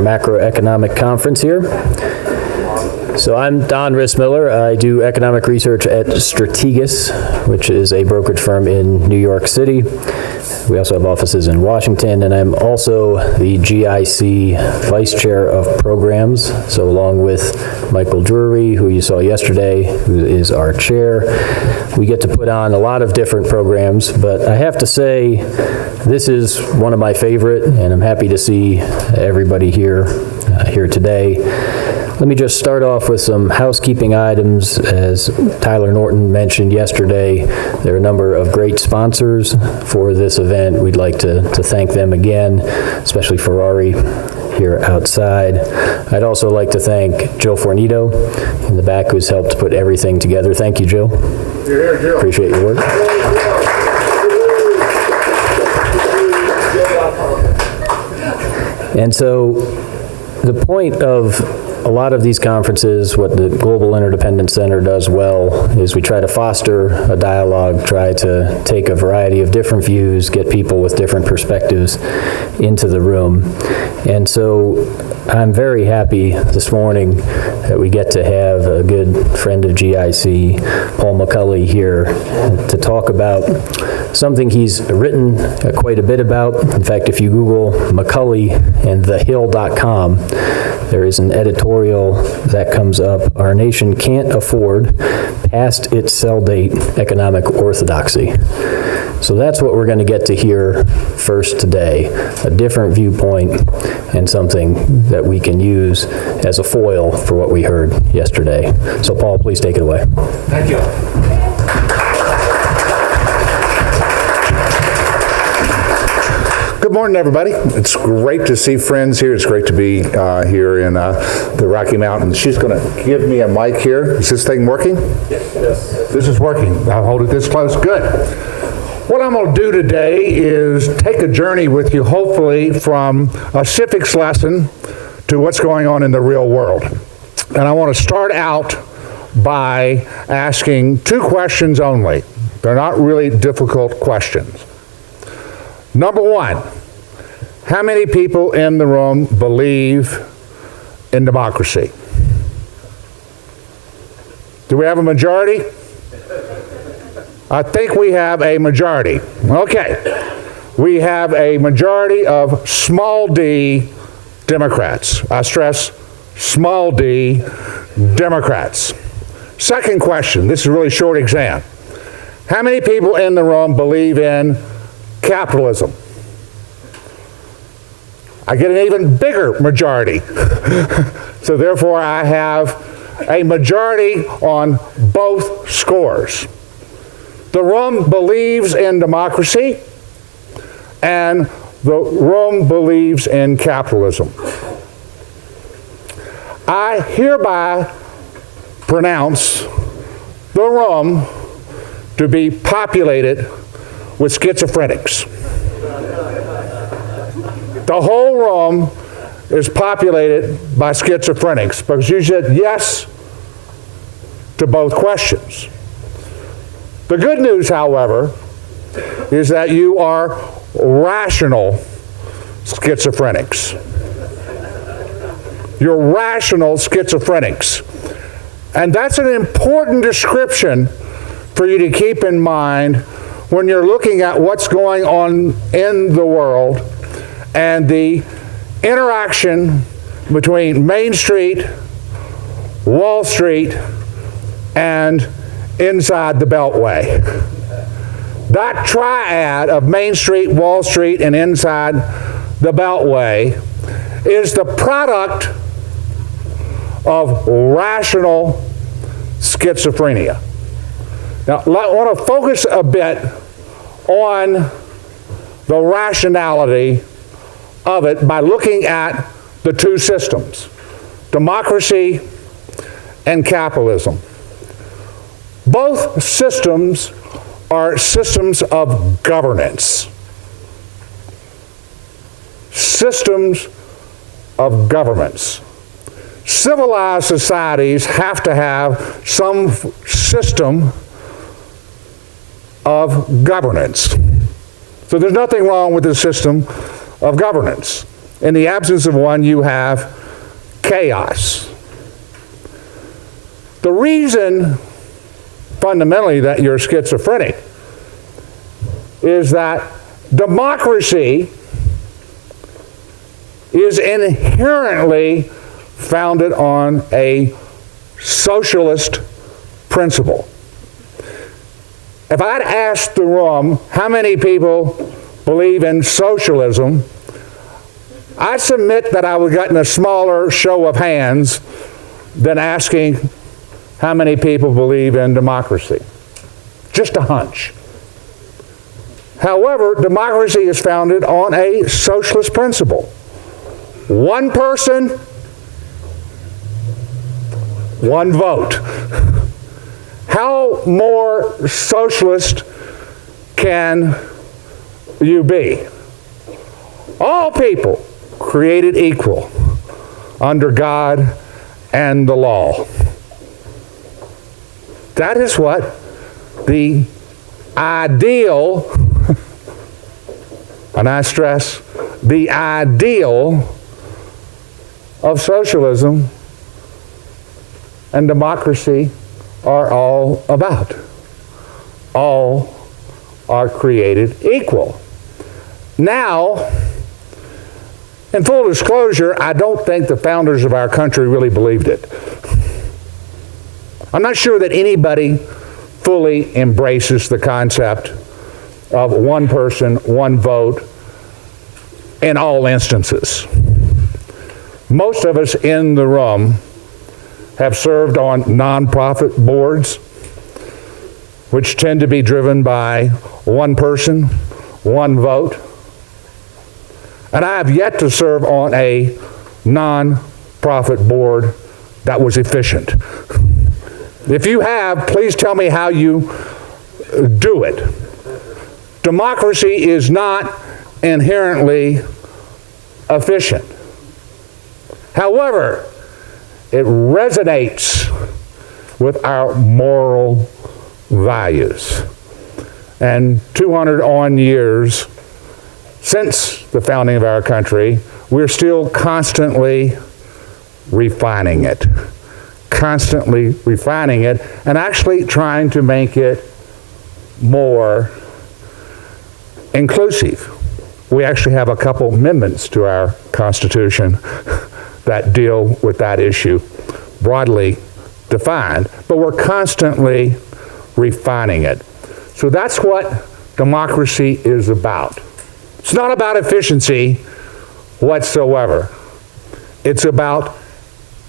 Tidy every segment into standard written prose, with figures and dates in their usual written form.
macroeconomic conference here. So I'm Don Rissmiller. I do economic research at Strategas, which is a brokerage firm in New York City. We also have offices in Washington, and I'm also the GIC Vice Chair of Programs. So along with Michael Drury, who you saw yesterday, who is our chair, we get to put on a lot of different programs, but I have to say this is one of my favorite, and I'm happy to see everybody here today. Let me just start off with some housekeeping items. As Tyler Norton mentioned yesterday, there are a number of great sponsors for this event. We'd like to thank them again, especially Ferrari here outside. I'd also like to thank Jill Fornito in the back, who's helped put everything together. Thank you, Jill. You're here, Jill. Appreciate your work. And so the point of a lot of these conferences, what the Global Interdependence Center does well, is we try to foster a dialogue, try to take a variety of different views, get people with different perspectives into the room. And so I'm very happy this morning that we get to have a good friend of GIC, Paul McCulley, here to talk about something he's written quite a bit about. In fact, if you Google McCulley and thehill.com, there is an editorial that comes up, "Our nation can't afford, past its sell date, economic orthodoxy." So that's what we're going to get to hear first today, a different viewpoint and something that we can use as a foil for what we heard yesterday. So Paul, please take it away. Thank you. Good morning, everybody. It's great to see friends here. It's great to be here in the Rocky Mountains. She's going to give me a mic here. Is this thing working? Yes. This is working. I'll hold it this close. Good. What I'm going to do today is take a journey with you, hopefully, from a civics lesson to what's going on in the real world. And I want to start out by asking two questions only. They're not really difficult questions. Number one, how many people in the room believe in democracy? Do we have a majority? I think we have a majority. Okay. We have a majority of small d Democrats. I stress small d Democrats. Second question, this is a really short exam. How many people in the room believe in capitalism? I get an even bigger majority. So therefore I have a majority on both scores. The room believes in democracy and the room believes in capitalism. I hereby pronounce the room to be populated with schizophrenics. The whole room is populated by schizophrenics because you said yes to both questions. The good news, however, is that you are rational schizophrenics. You're rational schizophrenics. And that's an important description for you to keep in mind when you're looking at what's going on in the world and the interaction between Main Street, Wall Street, and inside the Beltway. That triad of Main Street, Wall Street, and inside the Beltway is the product of rational schizophrenia. Now, I want to focus a bit on the rationality of it by looking at the two systems, democracy and capitalism. Both systems are systems of governance. Systems of governments. Civilized societies have to have some system of governance. So there's nothing wrong with the system of governance. In the absence of one, you have chaos. The reason, fundamentally, that you're schizophrenic is that democracy is inherently founded on a socialist principle. If I'd asked the room how many people believe in socialism, I submit that I would have gotten a smaller show of hands than asking how many people believe in democracy. Just a hunch. However, democracy is founded on a socialist principle. One person, one vote. How more socialist can you be? All people created equal under God and the law. That is what the ideal, and I stress, the ideal of socialism and democracy are all about. All are created equal. Now, in full disclosure, I don't think the founders of our country really believed it. I'm not sure that anybody fully embraces the concept of one person, one vote in all instances. Most of us in the room have served on nonprofit boards, which tend to be driven by one person, one vote. And I have yet to serve on a nonprofit board that was efficient. If you have, please tell me how you do it. Democracy is not inherently efficient. However, it resonates with our moral values. And 200 on years since the founding of our country, we're still constantly refining it. Constantly refining it and actually trying to make it more inclusive. We actually have a couple amendments to our Constitution that deal with that issue, broadly defined, but we're constantly refining it. So that's what democracy is about. It's not about efficiency whatsoever. It's about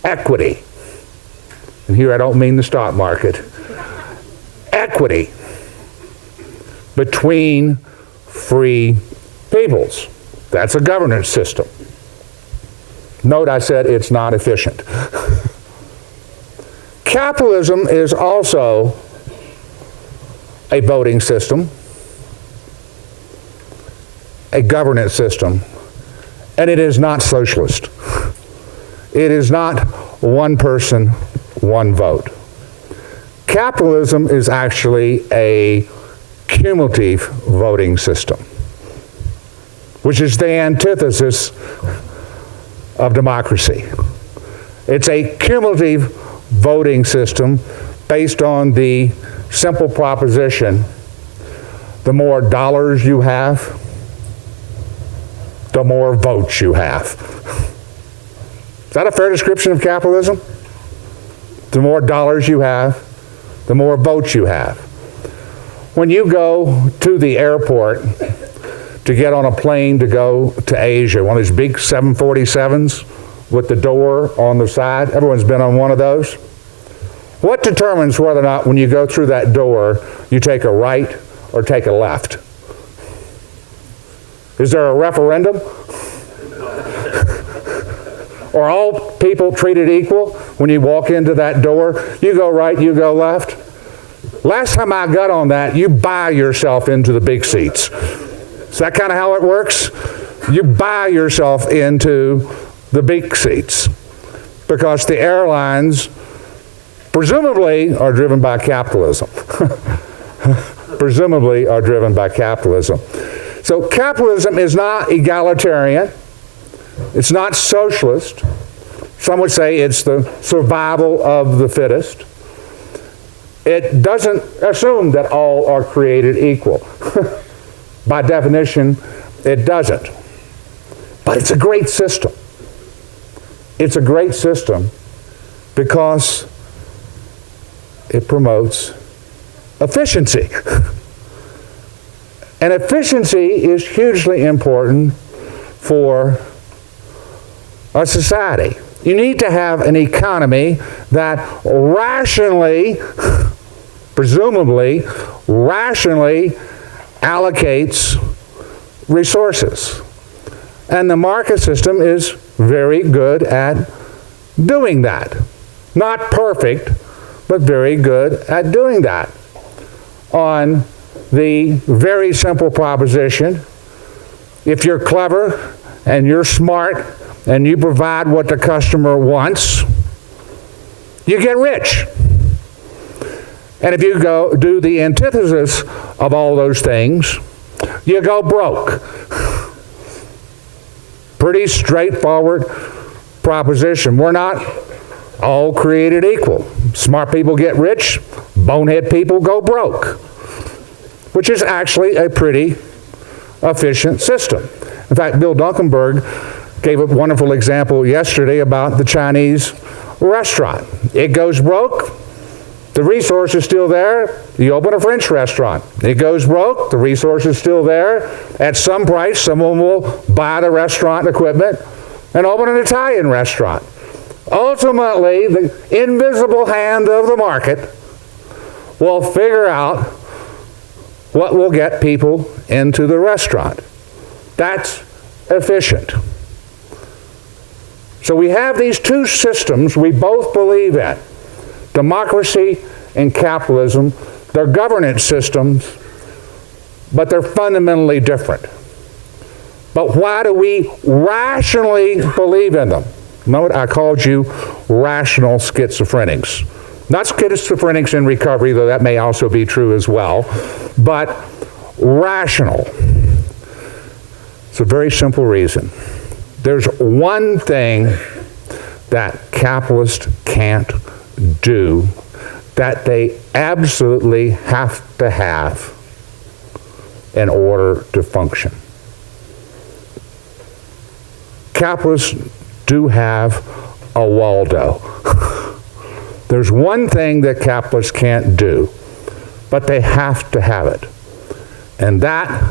equity. And here I don't mean the stock market. Equity between free peoples. That's a governance system. Note I said it's not efficient. Capitalism is also a voting system, a governance system, and it is not socialist. It is not one person, one vote. Capitalism is actually a cumulative voting system, which is the antithesis of democracy. It's a cumulative voting system based on the simple proposition, the more dollars you have, the more votes you have. Is that a fair description of capitalism? The more dollars you have, the more votes you have. When you go to the airport to get on a plane to go to Asia, one of these big 747s with the door on the side, everyone's been on one of those. What determines whether or not when you go through that door, you take a right or take a left? Is there a referendum? Are all people treated equal? When you walk into that door, you go right, you go left. Last time I got on that, you buy yourself into the big seats. Is that kind of how it works? You buy yourself into the big seats because the airlines presumably are driven by capitalism. Presumably are driven by capitalism. So capitalism is not egalitarian. It's not socialist. Some would say it's the survival of the fittest. It doesn't assume that all are created equal. By definition, it doesn't. But it's a great system. It's a great system because it promotes efficiency. And efficiency is hugely important for a society. You need to have an economy that rationally, presumably, rationally allocates resources. And the market system is very good at doing that. Not perfect, but very good at doing that. On the very simple proposition, if you're clever and you're smart and you provide what the customer wants, you get rich. And if you go do the antithesis of all those things, you go broke. Pretty straightforward proposition. We're not all created equal. Smart people get rich, bonehead people go broke, which is actually a pretty efficient system. In fact, Bill Duncanberg gave a wonderful example yesterday about the Chinese restaurant. It goes broke, the resource is still there, you open a French restaurant. It goes broke, the resource is still there. At some price, someone will buy the restaurant equipment and open an Italian restaurant. Ultimately, the invisible hand of the market will figure out what will get people into the restaurant. That's efficient. So we have these two systems we both believe in, democracy and capitalism. They're governance systems, but they're fundamentally different. But why do we rationally believe in them? Note I called you rational schizophrenics. Not schizophrenics in recovery, though that may also be true as well, but rational. It's a very simple reason. There's one thing that capitalists can't do that they absolutely have to have in order to function. Capitalists do have a Waldo. There's one thing that capitalists can't do, but they have to have it. And that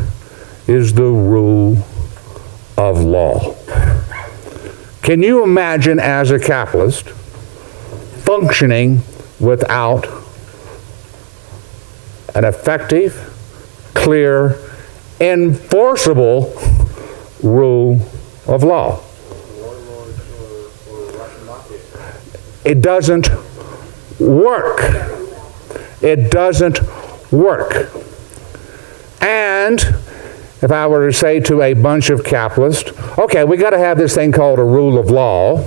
is the rule of law. Can you imagine as a capitalist functioning without an effective, clear, enforceable rule of law? It doesn't work. It doesn't work. And if I were to say to a bunch of capitalists, okay, we got to have this thing called a rule of law,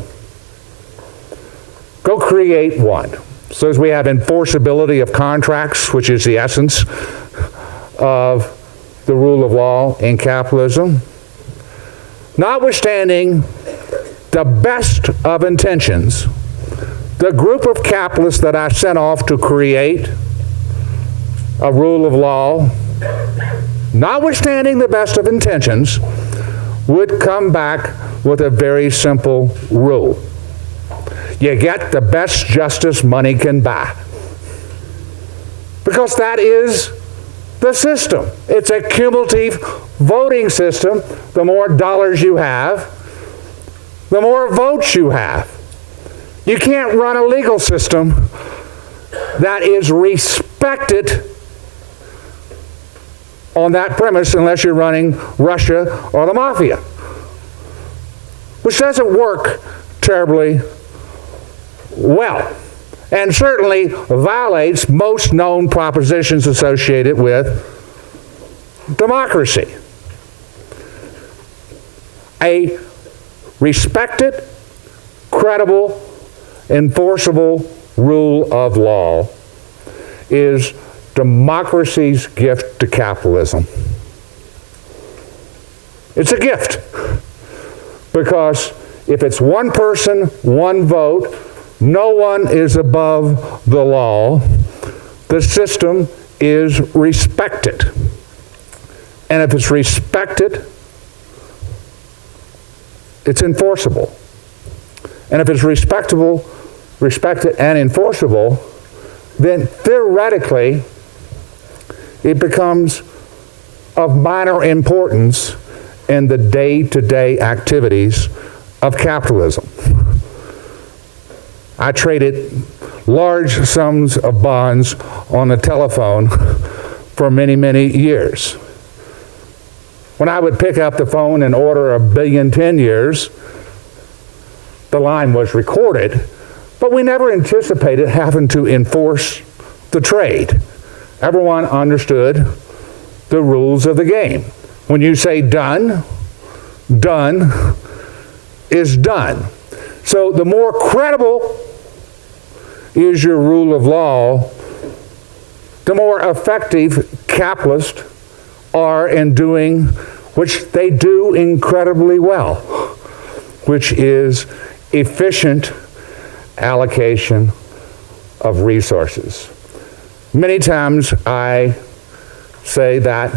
go create one. So as we have enforceability of contracts, which is the essence of the rule of law in capitalism, notwithstanding the best of intentions, the group of capitalists that I sent off to create a rule of law, notwithstanding the best of intentions, would come back with a very simple rule. You get the best justice money can buy. Because that is the system. It's a cumulative voting system. The more dollars you have, the more votes you have. You can't run a legal system that is respected on that premise unless you're running Russia or the mafia, which doesn't work terribly well, and certainly violates most known propositions associated with democracy. A respected, credible, enforceable rule of law is democracy's gift to capitalism. It's a gift. because if it's one person, one vote, no one is above the law. The system is respected. And if it's respected, it's enforceable. And if it's respected and enforceable, then theoretically, it becomes of minor importance in the day-to-day activities of capitalism. I traded large sums of bonds on the telephone for many, many years. When I would pick up the phone and order 1 billion 10 years, the line was recorded, but we never anticipated having to enforce the trade. Everyone understood the rules of the game. When you say done, done is done. So the more credible is your rule of law, the more effective capitalists are in doing which they do incredibly well, which is efficient allocation of resources. Many times I say that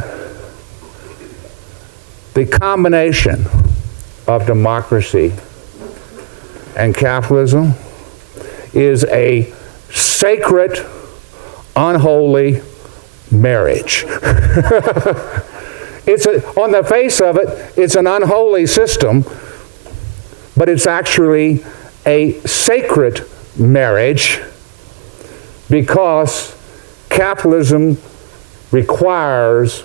the combination of democracy and capitalism is a sacred, unholy marriage. On the face of it, it's an unholy system, but it's actually a sacred marriage because capitalism requires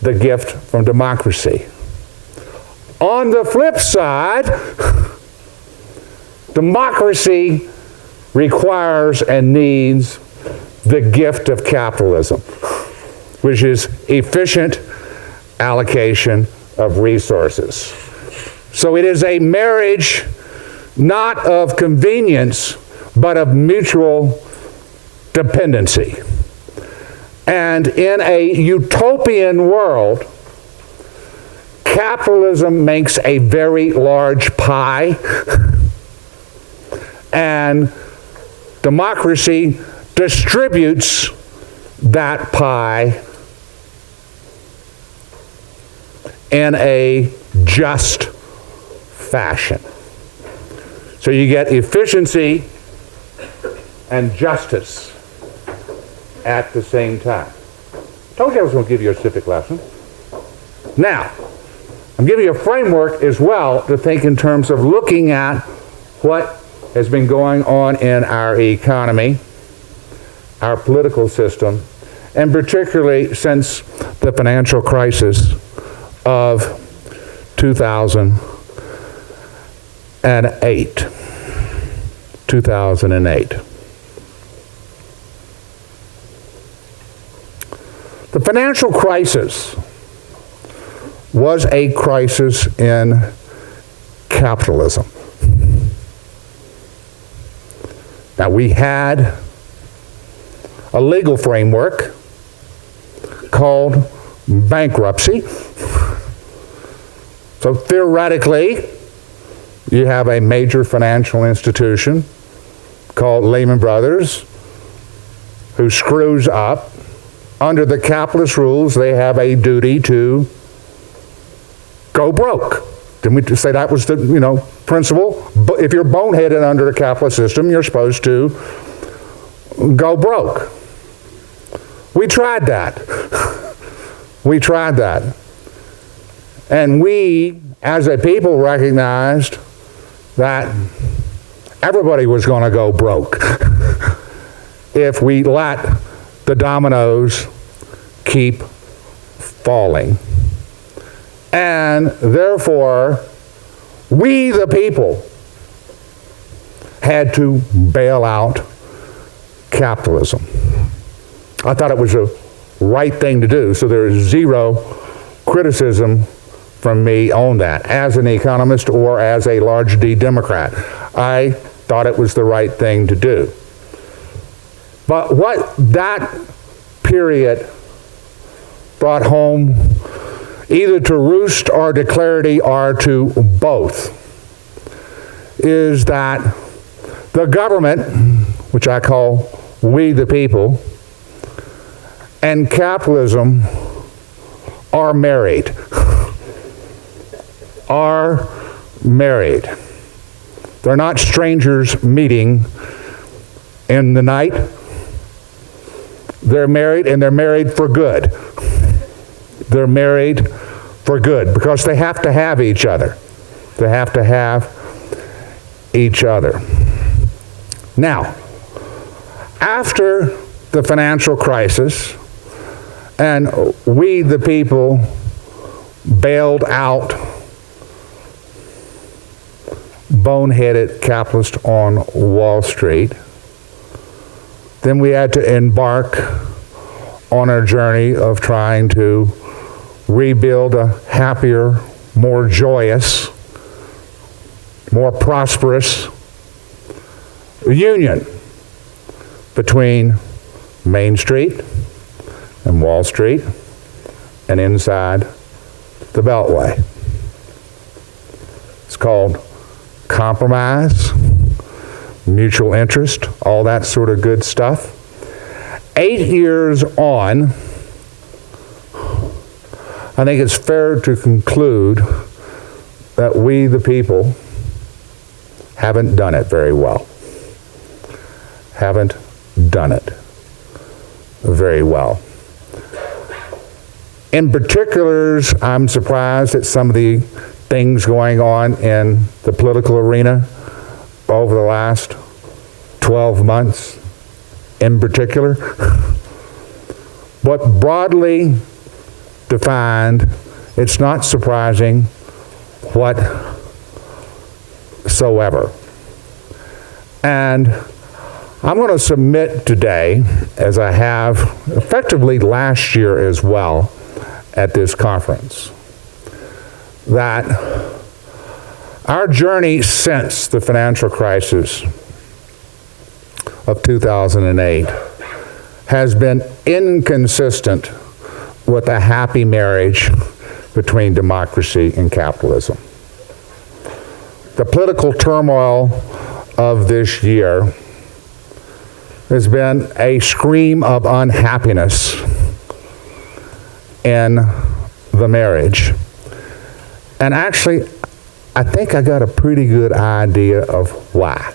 the gift from democracy. On the flip side, democracy requires and needs the gift of capitalism, which is efficient allocation of resources. So it is a marriage not of convenience, but of mutual dependency. And in a utopian world, capitalism makes a very large pie, and democracy distributes that pie in a just fashion. So you get efficiency and justice at the same time. I told you I was going to give you a civic lesson. Now, I'm giving you a framework as well to think in terms of looking at what has been going on in our economy, our political system, and particularly since the financial crisis of 2008. 2008. The financial crisis was a crisis in capitalism. Now, we had a legal framework called bankruptcy. So theoretically, you have a major financial institution called Lehman Brothers who screws up. Under the capitalist rules, they have a duty to go broke. Didn't we say that was the principle? But if you're boneheaded under a capitalist system, you're supposed to go broke. We tried that. We tried that. And we, as a people, recognized that everybody was going to go broke if we let the dominoes keep falling. And therefore, we, the people, had to bail out capitalism. I thought it was the right thing to do, so there is zero criticism from me on that as an economist or as a large D Democrat. I thought it was the right thing to do. But what that period brought home, either to roost or to clarity or to both, is that the government, which I call we the people, and capitalism are married. Are married. They're not strangers meeting in the night. They're married, and they're married for good. They're married for good because they have to have each other. They have to have each other. Now, after the financial crisis, and we the people bailed out boneheaded capitalists on Wall Street, then we had to embark on a journey of trying to rebuild a happier, more joyous, more prosperous union between Main Street and Wall Street and inside the Beltway. It's called compromise, mutual interest, all that sort of good stuff. 8 years on, I think it's fair to conclude that we, the people, haven't done it very well. Haven't done it very well. In particulars, I'm surprised at some of the things going on in the political arena over the last 12 months in particular. But broadly defined, it's not surprising whatsoever. And I'm going to submit today, as I have effectively last year as well at this conference, that our journey since the financial crisis of 2008 has been inconsistent with a happy marriage between democracy and capitalism. The political turmoil of this year has been a scream of unhappiness in the marriage. And actually, I think I got a pretty good idea of why.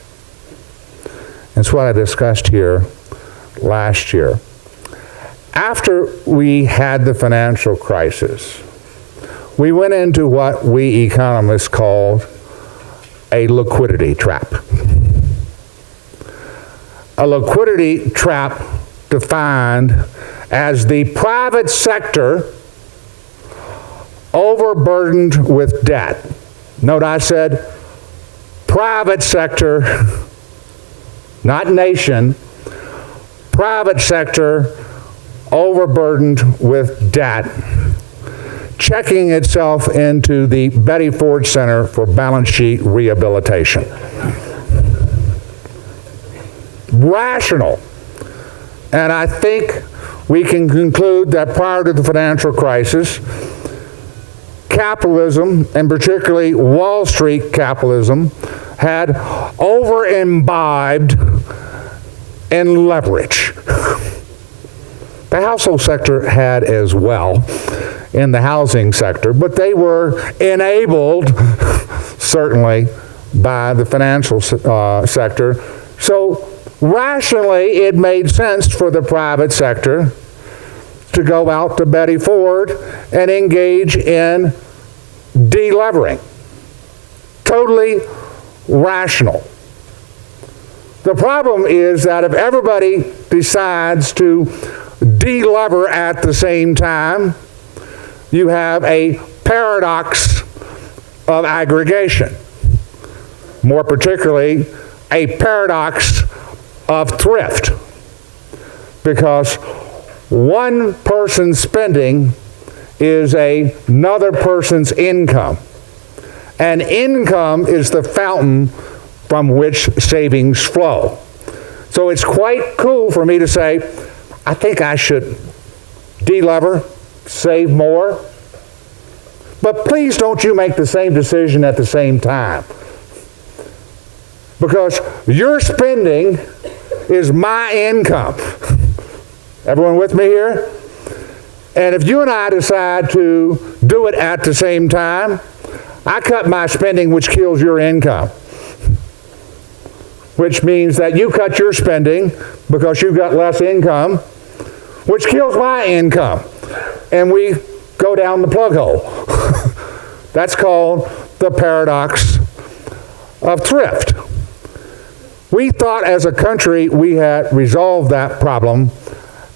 It's what I discussed here last year. After we had the financial crisis, we went into what we economists called a liquidity trap. A liquidity trap defined as the private sector overburdened with debt. Note I said private sector, not nation, private sector overburdened with debt, checking itself into the Betty Ford Center for Balance Sheet Rehabilitation. Rational. And I think we can conclude that prior to the financial crisis, capitalism, and particularly Wall Street capitalism, had over-imbibed in leverage. The household sector had as well in the housing sector, but they were enabled, certainly, by the financial sector. So rationally, it made sense for the private sector to go out to Betty Ford and engage in delevering. Totally rational. The problem is that if everybody decides to delever at the same time, you have a paradox of aggregation. More particularly, a paradox of thrift. Because one person's spending is another person's income. And income is the fountain from which savings flow. So it's quite cool for me to say, I think I should delever, save more. But please don't you make the same decision at the same time. because your spending is my income. Everyone with me here? And if you and I decide to do it at the same time, I cut my spending, which kills your income. Which means that you cut your spending because you've got less income, which kills my income. And we go down the plug hole. That's called the paradox of thrift. We thought as a country we had resolved that problem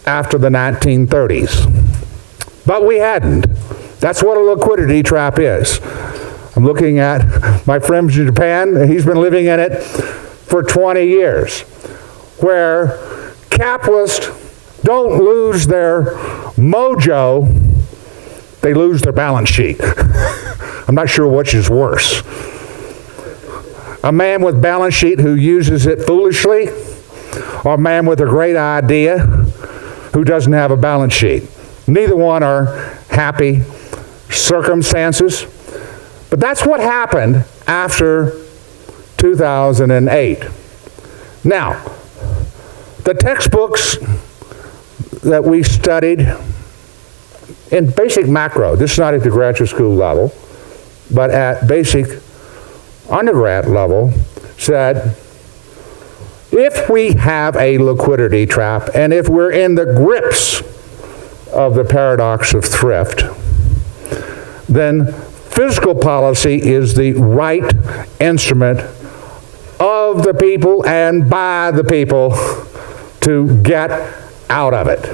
after the 1930s. But we hadn't. That's what a liquidity trap is. I'm looking at my friend in Japan. He's been living in it for 20 years, where capitalists don't lose their mojo, they lose their balance sheet. I'm not sure which is worse. A man with balance sheet who uses it foolishly, or a man with a great idea who doesn't have a balance sheet. Neither one are happy circumstances. But that's what happened after 2008. Now, the textbooks that we studied in basic macro, this is not at the graduate school level, but at basic undergrad level, said if we have a liquidity trap and if we're in the grips of the paradox of thrift, then fiscal policy is the right instrument of the people and by the people to get out of it.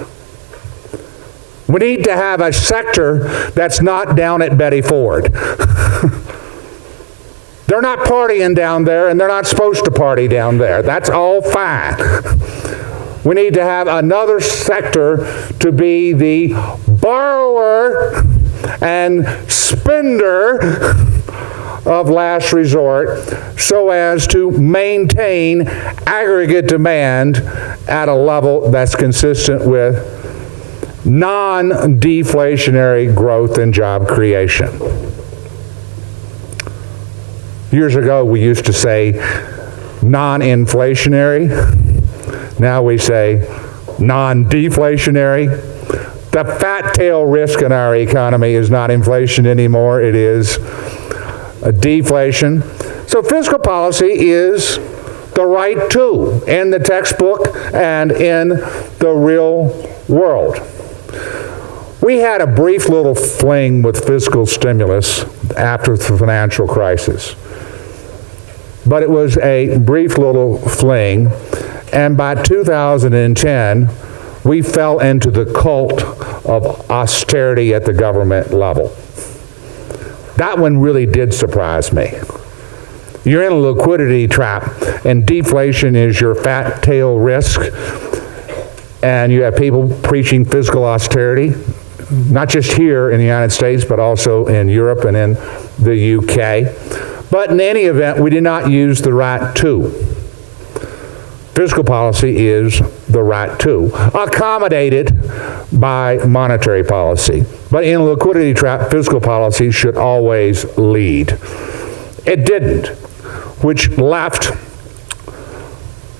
We need to have a sector that's not down at Betty Ford. They're not partying down there, and they're not supposed to party down there. That's all fine. We need to have another sector to be the borrower and spender of last resort so as to maintain aggregate demand at a level that's consistent with non-deflationary growth and job creation. Years ago, we used to say non-inflationary. Now we say non-deflationary. The fat tail risk in our economy is not inflation anymore. It is a deflation. So fiscal policy is the right tool in the textbook and in the real world. We had a brief little fling with fiscal stimulus after the financial crisis. But it was a brief little fling, and by 2010, we fell into the cult of austerity at the government level. That one really did surprise me. You're in a liquidity trap, and deflation is your fat tail risk, and you have people preaching fiscal austerity, not just here in the United States, but also in Europe and in the UK. But in any event, we did not use the right tool. Fiscal policy is the right tool, accommodated by monetary policy. But in a liquidity trap, fiscal policy should always lead. It didn't, which left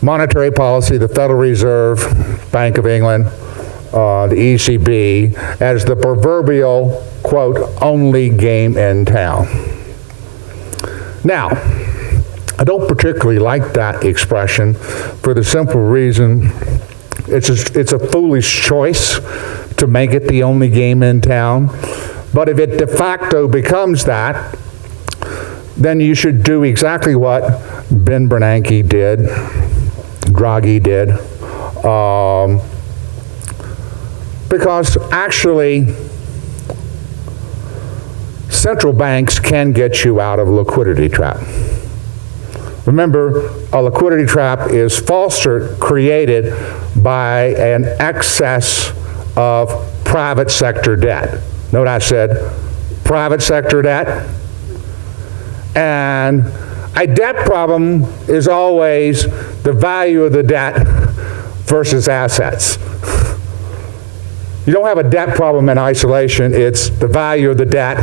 monetary policy, the Federal Reserve, Bank of England, the ECB, as the proverbial, quote, only game in town. Now, I don't particularly like that expression for the simple reason it's a foolish choice to make it the only game in town. But if it de facto becomes that, then you should do exactly what Ben Bernanke did, Draghi did, because actually central banks can get you out of a liquidity trap. Remember, a liquidity trap is created by an excess of private sector debt. Note I said private sector debt. And a debt problem is always the value of the debt versus assets. You don't have a debt problem in isolation. It's the value of the debt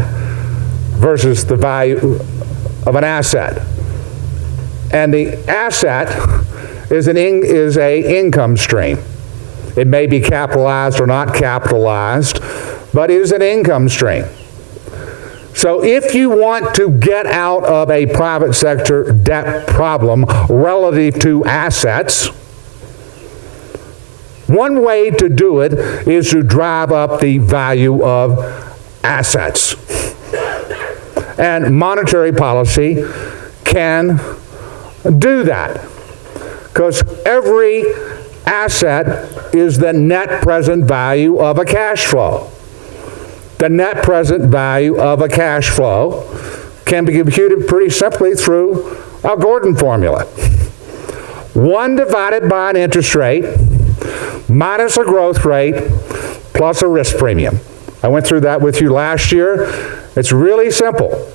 versus the value of an asset. And the asset is a income stream. It may be capitalized or not capitalized, but it is an income stream. So if you want to get out of a private sector debt problem relative to assets, one way to do it is to drive up the value of assets. And monetary policy can do that, because every asset is the net present value of a cash flow. The net present value of a cash flow can be computed pretty simply through a Gordon formula. 1 divided by an interest rate minus a growth rate plus a risk premium. I went through that with you last year. It's really simple.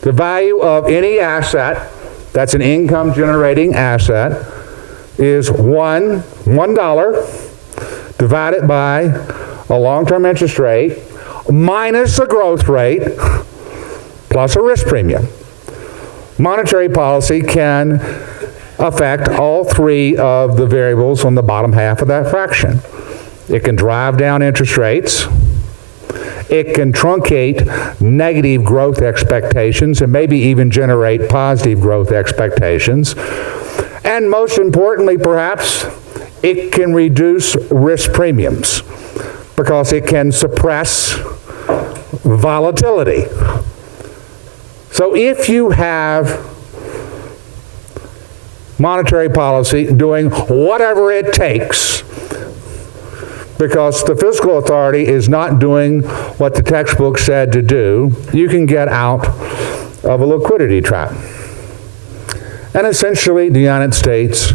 The value of any asset that's an income generating asset is $1 divided by a long-term interest rate minus a growth rate plus a risk premium. Monetary policy can affect all three of the variables on the bottom half of that fraction. It can drive down interest rates. It can truncate negative growth expectations and maybe even generate positive growth expectations. And most importantly, perhaps, it can reduce risk premiums because it can suppress volatility. So if you have monetary policy doing whatever it takes, because the fiscal authority is not doing what the textbook said to do, you can get out of a liquidity trap. And essentially, the United States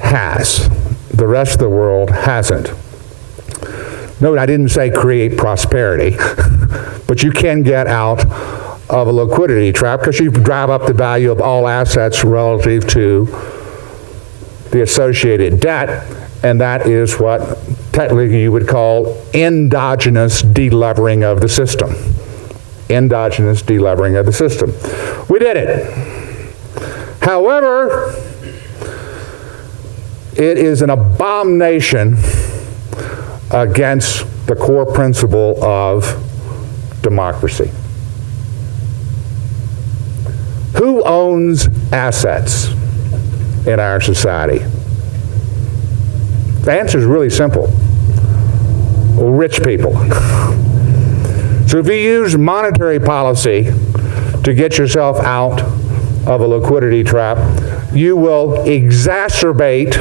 has. The rest of the world hasn't. Note, I didn't say create prosperity, but you can get out of a liquidity trap because you drive up the value of all assets relative to the associated debt, and that is what technically you would call endogenous delevering of the system. Endogenous delevering of the system. We did it. However, it is an abomination against the core principle of democracy. Who owns assets in our society? The answer is really simple. Rich people. So if you use monetary policy to get yourself out of a liquidity trap, you will exacerbate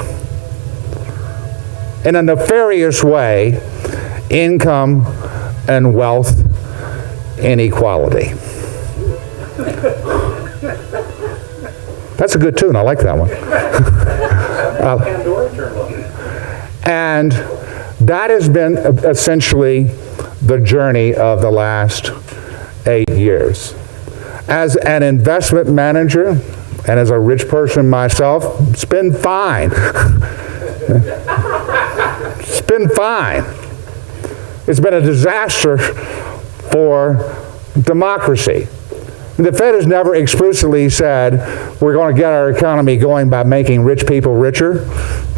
in a nefarious way income and wealth inequality. That's a good tune. I like that one. And that has been essentially the journey of the last 8 years. As an investment manager and as a rich person myself, it's been fine. It's been fine. It's been a disaster for democracy. The Fed has never explicitly said we're going to get our economy going by making rich people richer.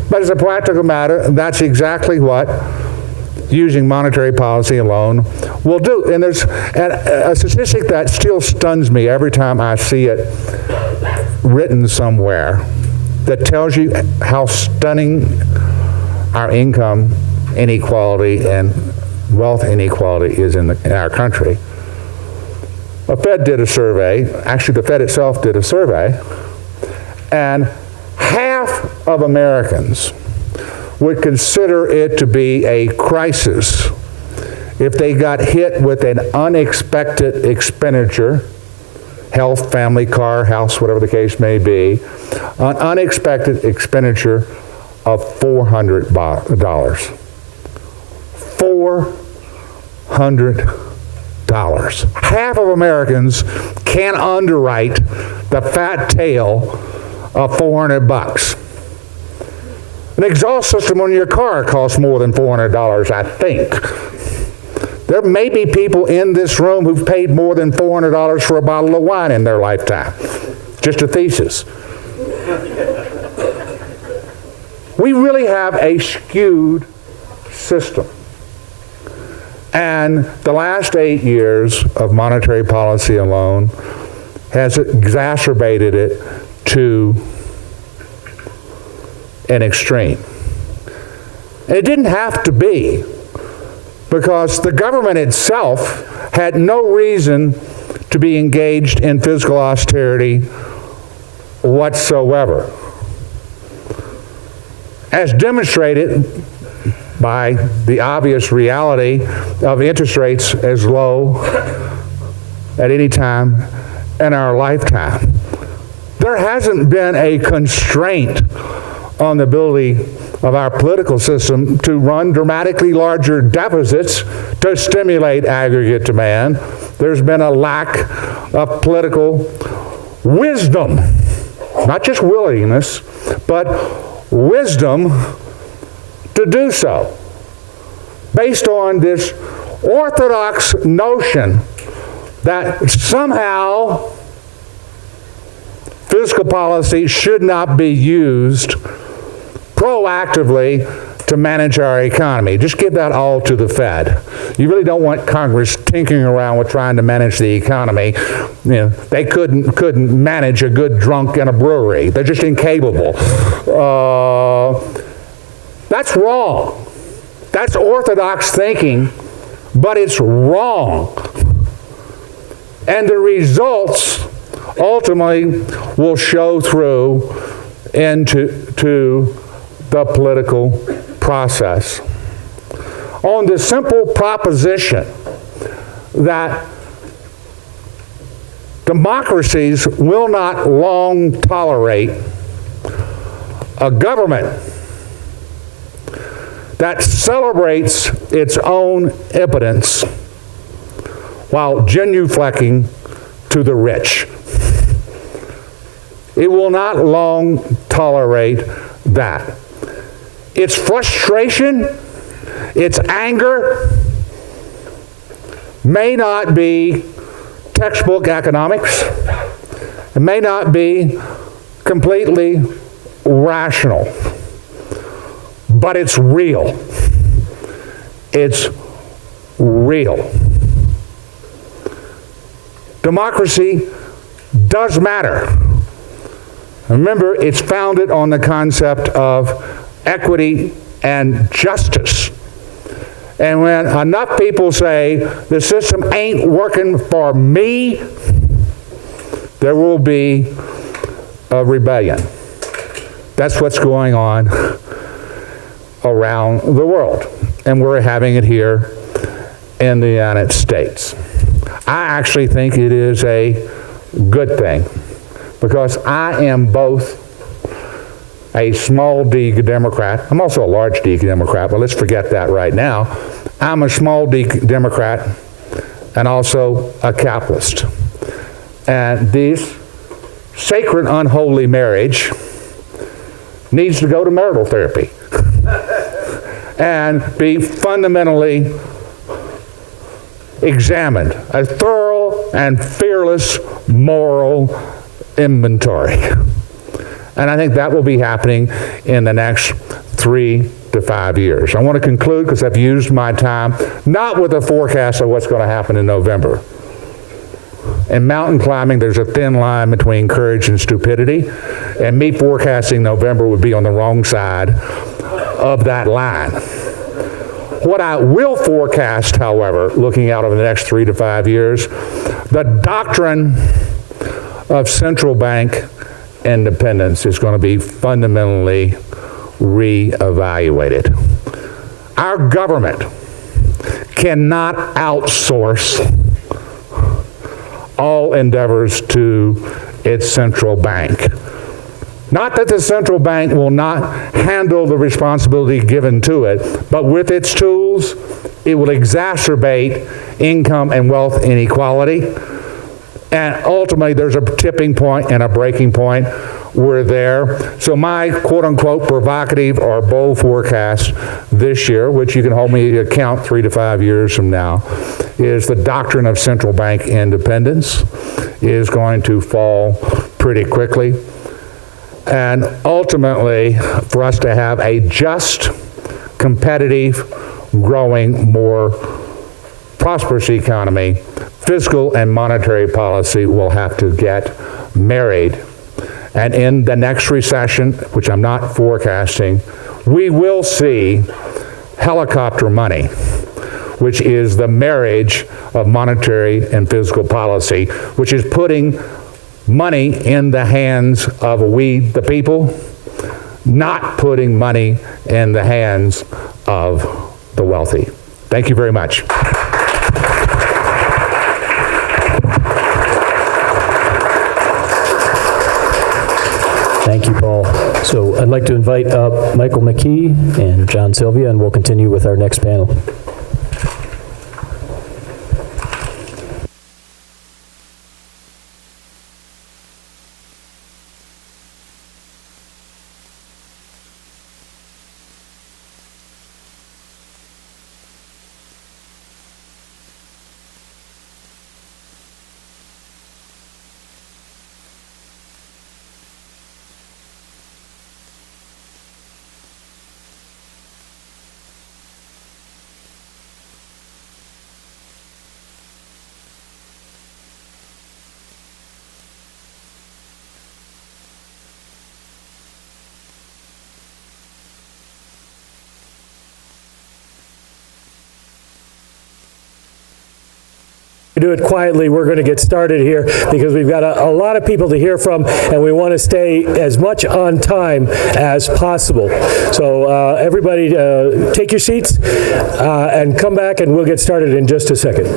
But as a practical matter, that's exactly what using monetary policy alone will do. And there's a statistic that still stuns me every time I see it written somewhere that tells you how stunning our income inequality and wealth inequality is in our country. The Fed did a survey, actually the Fed itself did a survey, and half of Americans would consider it to be a crisis if they got hit with an unexpected expenditure, health, family, car, house, whatever the case may be, an unexpected expenditure of $400. $400. Half of Americans can underwrite the fat tail of $400. An exhaust system on your car costs more than $400, I think. There may be people in this room who've paid more than $400 for a bottle of wine in their lifetime. Just a thesis. We really have a skewed system. And the last 8 years of monetary policy alone has exacerbated it to an extreme. And it didn't have to be, because the government itself had no reason to be engaged in fiscal austerity whatsoever, as demonstrated by the obvious reality of interest rates as low at any time in our lifetime. There hasn't been a constraint on the ability of our political system to run dramatically larger deficits to stimulate aggregate demand. There's been a lack of political wisdom, not just willingness, but wisdom to do so, based on this orthodox notion that somehow fiscal policy should not be used proactively to manage our economy. Just give that all to the Fed. You really don't want Congress tinkering around with trying to manage the economy. You know, they couldn't manage a good drunk in a brewery. They're just incapable. That's wrong. That's orthodox thinking, but it's wrong. And the results ultimately will show through into the political process. On the simple proposition that democracies will not long tolerate a government that celebrates its own impotence while genuflecting to the rich. It will not long tolerate that. Its frustration, its anger may not be textbook economics. It may not be completely rational, but it's real. It's real. Democracy does matter. Remember, it's founded on the concept of equity and justice. And when enough people say, the system ain't working for me, there will be a rebellion. That's what's going on around the world. And we're having it here in the United States. I actually think it is a good thing, because I am both a small d Democrat. I'm also a large d Democrat, but let's forget that right now. I'm a small d Democrat and also a capitalist. And this sacred unholy marriage needs to go to marital therapy and be fundamentally examined, a thorough and fearless moral inventory. And I think that will be happening in the next 3 to 5 years. I want to conclude, because I've used my time, not with a forecast of what's going to happen in November. In mountain climbing, there's a thin line between courage and stupidity, and me forecasting November would be on the wrong side of that line. What I will forecast, however, looking out over the next 3 to 5 years, the doctrine of central bank independence is going to be fundamentally reevaluated. Our government cannot outsource all endeavors to its central bank. Not that the central bank will not handle the responsibility given to it, but with its tools, it will exacerbate income and wealth inequality. And ultimately, there's a tipping point and a breaking point. We're there. So my quote-unquote provocative or bold forecast this year, which you can hold me to account 3 to 5 years from now, is the doctrine of central bank independence is going to fall pretty quickly. and ultimately for us to have a just, competitive, growing, more prosperous economy, fiscal and monetary policy will have to get married. And in the next recession, which I'm not forecasting, we will see helicopter money, which is the marriage of monetary and fiscal policy, which is putting money in the hands of we, the people, not putting money in the hands of the wealthy. Thank you very much. Thank you, Paul. So I'd like to invite up Michael McKee and John Sylvia, and we'll continue with our next panel. Do it quietly. We're going to get started here because we've got a lot of people to hear from, and we want to stay as much on time as possible. So everybody take your seats and come back, and we'll get started in just a second.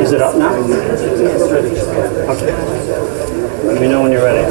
Is it up now? Okay. Let me know when you're ready.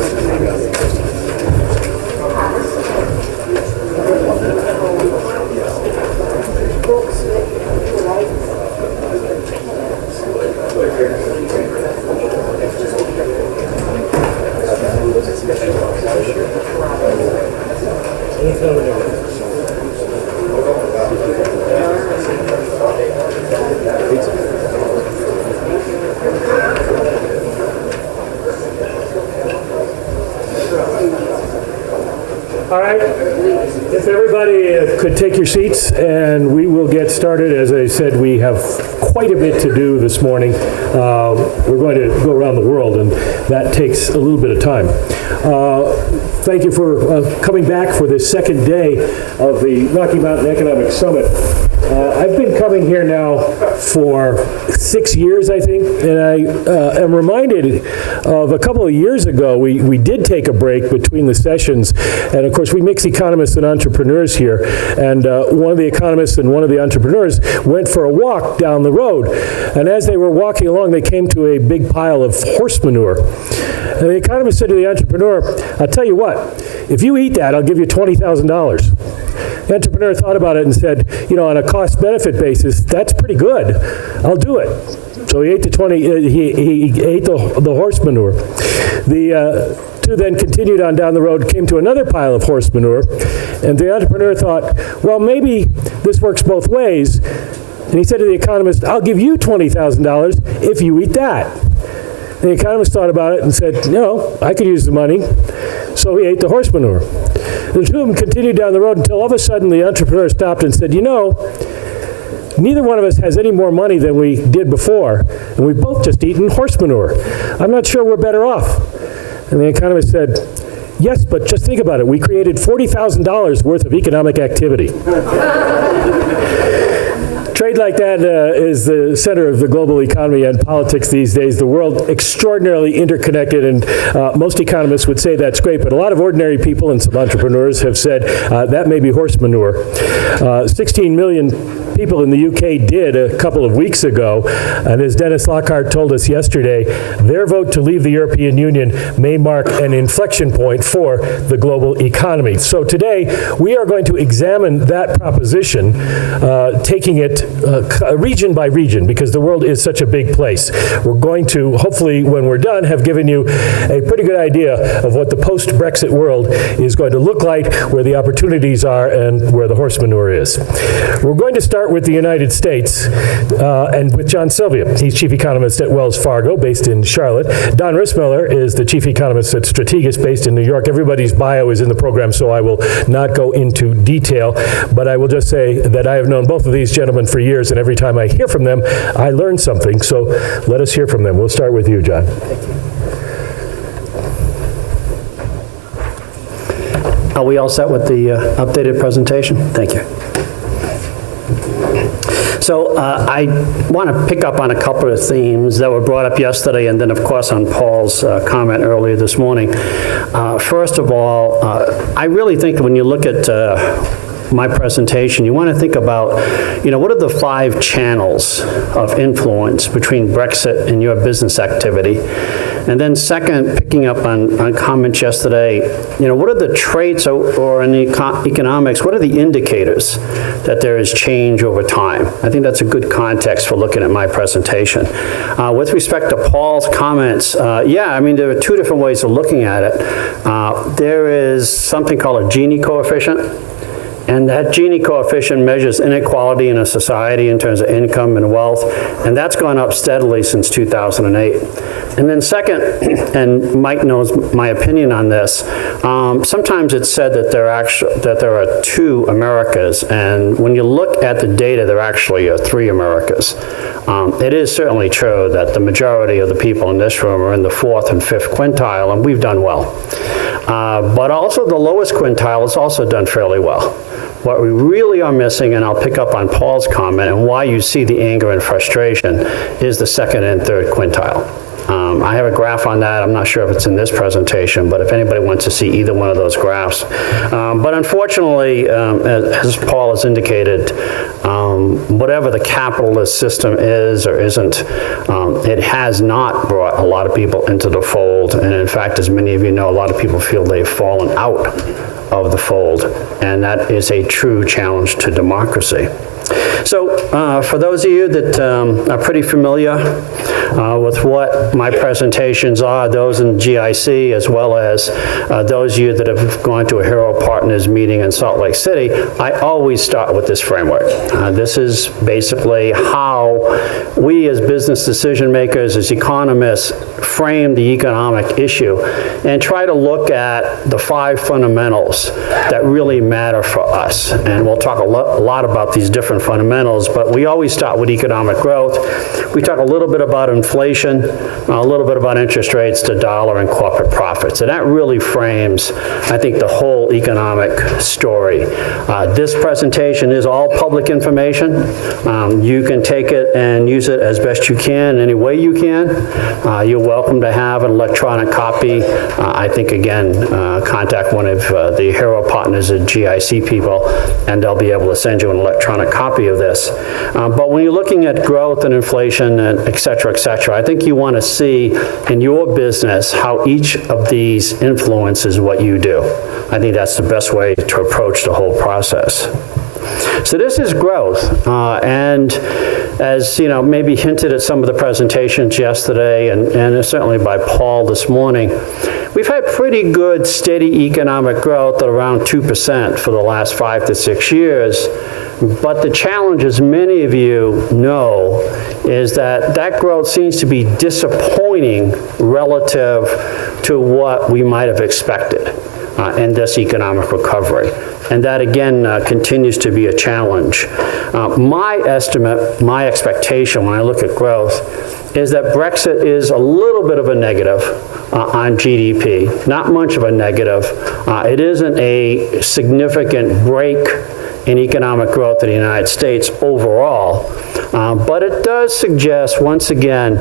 All right, if everybody could take your seats, and we will get started. As I said, we have quite a bit to do this morning. We're going to go around the world, and that takes a little bit of time. Thank you for coming back for this second day of the Rocky Mountain Economic Summit. I've been coming here now for 6 years, I think, and I am reminded of a couple of years ago, we did take a break between the sessions, and of course we mix economists and entrepreneurs here, and one of the economists and one of the entrepreneurs went for a walk down the road, and as they were walking along, they came to a big pile of horse manure. And the economist said to the entrepreneur, "I'll tell you what, if you eat that, I'll give you $20,000. The entrepreneur thought about it and said, on a cost-benefit basis, that's pretty good. I'll do it. So he ate he ate the horse manure. The two then continued on down the road, came to another pile of horse manure, and the entrepreneur thought, well, maybe this works both ways. And he said to the economist, I'll give you $20,000 if you eat that. And the economist thought about it and said, I could use the money. So he ate the horse manure. The two of them continued down the road until all of a sudden the entrepreneur stopped and said, neither one of us has any more money than we did before, and we've both just eaten horse manure. I'm not sure we're better off. And the economist said, yes, but just think about it. We created $40,000 worth of economic activity. Trade like that is the center of the global economy and politics these days. The world extraordinarily interconnected, and most economists would say that's great, but a lot of ordinary people and some entrepreneurs have said that may be horse manure. 16 million people in the UK did a couple of weeks ago, and as Dennis Lockhart told us yesterday, their vote to leave the European Union may mark an inflection point for the global economy. So today, we are going to examine that proposition, taking it region by region, because the world is such a big place. We're going to, hopefully, when we're done, have given you a pretty good idea of what the post-Brexit world is going to look like, where the opportunities are, and where the horse manure is. We're going to start with the United States and with John Sylvia. He's chief economist at Wells Fargo, based in Charlotte. Don Rissmiller is the chief economist at Strategas, based in New York. Everybody's bio is in the program, so I will not go into detail, but I will just say that I have known both of these gentlemen for years, and every time I hear from them, I learn something. So let us hear from them. We'll start with you, John. Are we all set with the updated presentation? Thank you. So I want to pick up on a couple of themes that were brought up yesterday, and then, of course, on Paul's comment earlier this morning. First of all, I really think that when you look at my presentation, you want to think about, what are the 5 channels of influence between Brexit and your business activity? And then second, picking up on comments yesterday, what are the traits or in economics, what are the indicators that there is change over time? I think that's a good context for looking at my presentation. With respect to Paul's comments, there are 2 different ways of looking at it. There is something called a Gini coefficient. And that Gini coefficient measures inequality in a society in terms of income and wealth, and that's gone up steadily since 2008. And then second, and Mike knows my opinion on this, sometimes it's said that there are 2 Americas, and when you look at the data, there actually are 3 Americas. It is certainly true that the majority of the people in this room are in the 4th and 5th quintile, and we've done well. But also the lowest quintile has also done fairly well. What we really are missing, and I'll pick up on Paul's comment, and why you see the anger and frustration, is the 2nd and 3rd quintile. I have a graph on that. I'm not sure if it's in this presentation, but if anybody wants to see either one of those graphs. But unfortunately, as Paul has indicated, whatever the capitalist system is or isn't, it has not brought a lot of people into the fold. And in fact, as many of you know, a lot of people feel they've fallen out of the fold. And that is a true challenge to democracy. So for those of you that are pretty familiar with what my presentations are, those in GIC, as well as those of you that have gone to a Hero Partners meeting in Salt Lake City, I always start with this framework. This is basically how we as business decision makers, as economists, frame the economic issue and try to look at the 5 fundamentals that really matter for us. And we'll talk a lot about these different fundamentals, but we always start with economic growth. We talk a little bit about inflation, a little bit about interest rates, the dollar, and corporate profits. And that really frames, I think, the whole economic story. This presentation is all public information. You can take it and use it as best you can, any way you can. You're welcome to have an electronic copy. I think, again, contact one of the the Hero Partners at GIC people, and they'll be able to send you an electronic copy of this. But when you're looking at growth and inflation and et cetera, I think you want to see in your business how each of these influences what you do. I think that's the best way to approach the whole process. So this is growth, and as you know, maybe hinted at some of the presentations yesterday, and certainly by Paul this morning, we've had pretty good steady economic growth at around 2% for the last 5 to 6 years. But the challenge, as many of you know, is that that growth seems to be disappointing relative to what we might have expected in this economic recovery. And that, again, continues to be a challenge. My estimate, my expectation when I look at growth is that Brexit is a little bit of a negative on GDP, not much of a negative. It isn't a significant break in economic growth in the United States overall, but it does suggest, once again,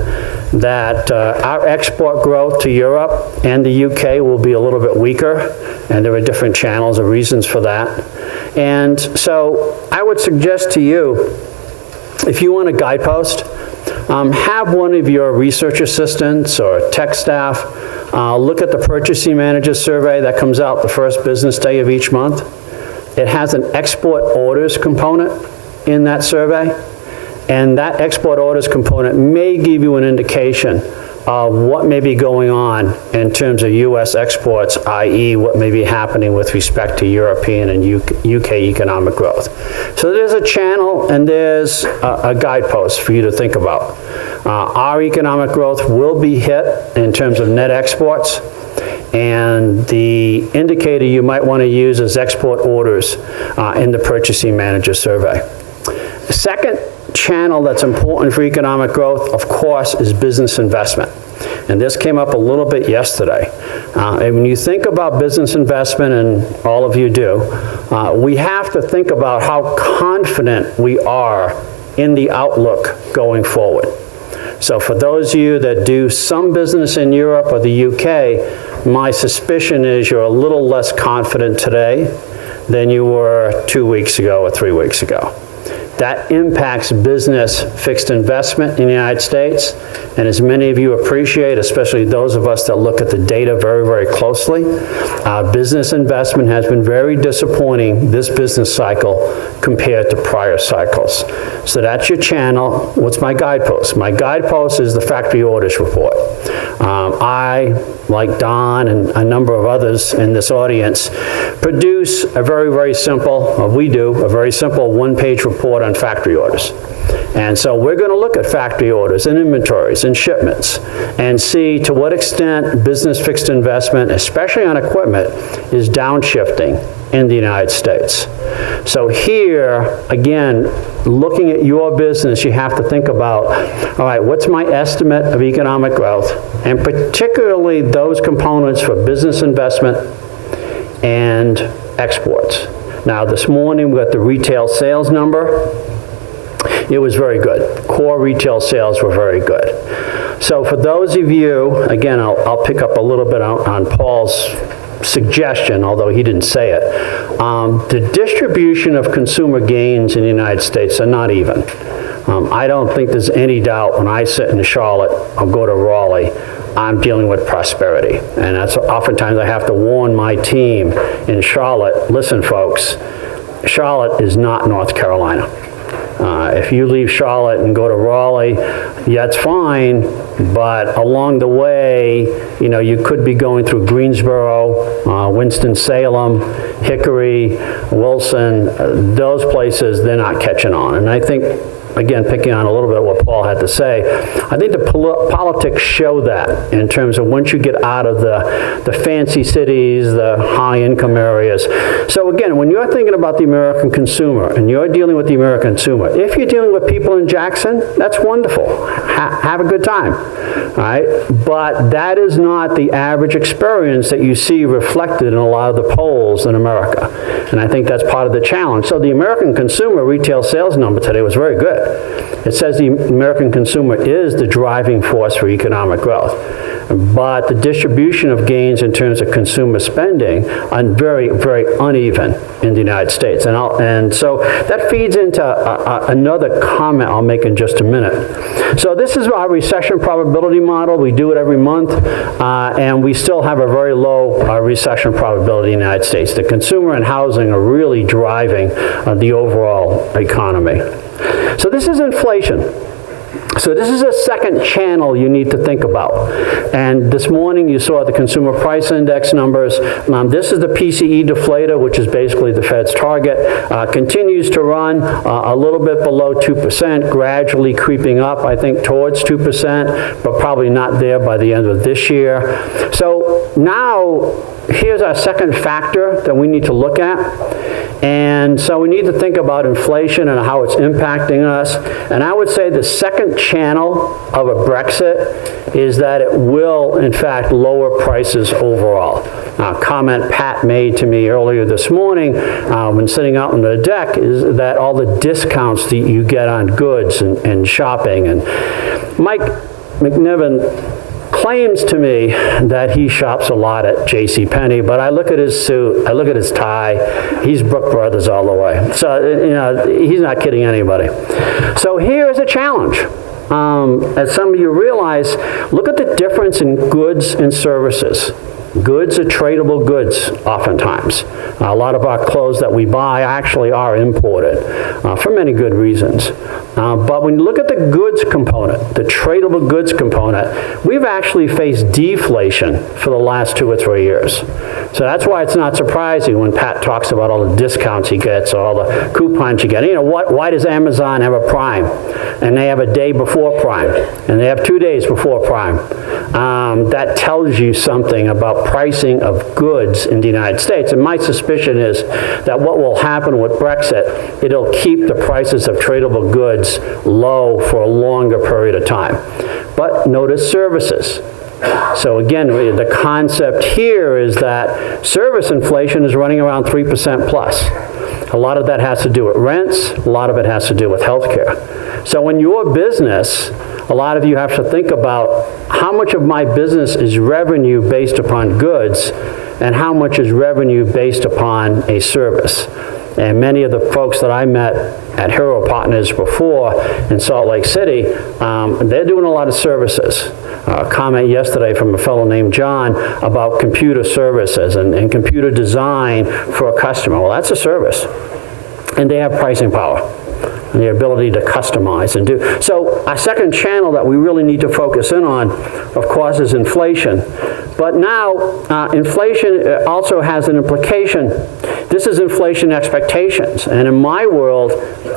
that our export growth to Europe and the UK will be a little bit weaker, and there are different channels or reasons for that. And so I would suggest to you, if you want a guidepost, have one of your research assistants or tech staff look at the Purchasing Manager Survey that comes out the first business day of each month. It has an export orders component in that survey, and that export orders component may give you an indication of what may be going on in terms of U.S. exports, i.e. what may be happening with respect to European and UK economic growth. So there's a channel and there's a guidepost for you to think about. Our economic growth will be hit in terms of net exports, and the indicator you might want to use is export orders in the Purchasing Manager Survey. The second channel that's important for economic growth, of course, is business investment. And this came up a little bit yesterday. And when you think about business investment, and all of you do, we have to think about how confident we are in the outlook going forward. So for those of you that do some business in Europe or the UK, my suspicion is you're a little less confident today than you were 2 weeks ago or 3 weeks ago. That impacts business fixed investment in the United States. And as many of you appreciate, especially those of us that look at the data very, very closely, business investment has been very disappointing this business cycle compared to prior cycles. So that's your channel. What's my guidepost? My guidepost is the factory orders report. I, like Don and a number of others in this audience, produce a very, very simple, or we do, a very simple one-page report on factory orders. And so we're going to look at factory orders and inventories and shipments and see to what extent business fixed investment, especially on equipment, is downshifting in the United States. So here, again, looking at your business, you have to think about, all right, what's my estimate of economic growth, and particularly those components for business investment and exports. Now, this morning we got the retail sales number. It was very good. Core retail sales were very good. So for those of you, again, I'll pick up a little bit on Paul's suggestion, although he didn't say it. The distribution of consumer gains in the United States are not even. I don't think there's any doubt when I sit in Charlotte or go to Raleigh, I'm dealing with prosperity. And that's oftentimes I have to warn my team in Charlotte, listen folks, Charlotte is not North Carolina. If you leave Charlotte and go to Raleigh, yeah, it's fine, but along the way, you know, you could be going through Greensboro, Winston-Salem, Hickory, Wilson, those places, they're not catching on. And I think, again, picking on a little bit what Paul had to say, I think the politics show that in terms of once you get out of the fancy cities, the high-income areas. So again, when you're thinking about the American consumer and you're dealing with the American consumer, if you're dealing with people in Jackson, that's wonderful. Have a good time, all right? But that is not the average experience that you see reflected in a lot of the polls in America. And I think that's part of the challenge. So the American consumer retail sales number today was very good. It says the American consumer is the driving force for economic growth. but the distribution of gains in terms of consumer spending are very, very uneven in the United States. And so that feeds into another comment I'll make in just a minute. So this is our recession probability model. We do it every month, and we still have a very low recession probability in the United States. The consumer and housing are really driving the overall economy. So this is inflation. So this is a second channel you need to think about. And this morning you saw the consumer price index numbers. This is the PCE deflator, which is basically the Fed's target. Continues to run a little bit below 2%, gradually creeping up, I think, towards 2%, but probably not there by the end of this year. So now here's our second factor that we need to look at. And so we need to think about inflation and how it's impacting us. And I would say the second channel of a Brexit is that it will, in fact, lower prices overall. A comment Pat made to me earlier this morning when sitting out on the deck is that all the discounts that you get on goods and shopping. And Mike McNiven claims to me that he shops a lot at JCPenney, but I look at his suit, I look at his tie, he's Brook Brothers all the way. So, you know, he's not kidding anybody. So here's a challenge. As some of you realize, look at the difference in goods and services. Goods are tradable goods oftentimes. A lot of our clothes that we buy actually are imported for many good reasons. But when you look at the goods component, the tradable goods component, we've actually faced deflation for the last 2 or 3 years. So that's why it's not surprising when Pat talks about all the discounts he gets, or all the coupons you get. You know, why does Amazon have a Prime? And they have a day before Prime, and they have 2 days before Prime. That tells you something about pricing of goods in the United States. And my suspicion is that what will happen with Brexit, it'll keep the prices of tradable goods low for a longer period of time. But notice services. So again, the concept here is that service inflation is running around 3% plus. A lot of that has to do with rents. A lot of it has to do with healthcare. So in your business, a lot of you have to think about how much of my business is revenue based upon goods and how much is revenue based upon a service. And many of the folks that I met at Hero Partners before in Salt Lake City, they're doing a lot of services. A comment yesterday from a fellow named John about computer services and computer design for a customer. Well, that's a service. And they have pricing power and the ability to customize and do. So our second channel that we really need to focus in on, of course, is inflation. But now, inflation also has an implication. This is inflation expectations. And in my world,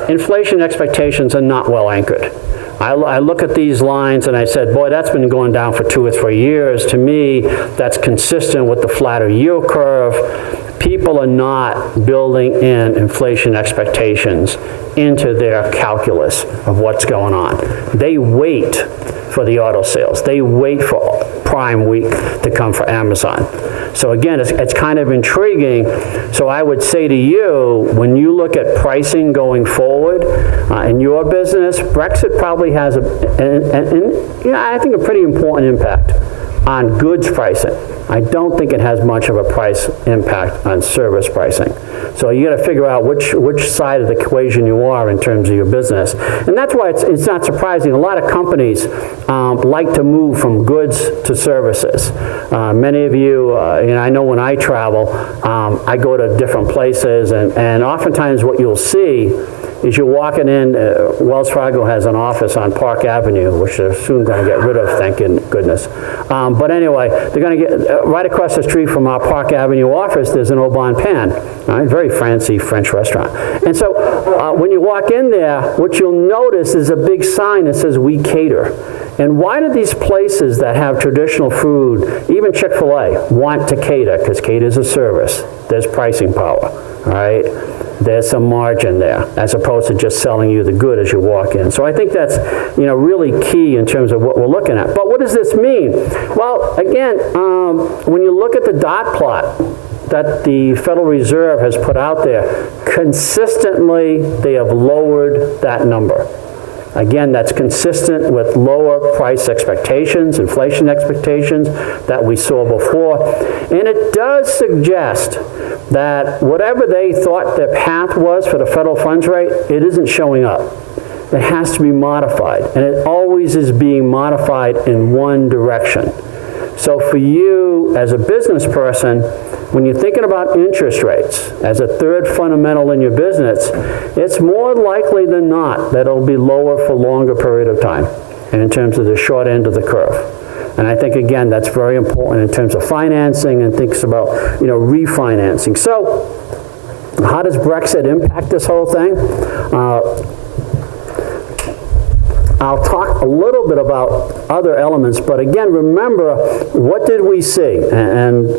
inflation expectations are not well anchored. I look at these lines and I said, boy, that's been going down for 2 or 3 years. To me, that's consistent with the flatter yield curve. People are not building in inflation expectations into their calculus of what's going on. They wait for the auto sales. They wait for Prime Week to come for Amazon. So again, it's kind of intriguing. So I would say to you, when you look at pricing going forward in your business, Brexit probably has I think a pretty important impact on goods pricing. I don't think it has much of a price impact on service pricing. So you got to figure out which side of the equation you are in terms of your business. And that's why it's not surprising. A lot of companies like to move from goods to services. Many of you, I know when I travel, I go to different places, and oftentimes what you'll see is you're walking in, Wells Fargo has an office on Park Avenue, which they're soon going to get rid of, thank goodness. But anyway, they're going to get, right across the street from our Park Avenue office, there's an Au Bon Pain, right? Very fancy French restaurant. And so when you walk in there, what you'll notice is a big sign that says, "We cater." And why do these places that have traditional food, even Chick-fil-A, want to cater? Because cater is a service. There's pricing power, all right? There's some margin there, as opposed to just selling you the good as you walk in. So I think that's, really key in terms of what we're looking at. But what does this mean? Well, again, when you look at the dot plot that the Federal Reserve has put out there, consistently they have lowered that number. Again, that's consistent with lower price expectations, inflation expectations that we saw before. And it does suggest that whatever they thought their path was for the federal funds rate, it isn't showing up. It has to be modified, and it always is being modified in one direction. So for you as a business person, when you're thinking about interest rates as a third fundamental in your business, it's more likely than not that it'll be lower for a longer period of time, and in terms of the short end of the curve. And I think, again, that's very important in terms of financing and thinks about, refinancing. So how does Brexit impact this whole thing? I'll talk a little bit about other elements, but again, remember, what did we see? And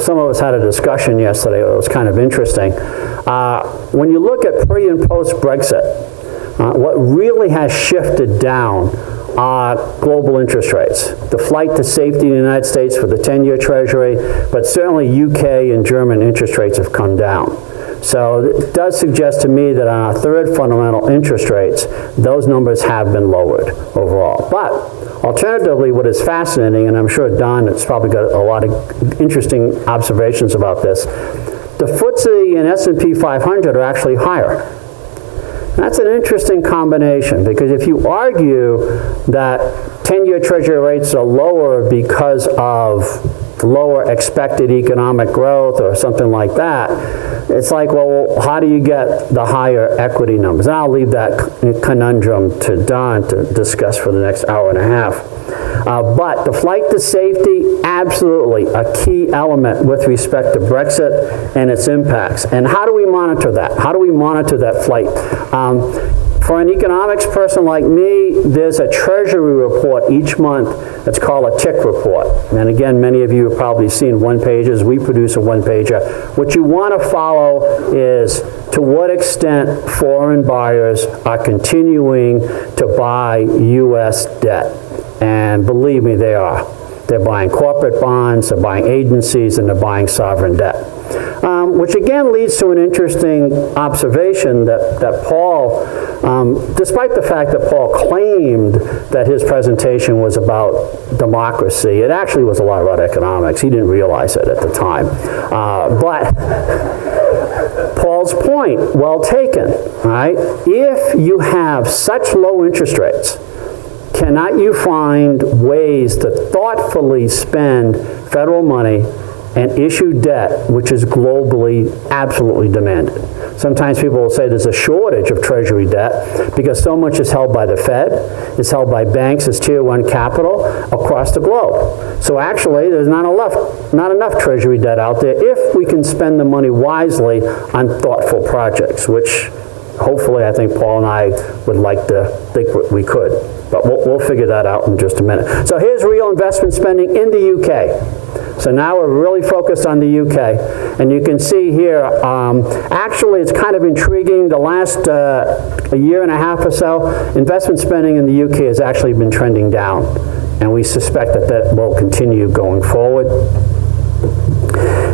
some of us had a discussion yesterday. It was kind of interesting. When you look at pre- and post-Brexit, what really has shifted down are global interest rates. The flight to safety in the United States for the 10-year Treasury, but certainly UK and German interest rates have come down. So it does suggest to me that on our third fundamental interest rates, those numbers have been lowered overall. But alternatively, what is fascinating, and I'm sure Don has probably got a lot of interesting observations about this, the FTSE and S&P 500 are actually higher. That's an interesting combination, because if you argue that 10-year Treasury rates are lower because of lower expected economic growth or something like that, it's like, well, how do you get the higher equity numbers? And I'll leave that conundrum to Don to discuss for the next hour and a half. But the flight to safety, absolutely a key element with respect to Brexit and its impacts. And how do we monitor that? How do we monitor that flight? For an economics person like me, there's a Treasury report each month that's called a tick report. And again, many of you have probably seen one-pagers. We produce a one-pager. What you want to follow is to what extent foreign buyers are continuing to buy U.S. debt. And believe me, they are. They're buying corporate bonds, they're buying agencies, and they're buying sovereign debt. Which again leads to an interesting observation that Paul, despite the fact that Paul claimed that his presentation was about democracy, it actually was a lot about economics. He didn't realize it at the time. But Paul's point, well taken, right? If you have such low interest rates, cannot you find ways to thoughtfully spend federal money and issue debt, which is globally absolutely demanded? Sometimes people will say there's a shortage of Treasury debt because so much is held by the Fed, it's held by banks as Tier 1 capital across the globe. So actually, there's not enough Treasury debt out there if we can spend the money wisely on thoughtful projects, which hopefully I think Paul and I would like to think we could. But we'll figure that out in just a minute. So here's real investment spending in the UK. So now we're really focused on the UK. And you can see here, actually it's kind of intriguing. The last a year and a half or so, investment spending in the UK has actually been trending down. And we suspect that that will continue going forward.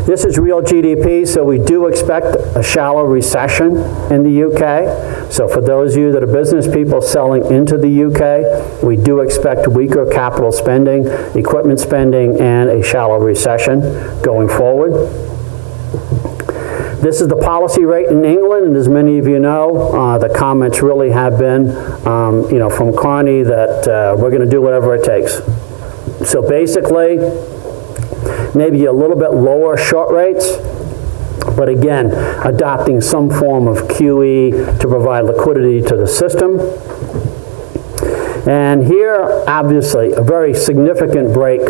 This is real GDP, so we do expect a shallow recession in the UK. So for those of you that are business people selling into the UK, we do expect weaker capital spending, equipment spending, and a shallow recession going forward. This is the policy rate in England, and as many of you know, the comments really have been, from Carney that we're going to do whatever it takes. So basically, maybe a little bit lower short rates, but again, adopting some form of QE to provide liquidity to the system. And here, obviously, a very significant break,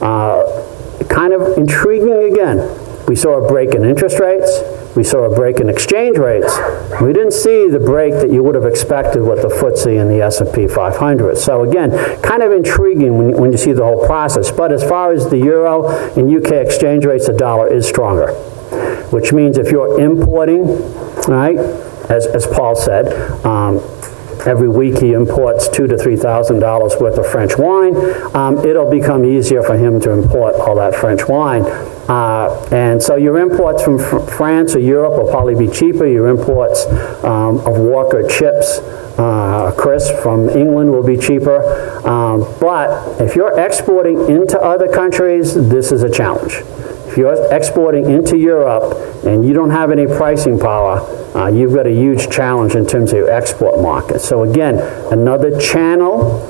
kind of intriguing again. We saw a break in interest rates. We saw a break in exchange rates. We didn't see the break that you would have expected with the FTSE and the S&P 500. So again, kind of intriguing when you see the whole process. But as far as the euro and UK exchange rates, the dollar is stronger, which means if you're importing, right, as Paul said, every week he imports $2,000 to $3,000 worth of French wine, it'll become easier for him to import all that French wine. And so your imports from France or Europe will probably be cheaper. Your imports of Walker chips, crisp from England will be cheaper. But if you're exporting into other countries, this is a challenge. If you're exporting into Europe and you don't have any pricing power, you've got a huge challenge in terms of your export market. So again, another channel,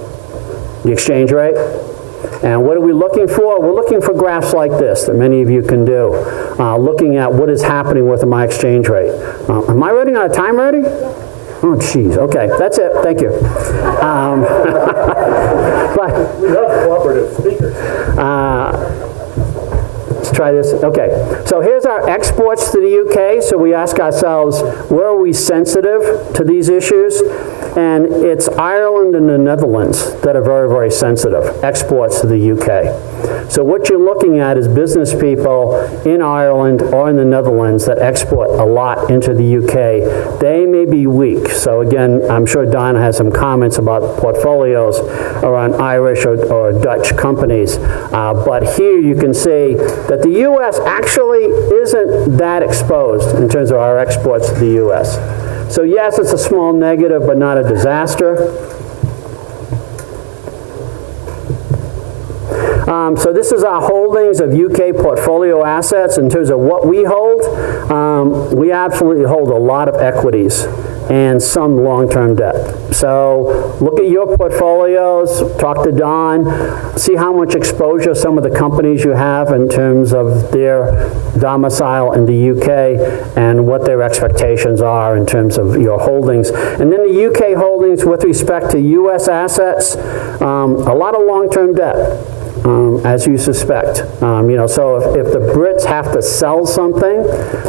the exchange rate. And what are we looking for? We're looking for graphs like this that many of you can do, looking at what is happening with my exchange rate. Am I running out of time already? Oh, geez. Okay, that's it. Thank you. But, We love cooperative speakers. let's try this. Okay, so here's our exports to the UK. So we ask ourselves, where are we sensitive to these issues? And it's Ireland and the Netherlands that are very, very sensitive, exports to the UK. So what you're looking at is business people in Ireland or in the Netherlands that export a lot into the UK. They may be weak. So again, I'm sure Donna has some comments about portfolios around Irish or Dutch companies. But here you can see that the US actually isn't that exposed in terms of our exports to the US. So yes, it's a small negative, but not a disaster. So this is our holdings of UK portfolio assets in terms of what we hold. We absolutely hold a lot of equities and some long-term debt. So look at your portfolios, talk to Don, see how much exposure some of the companies you have in terms of their domicile in the UK and what their expectations are in terms of your holdings. And then the UK holdings with respect to US assets, a lot of long-term debt. As you suspect. So if the Brits have to sell something,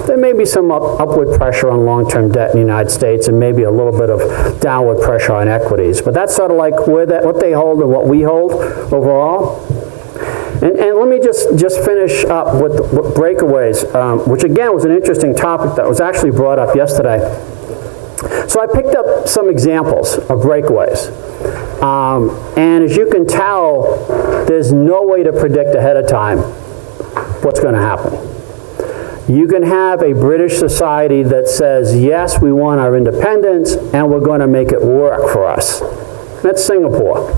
there may be some upward pressure on long-term debt in the United States and maybe a little bit of downward pressure on equities. But that's sort of like what they hold and what we hold overall. And let me just finish up with breakaways, which again was an interesting topic that was actually brought up yesterday. So I picked up some examples of breakaways. And as you can tell, there's no way to predict ahead of time what's going to happen. You can have a British society that says, yes, we want our independence, and we're going to make it work for us. That's Singapore.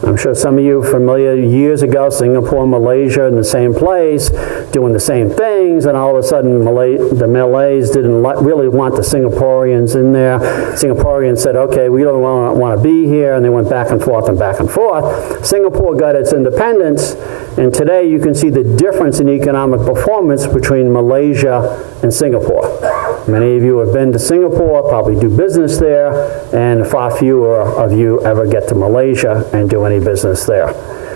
I'm sure some of you are familiar, years ago, Singapore and Malaysia in the same place, doing the same things, and all of a sudden the Malays didn't really want the Singaporeans in there. Singaporeans said, okay, we don't want to be here, and they went back and forth and back and forth. Singapore got its independence, and today you can see the difference in economic performance between Malaysia and Singapore. Many of you have been to Singapore, probably do business there, and far fewer of you ever get to Malaysia and do any business there.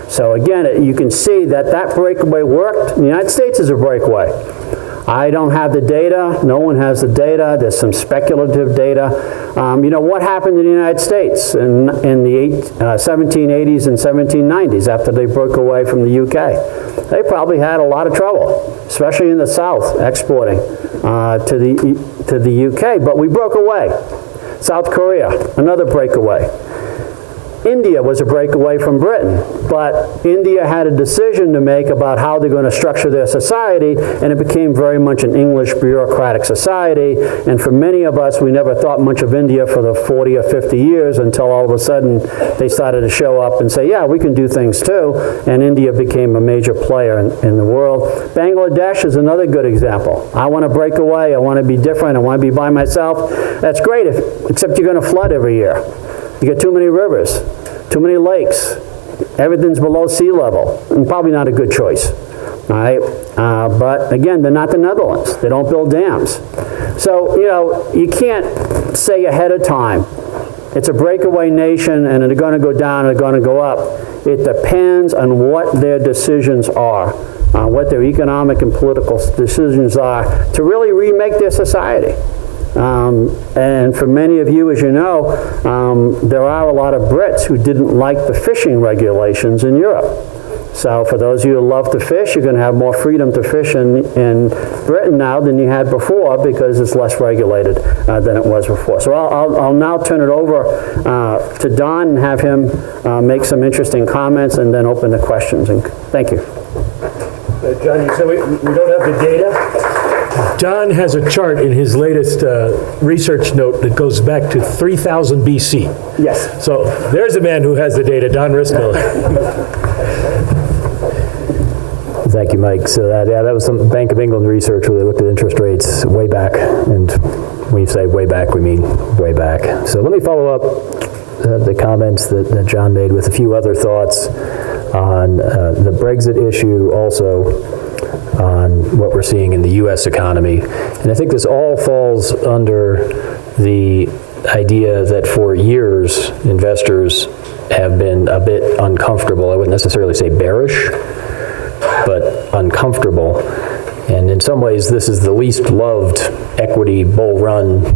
So again, you can see that breakaway worked. The United States is a breakaway. I don't have the data. No one has the data. There's some speculative data. What happened in the United States in the 1780s and 1790s after they broke away from the UK? They probably had a lot of trouble, especially in the South, exporting to the UK. But we broke away. South Korea, another breakaway. India was a breakaway from Britain, but India had a decision to make about how they're going to structure their society, and it became very much an English bureaucratic society. And for many of us, we never thought much of India for the 40 or 50 years until all of a sudden they started to show up and say, yeah, we can do things too, and India became a major player in the world. Bangladesh is another good example. I want to break away, I want to be different, I want to be by myself. That's great, except you're going to flood every year. You get too many rivers, too many lakes, everything's below sea level, and probably not a good choice. All right, but again, they're not the Netherlands. They don't build dams. So, you can't say ahead of time, it's a breakaway nation and they're going to go down, they're going to go up. It depends on what their decisions are, what their economic and political decisions are to really remake their society. And for many of you, as you know, there are a lot of Brits who didn't like the fishing regulations in Europe. So for those of you who love to fish, you're going to have more freedom to fish in Britain now than you had before because it's less regulated than it was before. So I'll now turn it over to Don and have him make some interesting comments and then open the questions. And thank you. John, you said we don't have the data. John has a chart in his latest research note that goes back to 3000 BC. Yes. So there's a man who has the data, Don Rissmiller. Thank you, Mike. So that was some Bank of England research where they looked at interest rates way back, and when you say way back, we mean way back. So let me follow up the comments that John made with a few other thoughts on the Brexit issue, also on what we're seeing in the U.S. economy. And I think this all falls under the idea that for years, investors have been a bit uncomfortable. I wouldn't necessarily say bearish, but uncomfortable. And in some ways, this is the least loved equity bull run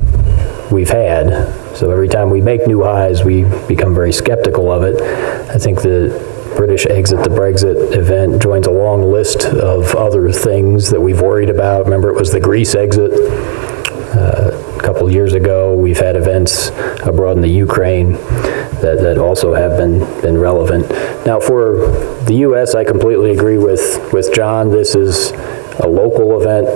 we've had. So every time we make new highs, we become very skeptical of it. I think the British exit, the Brexit event, joins a long list of other things that we've worried about. Remember, it was the Greece exit a couple years ago. We've had events abroad in the Ukraine that also have been relevant. Now, for the U.S., I completely agree with John. This is a local event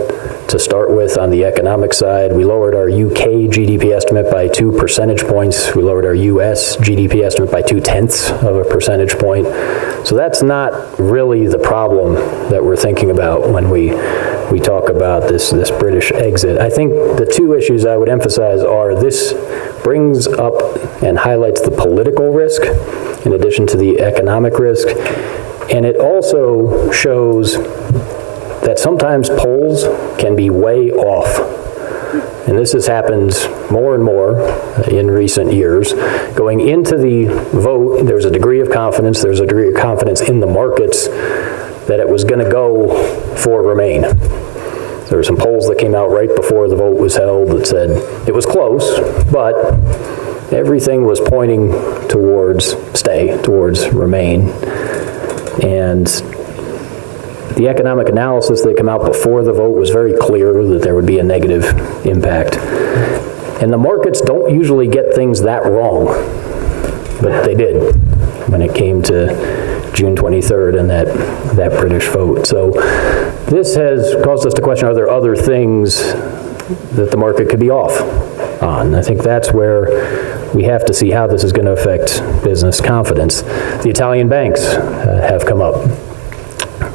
to start with on the economic side. We lowered our UK GDP estimate by 2 percentage points. We lowered our US GDP estimate by 0.2 percentage point. So that's not really the problem that we're thinking about when we talk about this British exit. I think the two issues I would emphasize are this brings up and highlights the political risk in addition to the economic risk. And it also shows that sometimes polls can be way off. And this has happened more and more in recent years. Going into the vote, there's a degree of confidence, there's a degree of confidence in the markets that it was going to go for Remain. There were some polls that came out right before the vote was held that said it was close, but everything was pointing towards towards Remain. And the economic analysis that came out before the vote was very clear that there would be a negative impact. And the markets don't usually get things that wrong, but they did when it came to June 23rd and that British vote. So this has caused us to question, are there other things that the market could be off on? I think that's where we have to see how this is going to affect business confidence. The Italian banks have come up.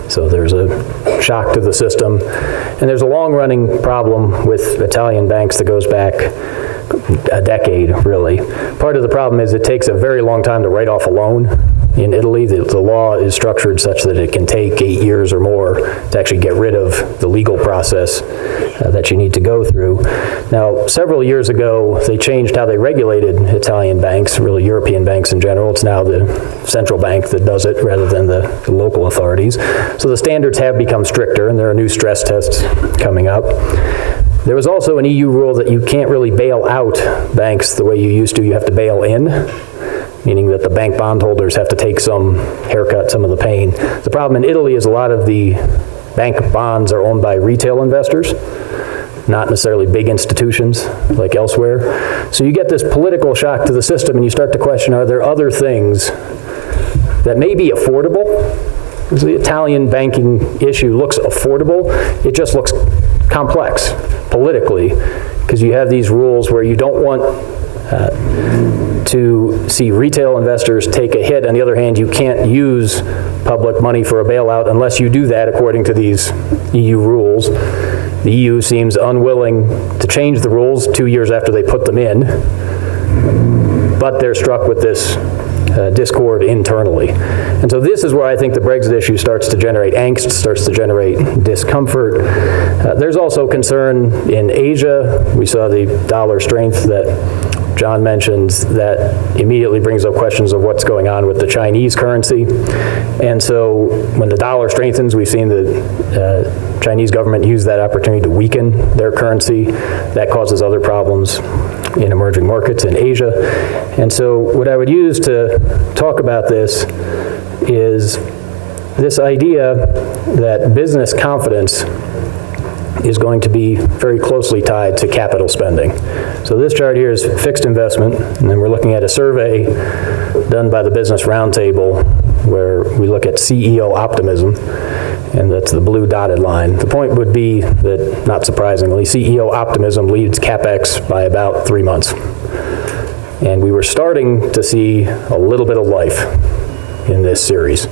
So there's a shock to the system. And there's a long-running problem with Italian banks that goes back a decade, really. Part of the problem is it takes a very long time to write off a loan. In Italy, the law is structured such that it can take 8 years or more to actually get rid of the legal process that you need to go through. Now, several years ago, they changed how they regulated Italian banks, really European banks in general. It's now the central bank that does it rather than the local authorities. So the standards have become stricter, and there are new stress tests coming up. There was also an EU rule that you can't really bail out banks the way you used to. You have to bail in, meaning that the bank bondholders have to take some haircut, some of the pain. The problem in Italy is a lot of the bank bonds are owned by retail investors, not necessarily big institutions like elsewhere. So you get this political shock to the system, and you start to question, are there other things that may be affordable? The Italian banking issue looks affordable. It just looks complex politically, because you have these rules where you don't want to see retail investors take a hit. On the other hand, you can't use public money for a bailout unless you do that according to these EU rules. The EU seems unwilling to change the rules 2 years after they put them in, but they're struck with this discord internally. And so this is where I think the Brexit issue starts to generate angst, starts to generate discomfort. There's also concern in Asia. We saw the dollar strength that John mentioned that immediately brings up questions of what's going on with the Chinese currency. And so when the dollar strengthens, we've seen the Chinese government use that opportunity to weaken their currency. That causes other problems in emerging markets in Asia. And so what I would use to talk about this is this idea that business confidence is going to be very closely tied to capital spending. So this chart here is fixed investment, and then we're looking at a survey done by the Business Roundtable where we look at CEO optimism, and that's the blue dotted line. The point would be that, not surprisingly, CEO optimism leads CapEx by about 3 months. And we were starting to see a little bit of life in this series.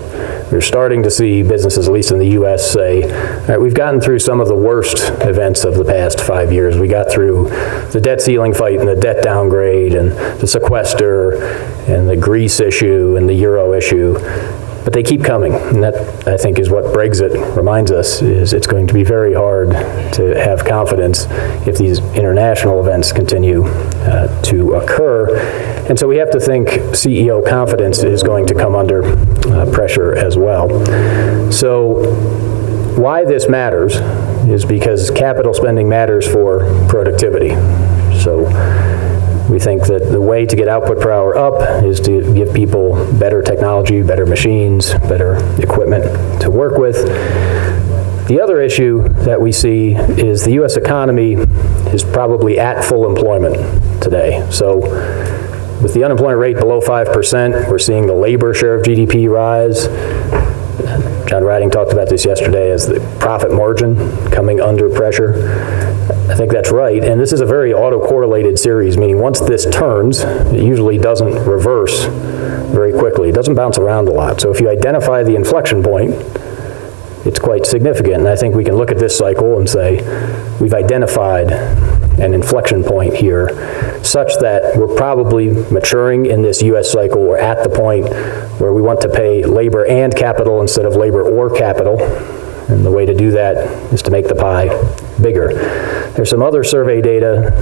We're starting to see businesses, at least in the U.S., say, all right, we've gotten through some of the worst events of the past 5 years. We got through the debt ceiling fight and the debt downgrade and the sequester and the Greece issue and the euro issue. But they keep coming, and that, I think, is what Brexit reminds us, is it's going to be very hard to have confidence if these international events continue to occur. And so we have to think CEO confidence is going to come under pressure as well. So why this matters is because capital spending matters for productivity. So we think that the way to get output per hour up is to give people better technology, better machines, better equipment to work with. The other issue that we see is the U.S. economy is probably at full employment today. So with the unemployment rate below 5%, we're seeing the labor share of GDP rise. John Riding talked about this yesterday as the profit margin coming under pressure. I think that's right, and this is a very autocorrelated series, meaning once this turns, it usually doesn't reverse very quickly. It doesn't bounce around a lot. So if you identify the inflection point, it's quite significant. And I think we can look at this cycle and say, we've identified an inflection point here such that we're probably maturing in this U.S. cycle. We're at the point where we want to pay labor and capital instead of labor or capital. And the way to do that is to make the pie bigger. There's some other survey data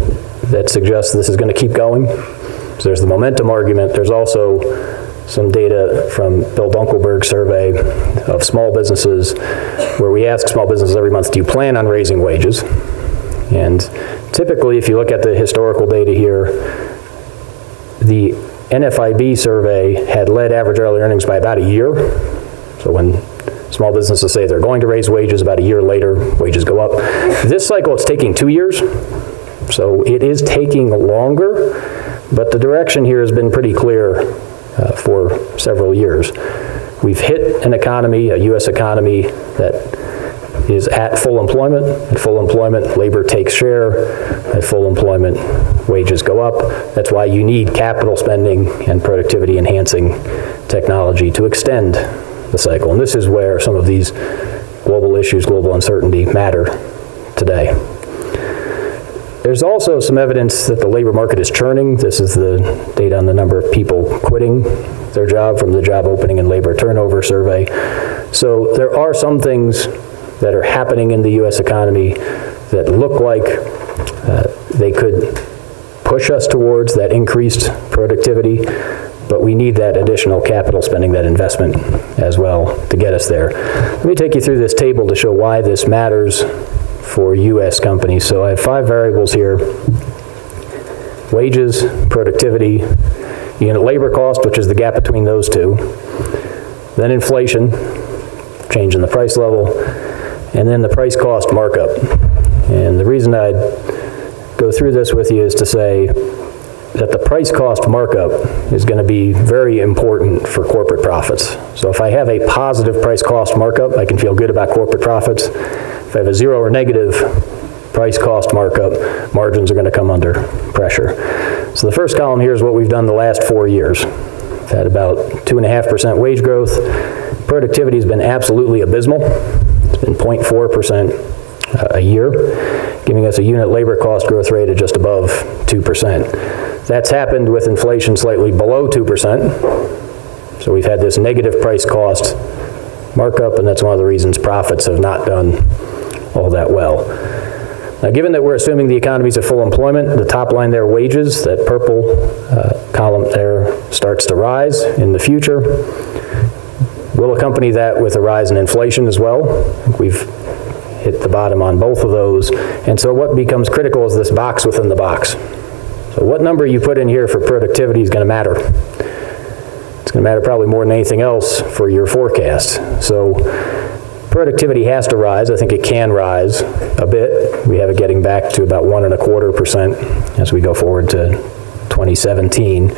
that suggests this is going to keep going. So there's the momentum argument. There's also some data from Bill Dunkelberg's survey of small businesses where we ask small businesses every month, do you plan on raising wages? And typically, if you look at the historical data here, the NFIB survey had led average hourly earnings by about a year. So when small businesses say they're going to raise wages, about a year later, wages go up. This cycle, it's taking 2 years. So it is taking longer, but the direction here has been pretty clear for several years. We've hit an economy, a U.S. economy that is at full employment. At full employment, labor takes share. At full employment, wages go up. That's why you need capital spending and productivity enhancing technology to extend the cycle. And this is where some of these global issues, global uncertainty matter today. There's also some evidence that the labor market is churning. This is the data on the number of people quitting their job from the job opening and labor turnover survey. So there are some things that are happening in the U.S. economy that look like they could push us towards that increased productivity, but we need that additional capital spending, that investment as well to get us there. Let me take you through this table to show why this matters for U.S. companies. So I have 5 variables here: wages, productivity, unit labor cost, which is the gap between those two, then inflation, change in the price level, and then the price cost markup. And the reason I'd go through this with you is to say that the price cost markup is going to be very important for corporate profits. So if I have a positive price cost markup, I can feel good about corporate profits. If I have a 0 or negative price cost markup, margins are going to come under pressure. So the first column here is what we've done the last 4 years. We've had about 2.5% wage growth. Productivity has been absolutely abysmal. It's been 0.4% a year, giving us a unit labor cost growth rate of just above 2%. That's happened with inflation slightly below 2%. So we've had this negative price cost markup, and that's one of the reasons profits have not done all that well. Now, given that we're assuming the economy's at full employment, the top line there, wages, that purple column there, starts to rise in the future. We'll accompany that with a rise in inflation as well. We've hit the bottom on both of those. And so what becomes critical is this box within the box. So what number you put in here for productivity is going to matter. It's going to matter probably more than anything else for your forecast. So productivity has to rise. I think it can rise a bit. We have it getting back to about 1.25% as we go forward to 2017.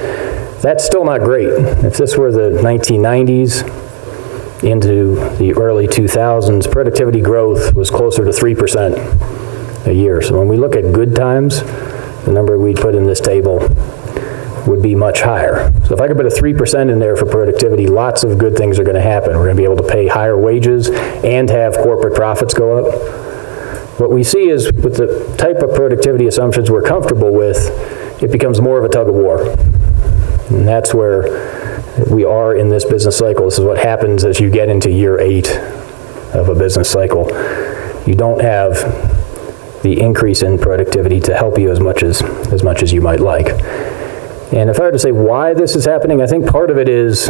That's still not great. If this were the 1990s into the early 2000s, productivity growth was closer to 3% a year. So when we look at good times, the number we'd put in this table would be much higher. So if I could put a 3% in there for productivity, lots of good things are going to happen. We're going to be able to pay higher wages and have corporate profits go up. What we see is with the type of productivity assumptions we're comfortable with, it becomes more of a tug of war. And that's where we are in this business cycle. This is what happens as you get into year 8 of a business cycle. You don't have the increase in productivity to help you as much as you might like. And if I were to say why this is happening, I think part of it is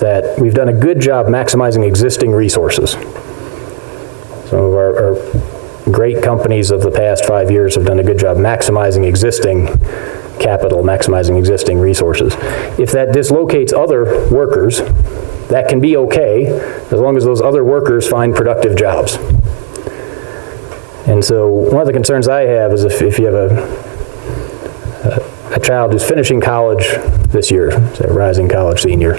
that we've done a good job maximizing existing resources. Some of our great companies of the past 5 years have done a good job maximizing existing capital, maximizing existing resources. If that dislocates other workers, that can be okay as long as those other workers find productive jobs. And so one of the concerns I have is if you have a child who's finishing college this year, say a rising college senior,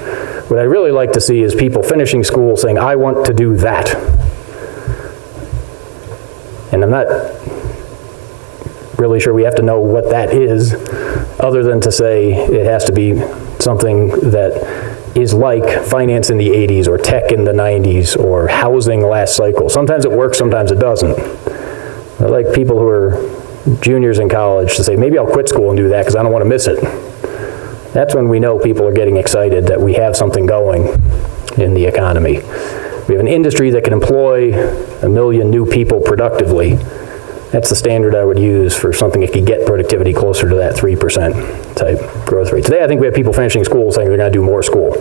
what I'd really like to see is people finishing school saying, I want to do that. And I'm not really sure we have to know what that is, other than to say it has to be something that is like finance in the 80s or tech in the 90s or housing last cycle. Sometimes it works, sometimes it doesn't. I like people who are juniors in college to say, maybe I'll quit school and do that because I don't want to miss it. That's when we know people are getting excited that we have something going in the economy. We have an industry that can employ 1 million new people productively. That's the standard I would use for something that could get productivity closer to that 3% type growth rate. Today, I think we have people finishing school saying they're going to do more school,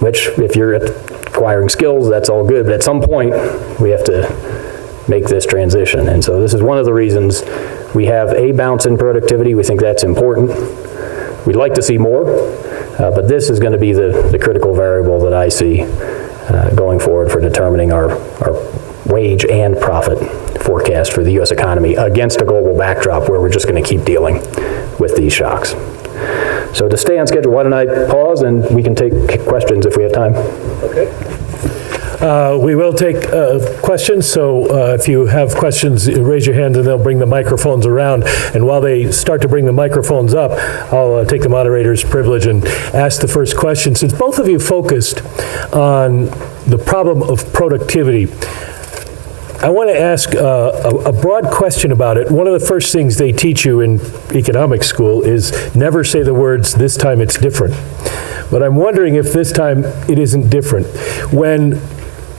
which if you're acquiring skills, that's all good. But at some point, we have to make this transition. And so this is one of the reasons we have a bounce in productivity. We think that's important. We'd like to see more, but this is going to be the critical variable that I see going forward for determining our wage and profit forecast for the U.S. economy against a global backdrop where we're just going to keep dealing with these shocks. So to stay on schedule, why don't I pause and we can take questions if we have time. Okay. We will take questions, so if you have questions, raise your hand and they'll bring the microphones around. And while they start to bring the microphones up, I'll take the moderator's privilege and ask the first question. Since both of you focused on the problem of productivity, I want to ask a broad question about it. One of the first things they teach you in economics school is never say the words, "this time it's different." But I'm wondering if this time it isn't different. When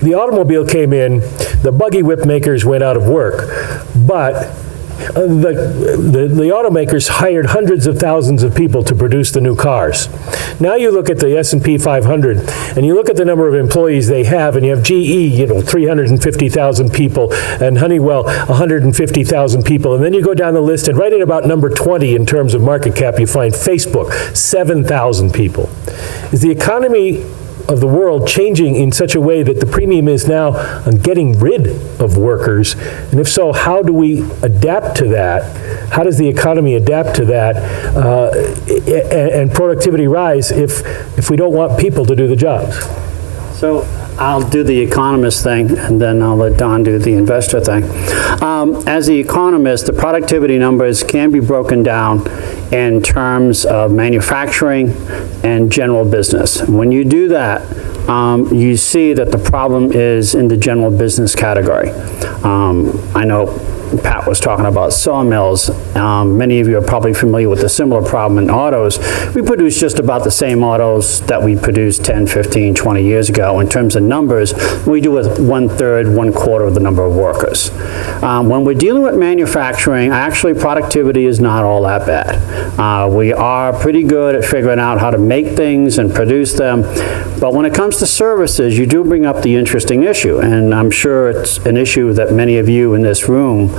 the automobile came in, the buggy whip makers went out of work, but the automakers hired hundreds of thousands of people to produce the new cars. Now you look at the S&P 500, and you look at the number of employees they have, and you have GE, 350,000 people, and Honeywell, 150,000 people, and then you go down the list, and right at about number 20 in terms of market cap, you find Facebook, 7,000 people. Is the economy of the world changing in such a way that the premium is now on getting rid of workers? And if so, how do we adapt to that? How does the economy adapt to that and productivity rise if we don't want people to do the jobs? So I'll do the economist thing, and then I'll let Don do the investor thing. As the economist, the productivity numbers can be broken down in terms of manufacturing and general business. When you do that, you see that the problem is in the general business category. I know Pat was talking about sawmills. Many of you are probably familiar with a similar problem in autos. We produce just about the same autos that we produced 10, 15, 20 years ago. In terms of numbers, we do with 1/3, 1/4 of the number of workers. When we're dealing with manufacturing, actually productivity is not all that bad. We are pretty good at figuring out how to make things and produce them. But when it comes to services, you do bring up the interesting issue. And I'm sure it's an issue that many of you in this room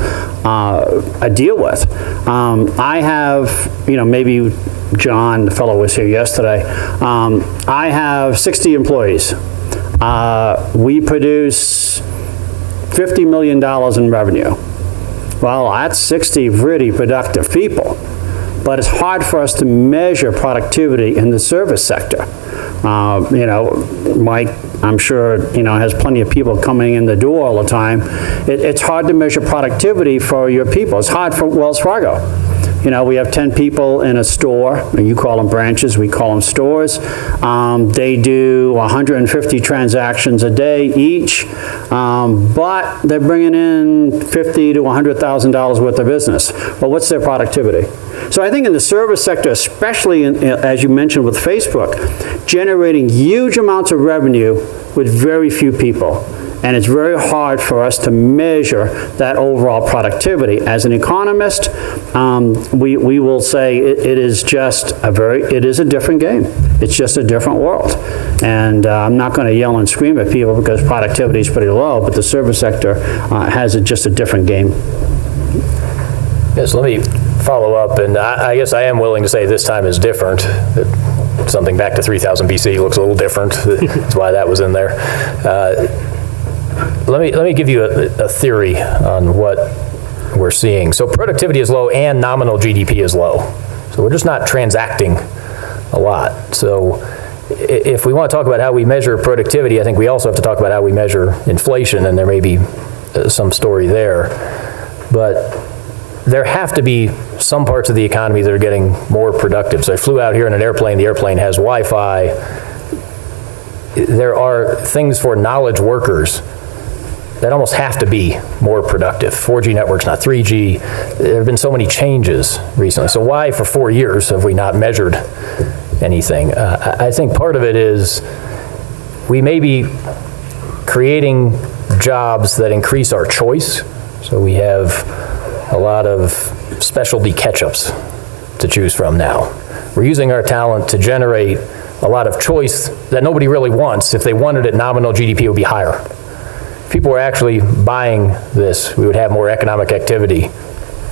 deal with. I have, maybe John, the fellow was here yesterday. I have 60 employees. We produce $50 million in revenue. Well, that's 60 really productive people. But it's hard for us to measure productivity in the service sector. Mike, I'm sure, has plenty of people coming in the door all the time. It's hard to measure productivity for your people. It's hard for Wells Fargo. We have 10 people in a store. You call them branches, we call them stores. They do 150 transactions a day each, but they're bringing in $50,000 to $100,000 worth of business. Well, what's their productivity? So I think in the service sector, especially as you mentioned with Facebook, generating huge amounts of revenue with very few people. And it's very hard for us to measure that overall productivity. As an economist, we will say it is a different game. It's just a different world. And I'm not going to yell and scream at people because productivity is pretty low, but the service sector has just a different game. Yes, let me follow up, and I guess I am willing to say this time is different. Something back to 3000 BC looks a little different. That's why that was in there. Let me give you a theory on what we're seeing. So productivity is low and nominal GDP is low. So we're just not transacting a lot. So if we want to talk about how we measure productivity, I think we also have to talk about how we measure inflation, and there may be some story there. But there have to be some parts of the economy that are getting more productive. So I flew out here in an airplane. The airplane has Wi-Fi. There are things for knowledge workers that almost have to be more productive. 4G networks, not 3G. There have been so many changes recently. So why for 4 years have we not measured anything? I think part of it is we may be creating jobs that increase our choice. So we have a lot of specialty ketchups to choose from now. We're using our talent to generate a lot of choice that nobody really wants. If they wanted it, nominal GDP would be higher. If people were actually buying this, we would have more economic activity,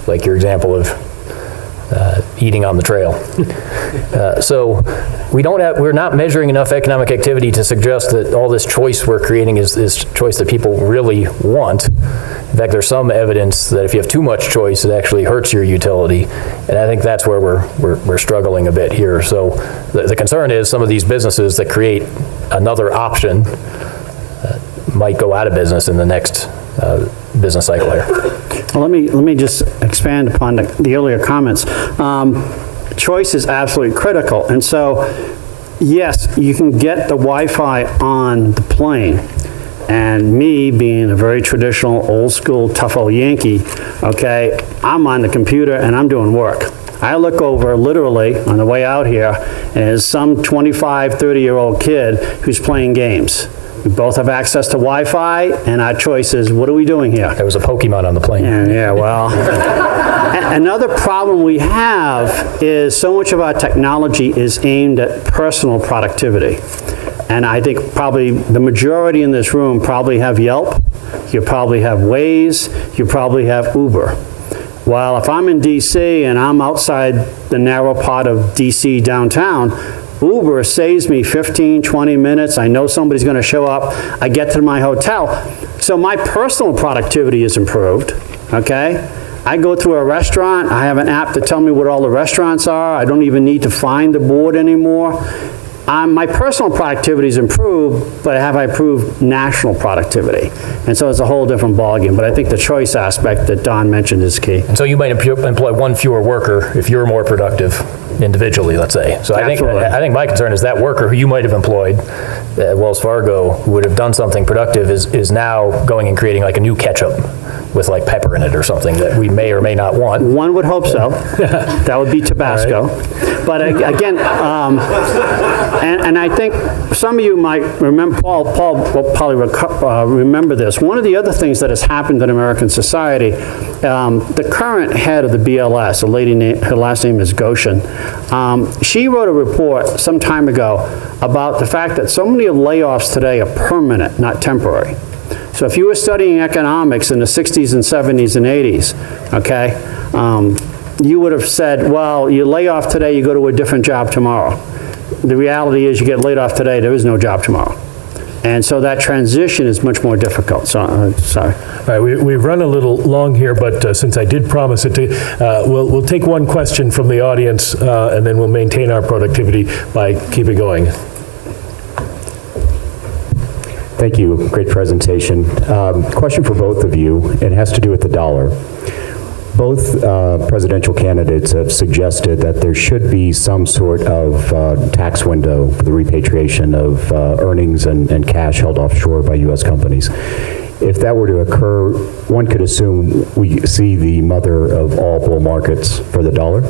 like your example of eating on the trail. So we're not measuring enough economic activity to suggest that all this choice we're creating is choice that people really want. In fact, there's some evidence that if you have too much choice, it actually hurts your utility. And I think that's where we're struggling a bit here. So the concern is some of these businesses that create another option might go out of business in the next business cycle here. Well, let me just expand upon the earlier comments. Choice is absolutely critical. And so, yes, you can get the Wi-Fi on the plane. And me, being a very traditional, old school, tough old Yankee, okay, I'm on the computer and I'm doing work. I look over literally on the way out here, and there's some 25, 30-year-old kid who's playing games. We both have access to Wi-Fi, and our choice is, what are we doing here? There was a Pokemon on the plane. Yeah, well. Another problem we have is so much of our technology is aimed at personal productivity. And I think probably the majority in this room probably have Yelp, you probably have Waze, you probably have Uber. Well, if I'm in DC and I'm outside the narrow part of DC downtown, Uber saves me 15, 20 minutes. I know somebody's going to show up. I get to my hotel. So my personal productivity is improved, okay? I go through a restaurant. I have an app to tell me what all the restaurants are. I don't even need to find the board anymore. My personal productivity is improved, but have I improved national productivity? And so it's a whole different ballgame. But I think the choice aspect that Don mentioned is key. And so you might employ one fewer worker if you're more productive individually, let's say. So I think my concern is that worker who you might have employed at Wells Fargo who would have done something productive is now going and creating like a new ketchup with like pepper in it or something that we may or may not want. One would hope so. That would be Tabasco. Right. But again, and I think some of you might remember, Paul will probably remember this. One of the other things that has happened in American society, the current head of the BLS, a lady her last name is Goshen, she wrote a report some time ago about the fact that so many layoffs today are permanent, not temporary. So if you were studying economics in the 60s and 70s and 80s, okay, you would have said, well, you lay off today, you go to a different job tomorrow. The reality is you get laid off today, there is no job tomorrow. And so that transition is much more difficult. So, sorry. All right, we've run a little long here, but since I did promise it to, we'll take one question from the audience, and then we'll maintain our productivity by keeping going. Thank you. Great presentation. Question for both of you. It has to do with the dollar. Both presidential candidates have suggested that there should be some sort of tax window for the repatriation of earnings and cash held offshore by U.S. companies. If that were to occur, one could assume we see the mother of all bull markets for the dollar.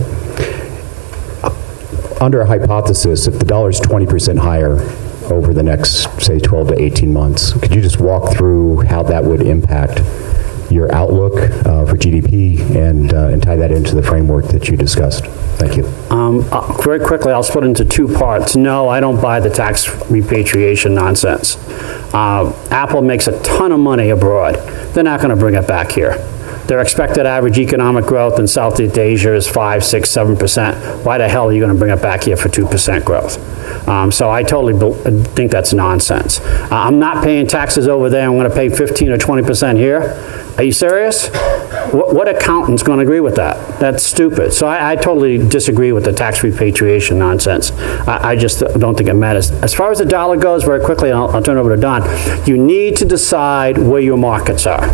Under a hypothesis, if the dollar is 20% higher over the next, say, 12 to 18 months, could you just walk through how that would impact your outlook for GDP and tie that into the framework that you discussed? Thank you. Very quickly, I'll split into two parts. No, I don't buy the tax repatriation nonsense. Apple makes a ton of money abroad. They're not going to bring it back here. Their expected average economic growth in Southeast Asia is 5, 6, 7%. Why the hell are you going to bring it back here for 2% growth? So I totally think that's nonsense. I'm not paying taxes over there. I'm going to pay 15 or 20% here. Are you serious? What accountant's going to agree with that? That's stupid. So I totally disagree with the tax repatriation nonsense. I just don't think it matters. As far as the dollar goes, very quickly, and I'll turn it over to Don, you need to decide where your markets are.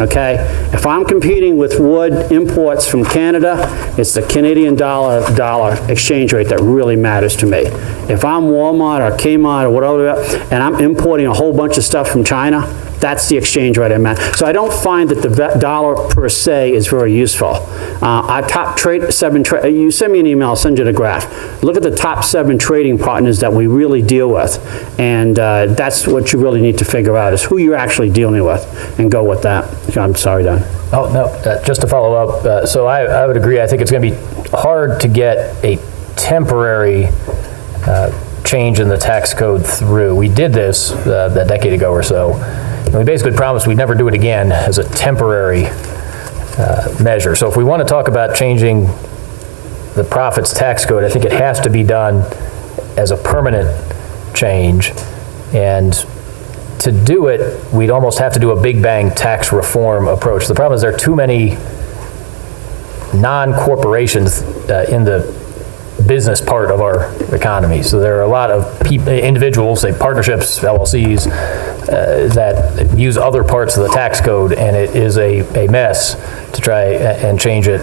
Okay? If I'm competing with wood imports from Canada, it's the Canadian dollar exchange rate that really matters to me. If I'm Walmart or Kmart or whatever, and I'm importing a whole bunch of stuff from China, that's the exchange rate I meant. So I don't find that the dollar per se is very useful. Our top seven, you send me an email, I'll send you the graph. Look at the top 7 trading partners that we really deal with. And that's what you really need to figure out is who you're actually dealing with and go with that. I'm sorry, Don. Oh, no, just to follow up. So I would agree. I think it's going to be hard to get a temporary change in the tax code through. We did this a decade ago or so. And we basically promised we'd never do it again as a temporary measure. So if we want to talk about changing the profits tax code, I think it has to be done as a permanent change. And to do it, we'd almost have to do a big bang tax reform approach. The problem is there are too many non-corporations in the business part of our economy. So there are a lot of individuals, say partnerships, LLCs, that use other parts of the tax code, and it is a mess to try and change it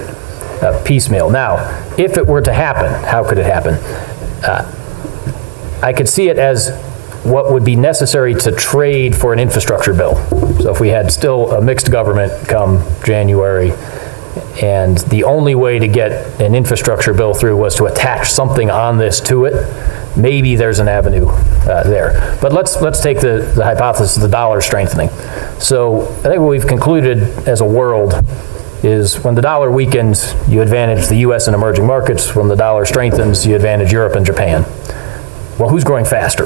piecemeal. Now, if it were to happen, how could it happen? I could see it as what would be necessary to trade for an infrastructure bill. So if we had still a mixed government come January, and the only way to get an infrastructure bill through was to attach something on this to it, maybe there's an avenue there. But let's take the hypothesis of the dollar strengthening. So I think what we've concluded as a world is when the dollar weakens, you advantage the U.S. and emerging markets. When the dollar strengthens, you advantage Europe and Japan. Well, who's growing faster?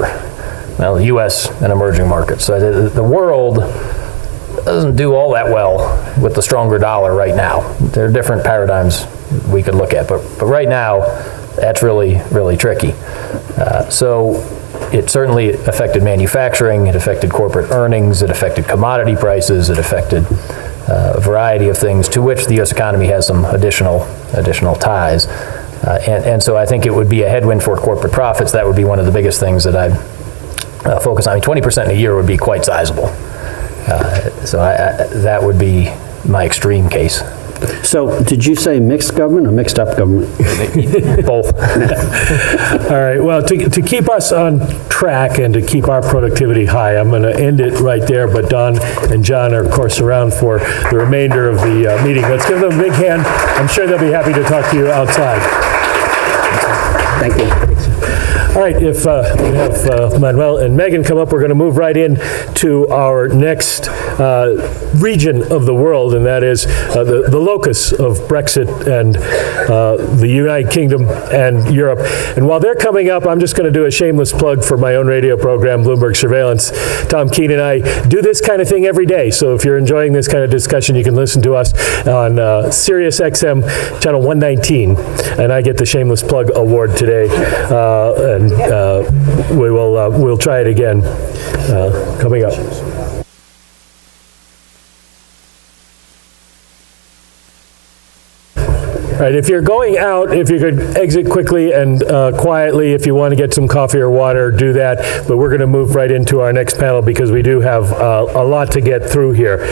Well, the U.S. and emerging markets. So the world doesn't do all that well with the stronger dollar right now. There are different paradigms we could look at, but right now, that's really, really tricky. So it certainly affected manufacturing, it affected corporate earnings, it affected commodity prices, it affected a variety of things to which the U.S. economy has some additional ties. And so I think it would be a headwind for corporate profits. That would be one of the biggest things that I'd focus on. I mean, 20% in a year would be quite sizable. So that would be my extreme case. So did you say mixed government or mixed up government? Both. All right, well, to keep us on track and to keep our productivity high, I'm going to end it right there, but Don and John are, of course, around for the remainder of the meeting. Let's give them a big hand. I'm sure they'll be happy to talk to you outside. Thank you. All right, if we have Manuel and Megan come up, we're going to move right in to our next region of the world, and that is the locus of Brexit and the United Kingdom and Europe. And while they're coming up, I'm just going to do a shameless plug for my own radio program, Bloomberg Surveillance. Tom Keene and I do this kind of thing every day, so if you're enjoying this kind of discussion, you can listen to us on Sirius XM channel 119, and I get the shameless plug award today. We'll try it again coming up. All right, if you're going out, if you could exit quickly and quietly, if you want to get some coffee or water, do that. But we're going to move right into our next panel because we do have a lot to get through here.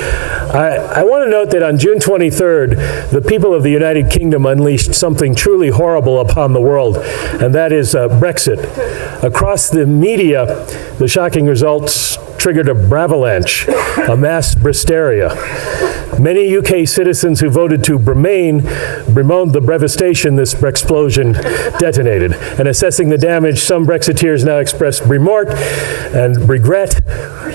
I want to note that on June 23rd, the people of the United Kingdom unleashed something truly horrible upon the world, and that is Brexit. Across the media, the shocking results triggered a bravalanche, a mass hysteria. Many UK citizens who voted to bemoan the devastation this explosion detonated. And assessing the damage, some Brexiteers now express remorse and regret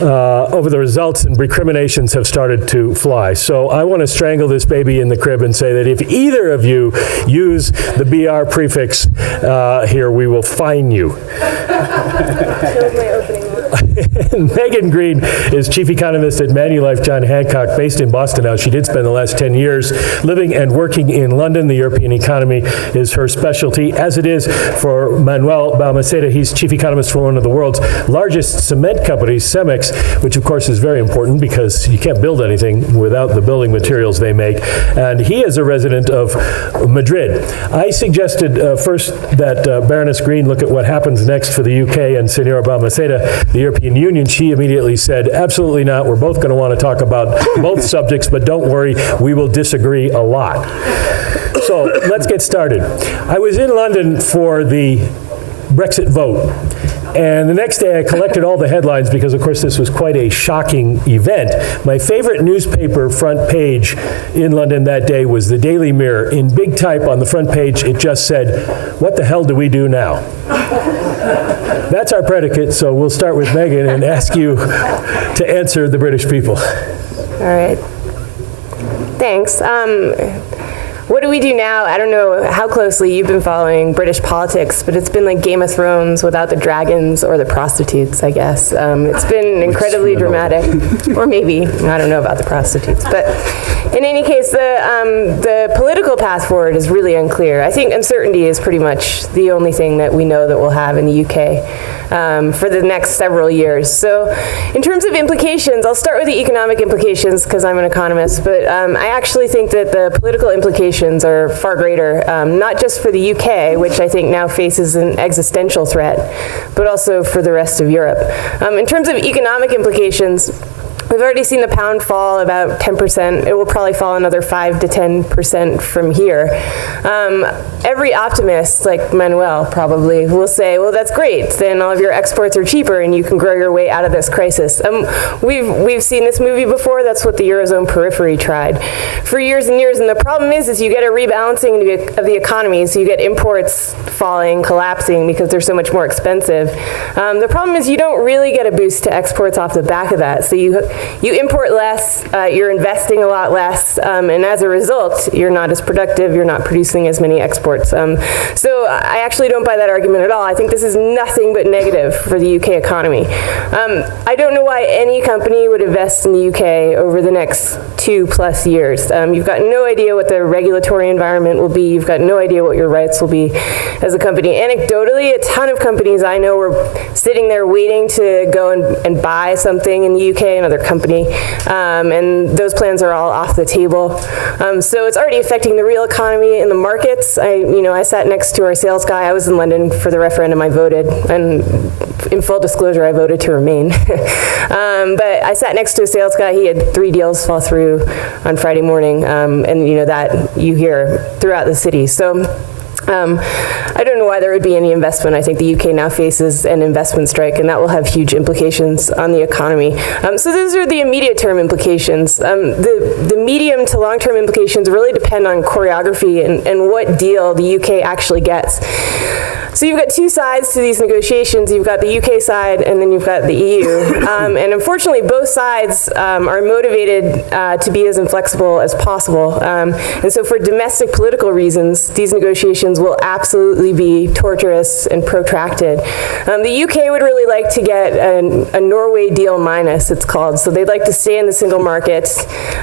over the results, and recriminations have started to fly. So I want to strangle this baby in the crib and say that if either of you use the BR prefix here, we will fine you. Megan Green is chief economist at Manulife John Hancock, based in Boston now. She did spend the last 10 years living and working in London. The European economy is her specialty, as it is for Manuel Balmaceda. He's chief economist for one of the world's largest cement companies, Cemex, which of course is very important because you can't build anything without the building materials they make. And he is a resident of Madrid. I suggested first that Baroness Green look at what happens next for the UK and Senor Balmaceda, the European Union. She immediately said, absolutely not. We're both going to want to talk about both subjects, but don't worry, we will disagree a lot. So let's get started. I was in London for the Brexit vote. And the next day I collected all the headlines because, of course, this was quite a shocking event. My favorite newspaper front page in London that day was the Daily Mirror. In big type on the front page, it just said, "What the hell do we do now?" That's our predicate, so we'll start with Megan and ask you to answer the British people. All right. Thanks. What do we do now? I don't know how closely you've been following British politics, but it's been like Game of Thrones without the dragons or the prostitutes, I guess. It's been incredibly dramatic. Or maybe, I don't know about the prostitutes. But in any case, the political path forward is really unclear. I think uncertainty is pretty much the only thing that we know that we'll have in the UK. For the next several years. So in terms of implications, I'll start with the economic implications because I'm an economist, but I actually think that the political implications are far greater, not just for the UK, which I think now faces an existential threat, but also for the rest of Europe. In terms of economic implications, we've already seen the pound fall about 10%. It will probably fall another 5 to 10% from here. Every optimist, like Manuel probably, will say, well, that's great. Then all of your exports are cheaper and you can grow your way out of this crisis. We've seen this movie before. That's what the Eurozone periphery tried for years and years. And the problem is you get a rebalancing of the economy. So you get imports falling, collapsing because they're so much more expensive. The problem is you don't really get a boost to exports off the back of that. So you import less, you're investing a lot less, and as a result, you're not as productive, you're not producing as many exports. So I actually don't buy that argument at all. I think this is nothing but negative for the UK economy. I don't know why any company would invest in the UK over the next 2+ years. You've got no idea what the regulatory environment will be. You've got no idea what your rights will be as a company. Anecdotally, a ton of companies I know were sitting there waiting to go and buy something in the UK, another company, and those plans are all off the table. So it's already affecting the real economy and the markets. I sat next to our sales guy. I was in London for the referendum. I voted, and in full disclosure, I voted to remain. But I sat next to a sales guy. He had 3 deals fall through on Friday morning, and that you hear throughout the city. So I don't know why there would be any investment. I think the UK now faces an investment strike, and that will have huge implications on the economy. So those are the immediate term implications. The medium to long term implications really depend on choreography and what deal the UK actually gets. So you've got two sides to these negotiations. You've got the UK side, and then you've got the EU. And unfortunately, both sides are motivated to be as inflexible as possible. And so for domestic political reasons, these negotiations will absolutely be torturous and protracted. The UK would really like to get a Norway deal minus, it's called. So they'd like to stay in the single market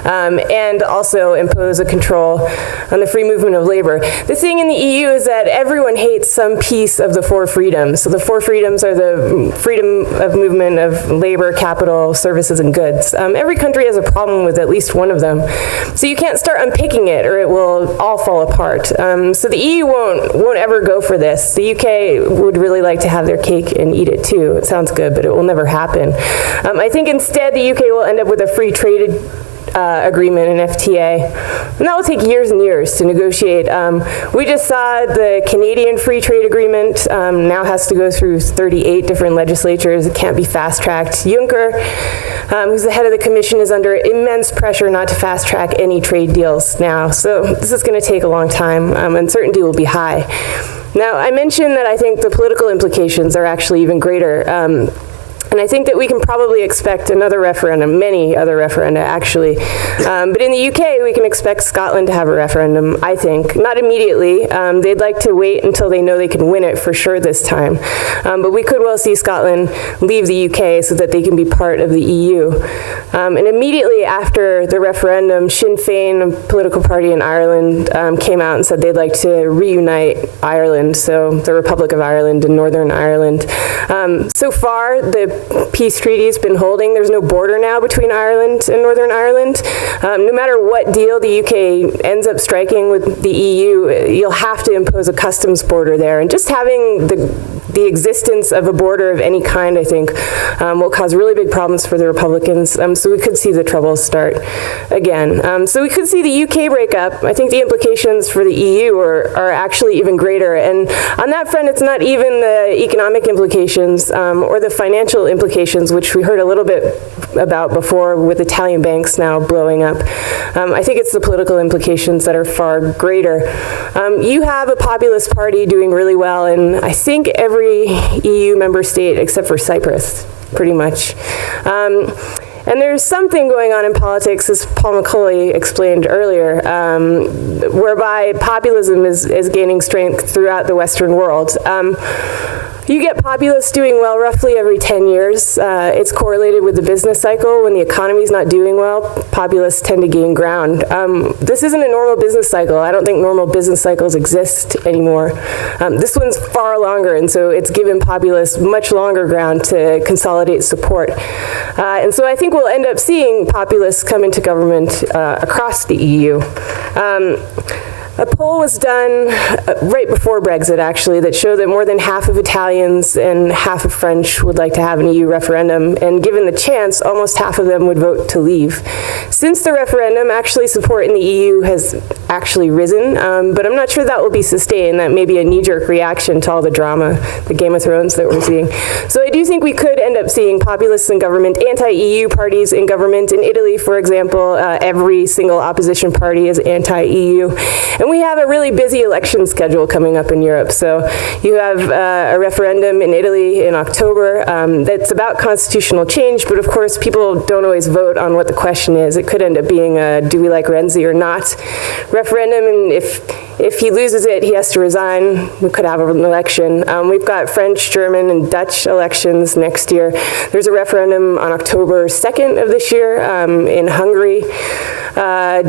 and also impose a control on the free movement of labor. The thing in the EU is that everyone hates some piece of the four freedoms. So the four freedoms are the freedom of movement of labor, capital, services, and goods. Every country has a problem with at least one of them. So you can't start unpicking it or it will all fall apart. So the EU won't ever go for this. The UK would really like to have their cake and eat it too. It sounds good, but it will never happen. I think instead the UK will end up with a free trade agreement, an FTA, and that will take years and years to negotiate. We just saw the Canadian free trade agreement now has to go through 38 different legislatures. It can't be fast-tracked. Juncker, who's the head of the commission, is under immense pressure not to fast-track any trade deals now. So this is going to take a long time. Uncertainty will be high. Now, I mentioned that I think the political implications are actually even greater. And I think that we can probably expect another referendum, many other referenda actually. But in the UK, we can expect Scotland to have a referendum, I think. Not immediately. They'd like to wait until they know they can win it for sure this time. But we could well see Scotland leave the UK so that they can be part of the EU. And immediately after the referendum, Sinn Féin, a political party in Ireland, came out and said they'd like to reunite Ireland, so the Republic of Ireland and Northern Ireland. So far, the peace treaty's been holding. There's no border now between Ireland and Northern Ireland. No matter what deal the UK ends up striking with the EU, you'll have to impose a customs border there. And just having the existence of a border of any kind, I think, will cause really big problems for the Republicans. So we could see the troubles start again. So we could see the UK break up. I think the implications for the EU are actually even greater. And on that front, it's not even the economic implications or the financial implications, which we heard a little bit about before with Italian banks now blowing up. I think it's the political implications that are far greater. You have a populist party doing really well in, I think, every EU member state except for Cyprus, pretty much. And there's something going on in politics, as Paul Macaulay explained earlier, whereby populism is gaining strength throughout the Western world. You get populists doing well roughly every 10 years. It's correlated with the business cycle. When the economy's not doing well, populists tend to gain ground. This isn't a normal business cycle. I don't think normal business cycles exist anymore. This one's far longer, and so it's given populists much longer ground to consolidate support. And so I think we'll end up seeing populists come into government across the EU. A poll was done right before Brexit, actually, that showed that more than half of Italians and half of French would like to have an EU referendum, and given the chance, almost half of them would vote to leave. Since the referendum, actually, support in the EU has actually risen, but I'm not sure that will be sustained. That may be a knee-jerk reaction to all the drama, the Game of Thrones that we're seeing. So I do think we could end up seeing populists in government, anti-EU parties in government. In Italy, for example, every single opposition party is anti-EU. And we have a really busy election schedule coming up in Europe. So you have a referendum in Italy in October that's about constitutional change, but of course people don't always vote on what the question is. It could end up being a do we like Renzi or not referendum, and if he loses it, he has to resign. We could have an election. We've got French, German, and Dutch elections next year. There's a referendum on October 2nd of this year in Hungary,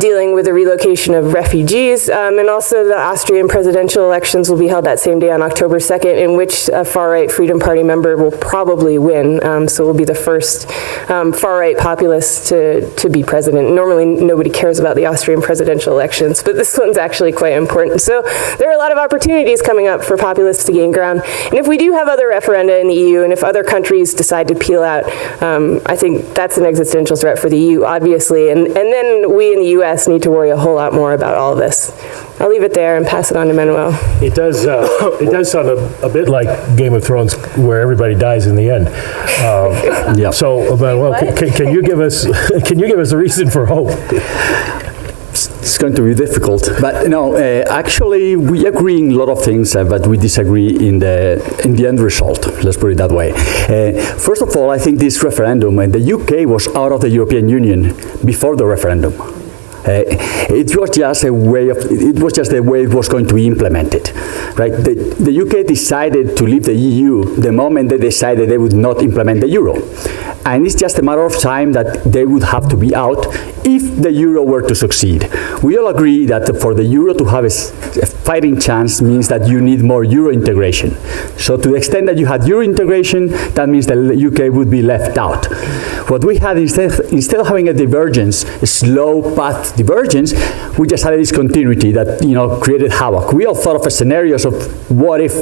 dealing with the relocation of refugees. And also the Austrian presidential elections will be held that same day on October 2nd, in which a far-right Freedom Party member will probably win. So we'll be the first far-right populist to be president. Normally nobody cares about the Austrian presidential elections, but this one's actually quite important. So there are a lot of opportunities coming up for populists to gain ground. And if we do have other referenda in the EU, and if other countries decide to peel out, I think that's an existential threat for the EU, obviously. And then we in the US need to worry a whole lot more about all of this. I'll leave it there and pass it on to Manuel. It does sound a bit like Game of Thrones, where everybody dies in the end. So, Manuel, can you give us a reason for hope? It's going to be difficult, but no. Actually, we agree in a lot of things, but we disagree in the end result. Let's put it that way. First of all, I think this referendum, the UK was out of the European Union before the referendum. It was just the way it was going to be implemented, right? The UK decided to leave the EU the moment they decided they would not implement the euro. And it's just a matter of time that they would have to be out if the euro were to succeed. We all agree that for the euro to have a fighting chance means that you need more euro integration. So to the extent that you had euro integration, that means the UK would be left out. What we had instead of having a divergence, a slow path divergence, we just had a discontinuity that created havoc. We all thought of scenarios of what if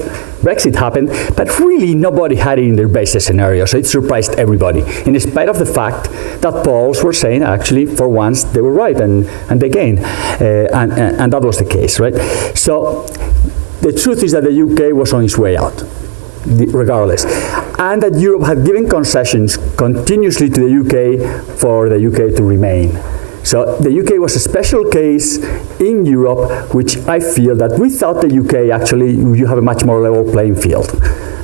Brexit happened, but really nobody had it in their basis scenario, so it surprised everybody. In spite of the fact that polls were saying actually for once they were right and they gained, and that was the case, right? So the truth is that the UK was on its way out, regardless, and that Europe had given concessions continuously to the UK for the UK to remain. So the UK was a special case in Europe, which I feel that without the UK, actually, you have a much more level playing field,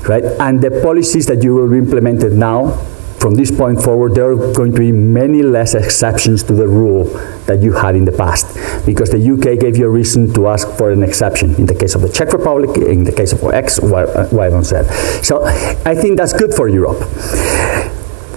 right? And the policies that you will be implemented now, from this point forward, there are going to be many less exceptions to the rule that you had in the past, because the UK gave you a reason to ask for an exception in the case of the Czech Republic, in the case of X, Y, and Z. So I think that's good for Europe.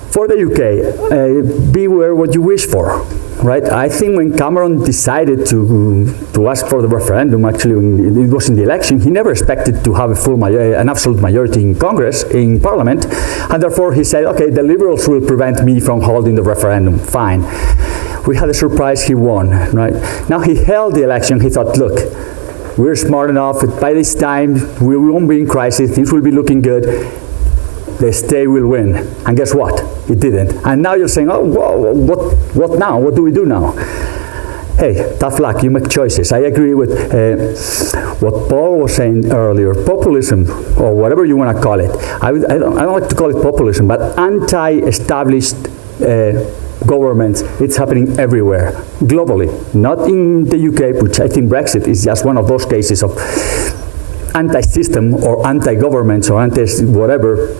For the UK, beware what you wish for. Right? I think when Cameron decided to ask for the referendum, actually when it was in the election, he never expected to have an absolute majority in Congress, in Parliament, and therefore he said, okay, the Liberals will prevent me from holding the referendum, fine. We had a surprise, he won, right? Now he held the election, he thought, look, we're smart enough, by this time we won't be in crisis, things will be looking good, the stay will win. And guess what? It didn't. And now you're saying, oh, what now? What do we do now? Hey, tough luck, you make choices. I agree with what Paul was saying earlier. Populism, or whatever you want to call it. I don't like to call it populism, but anti-established governments, it's happening everywhere, globally. Not in the UK, which I think Brexit is just one of those cases of anti-system or anti-governments or anti-whatever,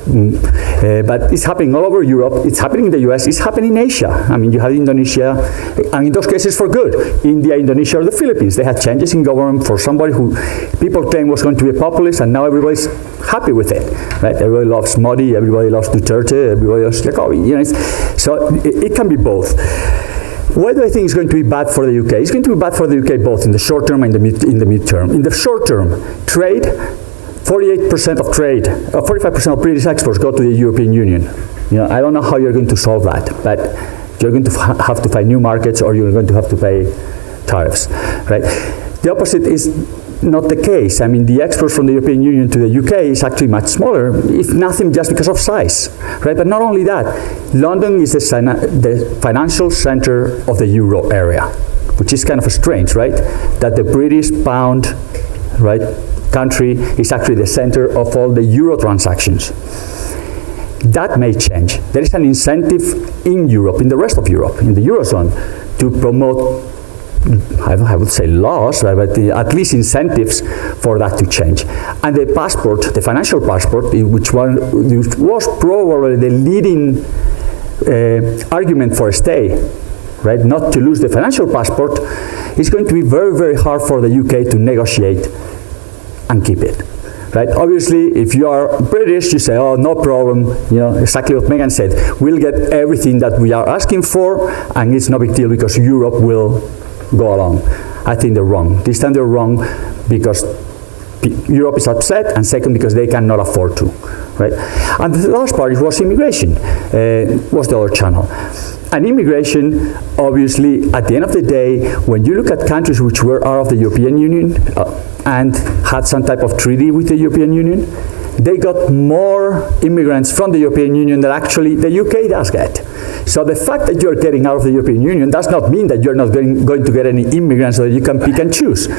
but it's happening all over Europe, it's happening in the US, it's happening in Asia. I mean, you have Indonesia, and in those cases for good. India, Indonesia, or the Philippines, they had changes in government for somebody who people claim was going to be a populist, and now everybody's happy with it, right? Everybody loves Modi, everybody loves Duterte, everybody loves Jacobi, so it can be both. Why do I think it's going to be bad for the UK? It's going to be bad for the UK both in the short term and in the midterm. In the short term, trade, 48% of trade, 45% of British exports go to the European Union. I don't know how you're going to solve that, but you're going to have to find new markets, or you're going to have to pay tariffs, right? The opposite is not the case. I mean, the exports from the European Union to the UK is actually much smaller, if nothing just because of size, right? But not only that, London is the financial center of the euro area, which is kind of strange, right? That the British pound, right, country is actually the center of all the euro transactions. That may change. There is an incentive in Europe, in the rest of Europe, in the Eurozone, to promote, I would say laws, right, but at least incentives for that to change. And the passport, the financial passport, which was probably the leading argument for a stay, right, not to lose the financial passport, is going to be very, very hard for the UK to negotiate and keep it. Right? Obviously, if you are British, you say, oh, no problem, exactly what Megan said. We'll get everything that we are asking for, and it's no big deal because Europe will go along. I think they're wrong. This time they're wrong because Europe is upset, and second, because they cannot afford to. Right? And the last part was immigration, was the other channel. And immigration, obviously, at the end of the day, when you look at countries which were out of the European Union and had some type of treaty with the European Union, they got more immigrants from the European Union than actually the UK does get. So the fact that you're getting out of the European Union does not mean that you're not going to get any immigrants so that you can pick and choose.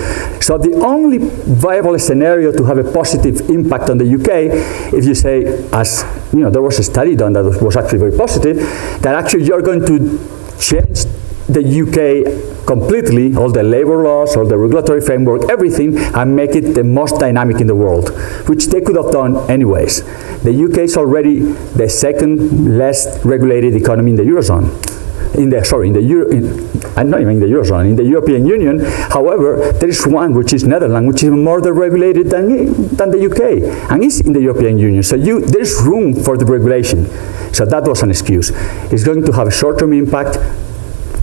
So the only viable scenario to have a positive impact on the UK, if you say, as there was a study done that was actually very positive, that actually you're going to change the UK completely, all the labor laws, all the regulatory framework, everything, and make it the most dynamic in the world, which they could have done anyways. The UK is already the second less regulated economy in the Eurozone. I'm not even in the Eurozone, in the European Union. However, there is one, which is Netherlands, which is more deregulated than the UK, and it's in the European Union. So there's room for the regulation. So that was an excuse. It's going to have a short-term impact.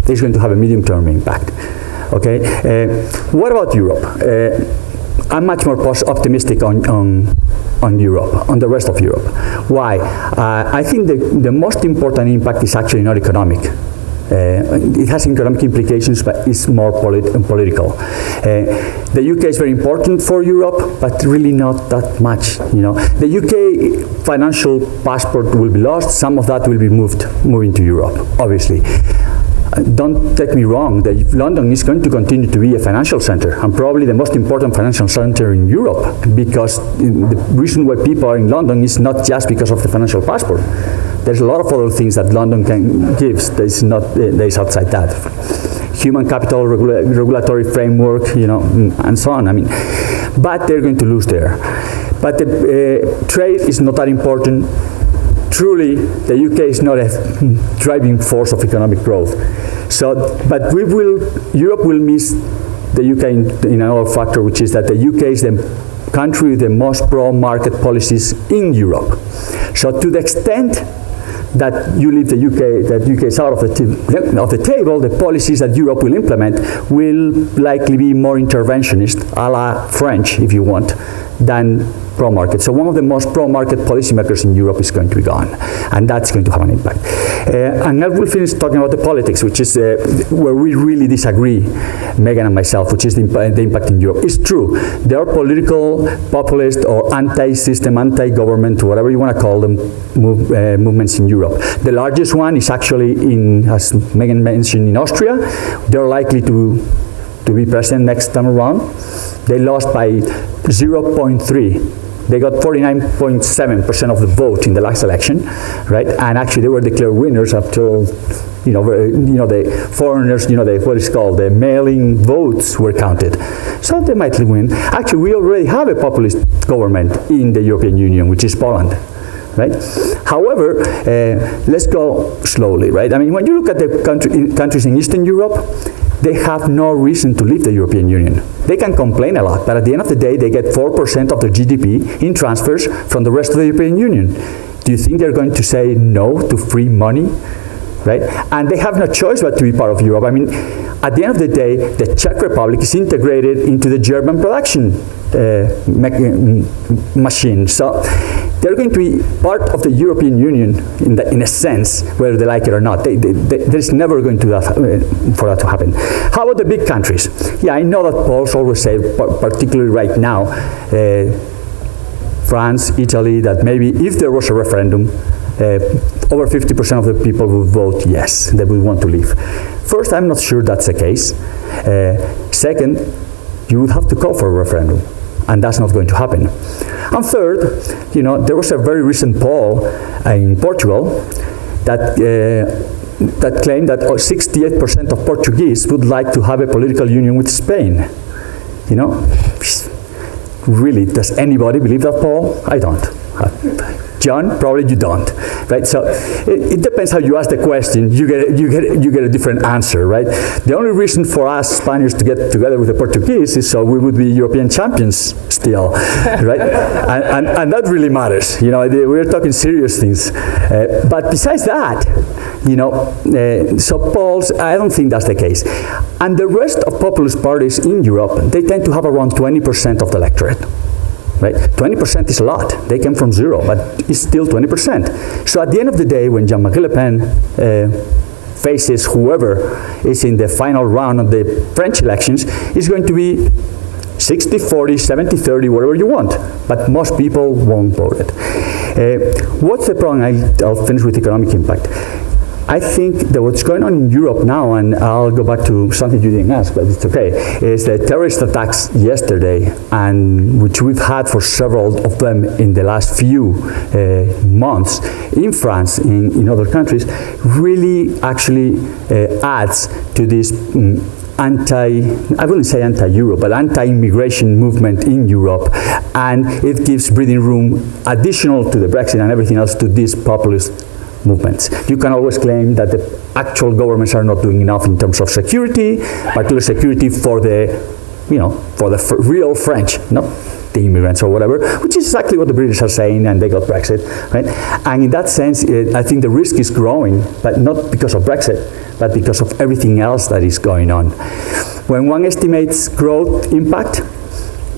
It's going to have a medium-term impact. Okay. What about Europe? I'm much more optimistic on Europe, on the rest of Europe. Why? I think the most important impact is actually not economic. It has economic implications, but it's more political. The UK is very important for Europe, but really not that much. The UK financial passport will be lost. Some of that will be moving to Europe, obviously. Don't take me wrong, London is going to continue to be a financial center, and probably the most important financial center in Europe, because the reason why people are in London is not just because of the financial passport. There's a lot of other things that London gives that is outside that. Human capital, regulatory framework, and so on. But they're going to lose there. But the trade is not that important. Truly, the UK is not a driving force of economic growth. But Europe will miss the UK in another factor, which is that the UK is the country with the most pro-market policies in Europe. So to the extent that you leave the UK, that UK is out of the table, the policies that Europe will implement will likely be more interventionist, a la French, if you want, than pro-market. So one of the most pro-market policymakers in Europe is going to be gone, and that's going to have an impact. And I will finish talking about the politics, which is where we really disagree, Megan and myself, which is the impact in Europe. It's true, there are political, populist, or anti-system, anti-government, whatever you want to call them, movements in Europe. The largest one is actually as Megan mentioned, in Austria. They're likely to be president next time around. They lost by 0.3. They got 49.7% of the vote in the last election, right? And actually, they were declared winners until, the foreigners, what is called the mail-in votes were counted. So they might win. Actually, we already have a populist government in the European Union, which is Poland. Right? However, let's go slowly, right? When you look at the countries in Eastern Europe, they have no reason to leave the European Union. They can complain a lot, but at the end of the day, they get 4% of their GDP in transfers from the rest of the European Union. Do you think they're going to say no to free money? Right? And they have no choice but to be part of Europe. At the end of the day, the Czech Republic is integrated into the German production machine. So they're going to be part of the European Union in a sense, whether they like it or not. There's never going to for that to happen. How about the big countries? Yeah, I know that polls always say, particularly right now, France, Italy, that maybe if there was a referendum, over 50% of the people would vote yes, they would want to leave. First, I'm not sure that's the case. Second, you would have to call for a referendum, and that's not going to happen. And third, there was a very recent poll in Portugal that claimed that 68% of Portuguese would like to have a political union with Spain. Really, does anybody believe that poll? I don't. John, probably you don't, right? So it depends how you ask the question. You get a different answer, right? The only reason for us Spaniards to get together with the Portuguese is so we would be European champions still, right? and that really matters. We're talking serious things. But besides that, so polls, I don't think that's the case. And the rest of populist parties in Europe, they tend to have around 20% of the electorate. Right? 20% is a lot. They came from zero, but it's still 20%. So at the end of the day, when Jean-Marie Le Pen faces whoever is in the final round of the French elections, it's going to be 60-40, 70-30, whatever you want. But most people won't vote it. What's the problem? I'll finish with economic impact. I think that what's going on in Europe now, and I'll go back to something you didn't ask, but it's okay, is the terrorist attacks yesterday, and which we've had for several of them in the last few months in France, in other countries, really actually adds to this I wouldn't say anti-Europe, but anti-immigration movement in Europe, and it gives breathing room additional to the Brexit and everything else to these populist movements. You can always claim that the actual governments are not doing enough in terms of security, particularly security for the, real French, not the immigrants or whatever, which is exactly what the British are saying, and they got Brexit, right? And in that sense, I think the risk is growing, but not because of Brexit, but because of everything else that is going on. When one estimates growth impact,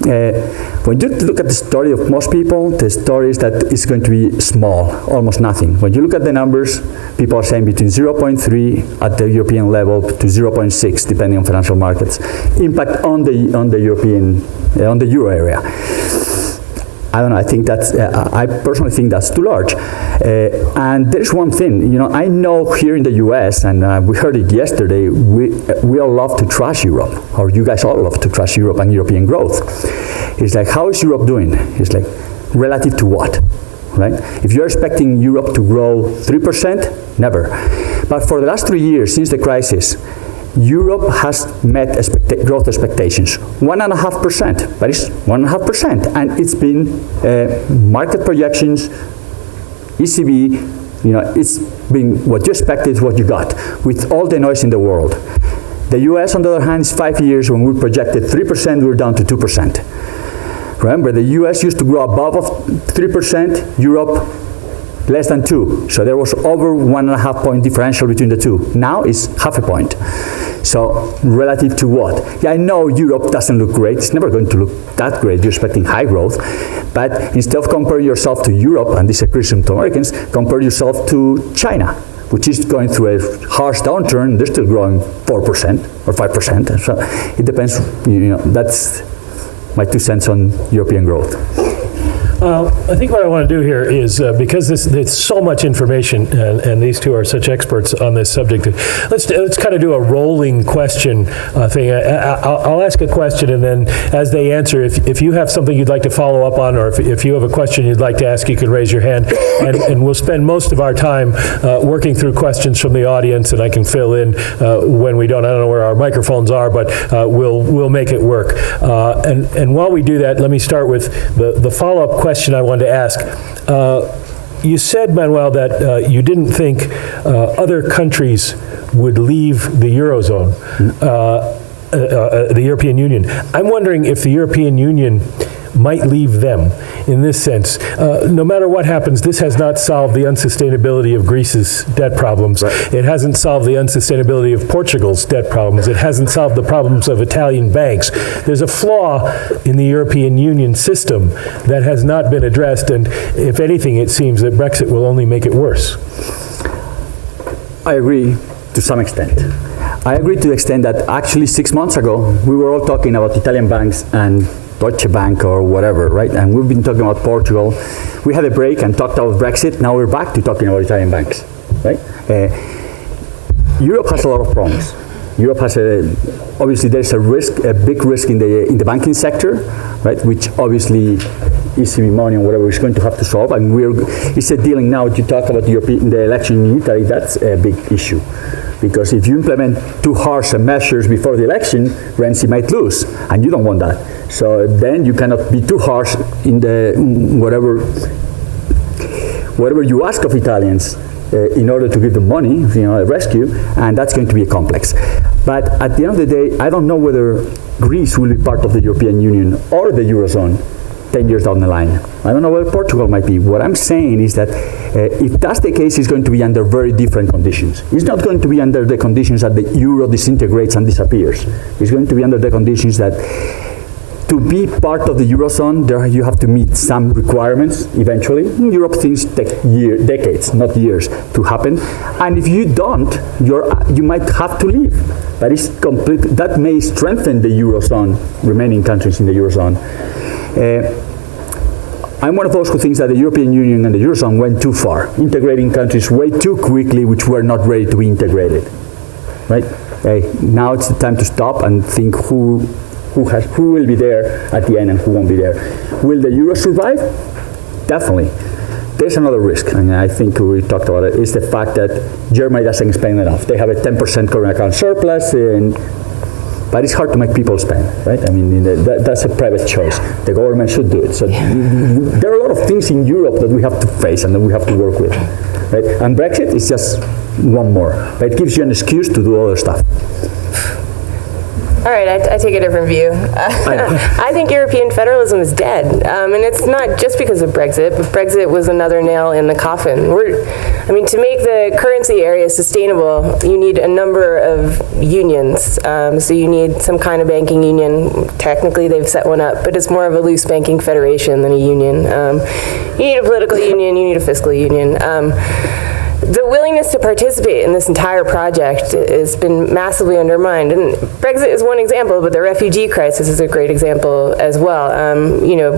when you look at the story of most people, the story is that it's going to be small, almost nothing. When you look at the numbers, people are saying between 0.3 at the European level to 0.6, depending on financial markets, impact on the European, on the euro area. I don't know, I think that's, I personally think that's too large. And there's one thing, I know here in the US, and we heard it yesterday, we all love to trash Europe, or you guys all love to trash Europe and European growth. It's like, how is Europe doing? It's like, relative to what, right? If you're expecting Europe to grow 3%, never. But for the last 3 years, since the crisis, Europe has met growth expectations, 1.5%. That is 1.5%, and it's been market projections, ECB. It's been what you expected is what you got, with all the noise in the world. The U.S., on the other hand, is 5 years when we projected 3%, we were down to 2%. Remember, the U.S. used to grow above 3%, Europe less than 2. So there was over 1.5 point differential between the two. Now it's 0.5 point. So relative to what? Yeah, I know Europe doesn't look great. It's never going to look that great. You're expecting high growth. But instead of comparing yourself to Europe, and this is a criticism to Americans, compare yourself to China, which is going through a harsh downturn. They're still growing 4% or 5%. So it depends. That's my 2 cents on European growth. I think what I want to do here is, because there's so much information, and these two are such experts on this subject, let's kind of do a rolling question thing. I'll ask a question, and then as they answer, if you have something you'd like to follow up on, or if you have a question you'd like to ask, you can raise your hand, and we'll spend most of our time working through questions from the audience, and I can fill in when we don't. I don't know where our microphones are, but we'll make it work. And while we do that, let me start with the follow-up question I wanted to ask. You said, Manuel, that you didn't think other countries would leave the Eurozone, the European Union. I'm wondering if the European Union might leave them in this sense. No matter what happens, this has not solved the unsustainability of Greece's debt problems. Right. It hasn't solved the unsustainability of Portugal's debt problems. It hasn't solved the problems of Italian banks. There's a flaw in the European Union system that has not been addressed, and if anything, it seems that Brexit will only make it worse. I agree to some extent. I agree to the extent that actually 6 months ago, we were all talking about Italian banks and Deutsche Bank or whatever, right? And we've been talking about Portugal. We had a break and talked about Brexit. Now we're back to talking about Italian banks, right? Europe has a lot of problems. Europe has obviously there's a big risk in the banking sector, right? Which obviously ECB money and whatever is going to have to solve. And it's a dealing now. You talk about the election in Italy. That's a big issue. Because if you implement too harsh measures before the election, Renzi might lose, and you don't want that. So then you cannot be too harsh in the whatever you ask of Italians in order to give them money, a rescue, and that's going to be complex. But at the end of the day, I don't know whether Greece will be part of the European Union or the Eurozone 10 years down the line. I don't know where Portugal might be. What I'm saying is that if that's the case, it's going to be under very different conditions. It's not going to be under the conditions that the euro disintegrates and disappears. It's going to be under the conditions that to be part of the Eurozone, you have to meet some requirements eventually. In Europe, things take decades, not years, to happen. And if you don't, you might have to leave. That may strengthen the Eurozone, remaining countries in the Eurozone. I'm one of those who thinks that the European Union and the Eurozone went too far, integrating countries way too quickly, which were not ready to be integrated. Right? Now it's the time to stop and think who will be there at the end and who won't be there. Will the euro survive? Definitely. There's another risk, and I think we talked about it, is the fact that Germany doesn't spend enough. They have a 10% current account surplus, but it's hard to make people spend, right? I mean, that's a private choice. The government should do it. So there are a lot of things in Europe that we have to face and that we have to work with, right? And Brexit is just one more. Right? It gives you an excuse to do other stuff. All right, I take a different view. I think European federalism is dead. And it's not just because of Brexit, but Brexit was another nail in the coffin. To make the currency area sustainable, you need a number of unions. So you need some kind of banking union. Technically, they've set one up, but it's more of a loose banking federation than a union. You need a political union, you need a fiscal union. The willingness to participate in this entire project has been massively undermined. And Brexit is one example, but the refugee crisis is a great example as well.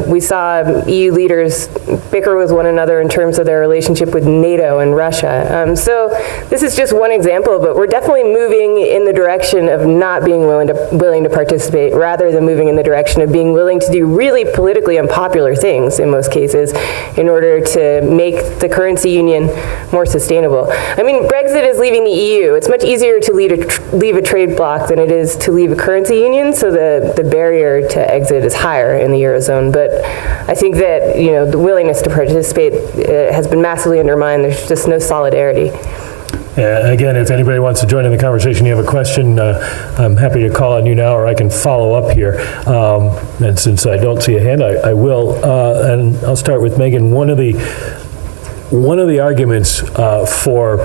We saw EU leaders bicker with one another in terms of their relationship with NATO and Russia. So this is just one example, but we're definitely moving in the direction of not being willing to participate, rather than moving in the direction of being willing to do really politically unpopular things in most cases in order to make the currency union more sustainable. Brexit is leaving the EU. It's much easier to leave a trade bloc than it is to leave a currency union, so the barrier to exit is higher in the Eurozone. But I think that the willingness to participate has been massively undermined. There's just no solidarity. Again, if anybody wants to join in the conversation, you have a question, I'm happy to call on you now, or I can follow up here. And since I don't see a hand, I will. And I'll start with Megan. One of the arguments for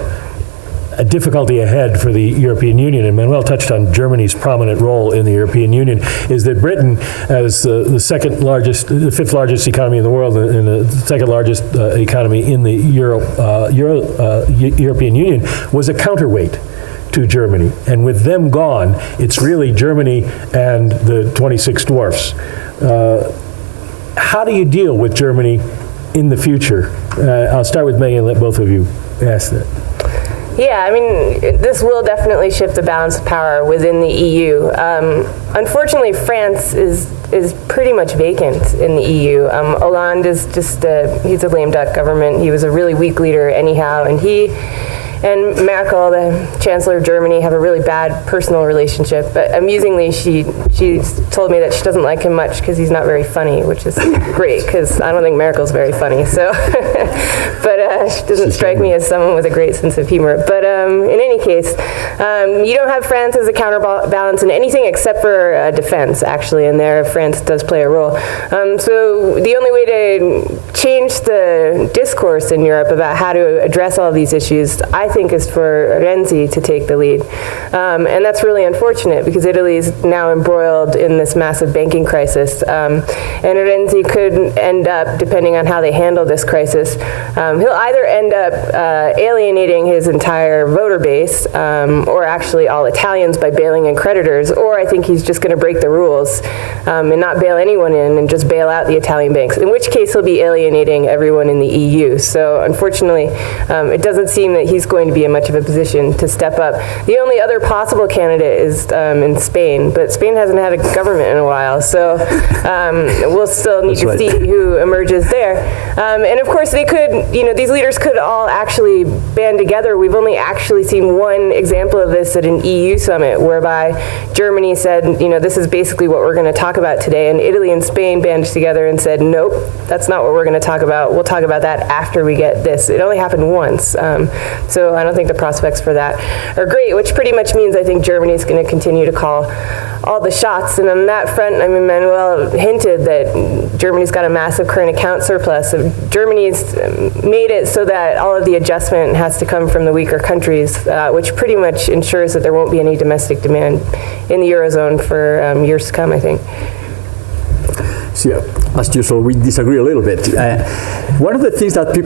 a difficulty ahead for the European Union, and Manuel touched on Germany's prominent role in the European Union, is that Britain, as the fifth largest economy in the world, and the second largest economy in the European Union, was a counterweight to Germany. And with them gone, it's really Germany and the 26 dwarfs. How do you deal with Germany in the future? I'll start with Megan and let both of you ask that. Yeah, this will definitely shift the balance of power within the EU. Unfortunately, France is pretty much vacant in the EU. Hollande is just he's a lame duck government. He was a really weak leader anyhow, and he and Merkel, the Chancellor of Germany, have a really bad personal relationship. But amusingly, she told me that she doesn't like him much because he's not very funny, which is great because I don't think Merkel's very funny. So, but she doesn't strike me as someone with a great sense of humor. But in any case, you don't have France as a counterbalance in anything except for defense, actually, and there France does play a role. So the only way to change the discourse in Europe about how to address all of these issues, I think, is for Renzi to take the lead. And that's really unfortunate because Italy is now embroiled in this massive banking crisis. And Renzi could end up, depending on how they handle this crisis, he'll either end up alienating his entire voter base, or actually all Italians by bailing in creditors, or I think he's just going to break the rules and not bail anyone in and just bail out the Italian banks, in which case he'll be alienating everyone in the EU. So unfortunately, it doesn't seem that he's going to be in much of a position to step up. The only other possible candidate is in Spain, but Spain hasn't had a government in a while, so we'll still need to see who emerges there. And of course, they could, these leaders could all actually band together. We've only actually seen one example of this at an EU summit, whereby Germany said, this is basically what we're going to talk about today, and Italy and Spain banded together and said, nope, that's not what we're going to talk about. We'll talk about that after we get this. It only happened once. So I don't think the prospects for that are great, which pretty much means I think Germany is going to continue to call all the shots. And on that front, Manuel hinted that Germany's got a massive current account surplus. So Germany's made it so that all of the adjustment has to come from the weaker countries, which pretty much ensures that there won't be any domestic demand in the Eurozone for years to come, I think. So, as usual, we disagree a little bit. One of the things that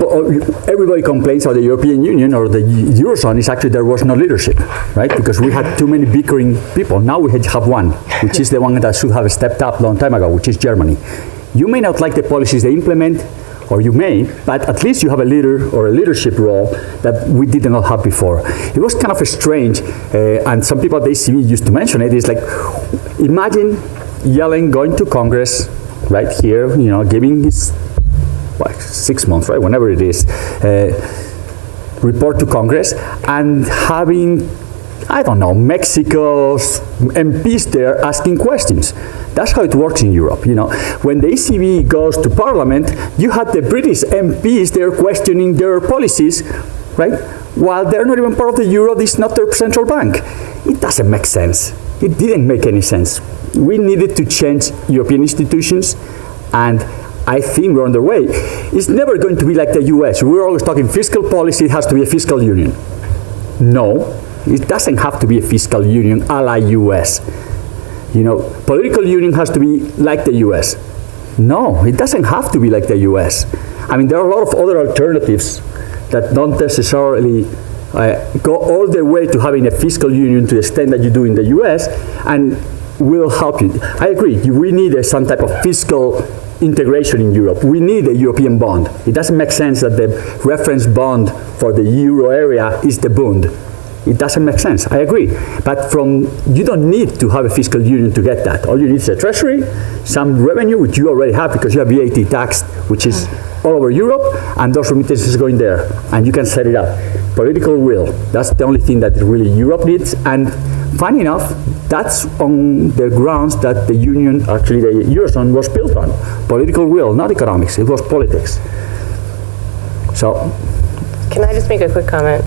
everybody complains about the European Union or the Eurozone is actually there was no leadership, right? Because we had too many bickering people. Now we have one, which is the one that should have stepped up a long time ago, which is Germany. You may not like the policies they implement, or you may, but at least you have a leader or a leadership role that we did not have before. It was kind of strange, and some people at the ACB used to mention it. It's like, imagine Yellen going to Congress right here, giving his 6 months, right, whenever it is, report to Congress, and having, I don't know, Mexico's MPs there asking questions. That's how it works in Europe. When the ECB goes to Parliament, you have the British MPs there questioning their policies, right? While they're not even part of the euro, this is not their central bank. It doesn't make sense. It didn't make any sense. We needed to change European institutions, and I think we're on the way. It's never going to be like the US. We're always talking fiscal policy, it has to be a fiscal union. No, it doesn't have to be a fiscal union a la US. Political union has to be like the US. No, it doesn't have to be like the US. I mean, there are a lot of other alternatives that don't necessarily go all the way to having a fiscal union to the extent that you do in the US, and will help you. I agree, we need some type of fiscal integration in Europe. We need a European bond. It doesn't make sense that the reference bond for the euro area is the Bund. It doesn't make sense. I agree. But you don't need to have a fiscal union to get that. All you need is a treasury, some revenue, which you already have because you have VAT tax, which is all over Europe, and those remittances going there. And you can set it up. Political will. That's the only thing that really Europe needs. And funny enough, that's on the grounds that the union, actually the Eurozone, was built on. Political will, not economics. It was politics. So. Can I just make a quick comment?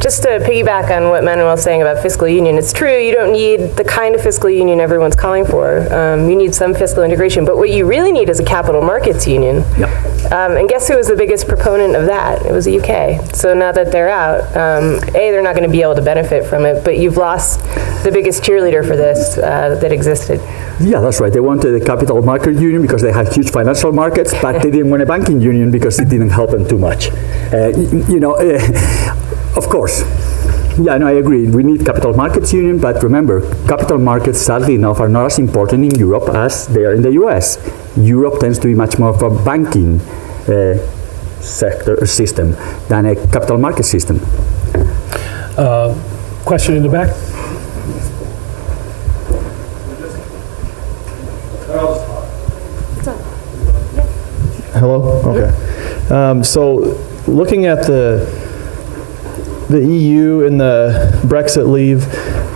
Just to piggyback on what Manuel's saying about fiscal union, it's true, you don't need the kind of fiscal union everyone's calling for. You need some fiscal integration, but what you really need is a capital markets union. Yep. And guess who was the biggest proponent of that? It was the UK. So now that they're out, they're not going to be able to benefit from it, but you've lost the biggest cheerleader for this that existed. Yeah, that's right. They wanted a capital market union because they had huge financial markets, but they didn't want a banking union because it didn't help them too much. Of course. Yeah, no, I agree. We need capital markets union, but remember, capital markets, sadly enough, are not as important in Europe as they are in the US. Europe tends to be much more of a banking system than a capital market system. Question in the back? Hello? Okay. So looking at the EU and the Brexit leave,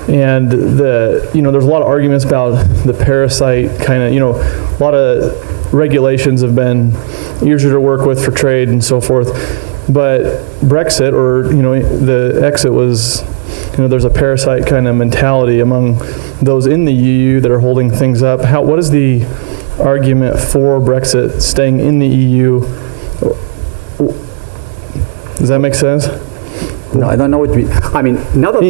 and there's a lot of arguments about the parasite kind of, a lot of regulations have been easier to work with for trade and so forth. But Brexit, or, the exit was, there's a parasite kind of mentality among those in the EU that are holding things up. What is the argument for Brexit staying in the EU? Does that make sense? No, I don't know what you mean. I mean, now that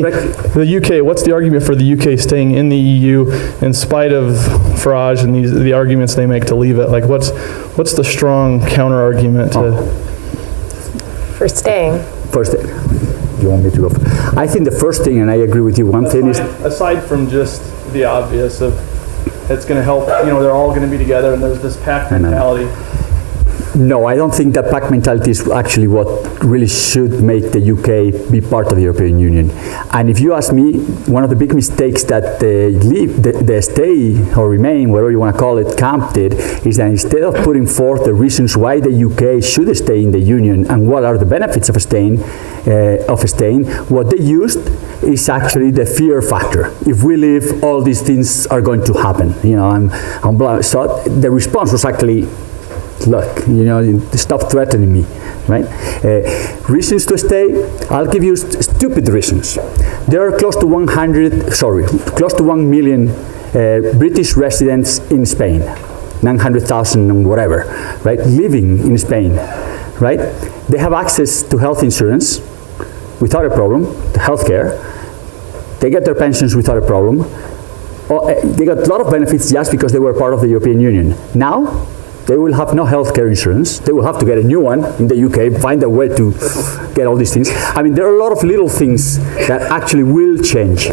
the UK, what's the argument for the UK staying in the EU in spite of Farage and the arguments they make to leave it? Like, what's the strong counter argument to for staying? First, you want me to go? I think the first thing, and I agree with you. One thing is aside from just the obvious of it's going to help. They're all going to be together, and there's this pack mentality. No, I don't think that pact mentality is actually what really should make the UK be part of the European Union. And if you ask me, one of the big mistakes that the stay or remain, whatever you want to call it, camp did, is that instead of putting forth the reasons why the UK should stay in the Union and what are the benefits of staying, what they used is actually the fear factor. If we leave, all these things are going to happen. So the response was actually, look, stop threatening me, right? Reasons to stay, I'll give you stupid reasons. There are close to 1 million British residents in Spain, 900,000 and whatever, right? Living in Spain, right? They have access to health insurance without a problem, to healthcare. They get their pensions without a problem. They got a lot of benefits just because they were part of the European Union. Now, they will have no healthcare insurance. They will have to get a new one in the UK, find a way to get all these things. I mean, there are a lot of little things that actually will change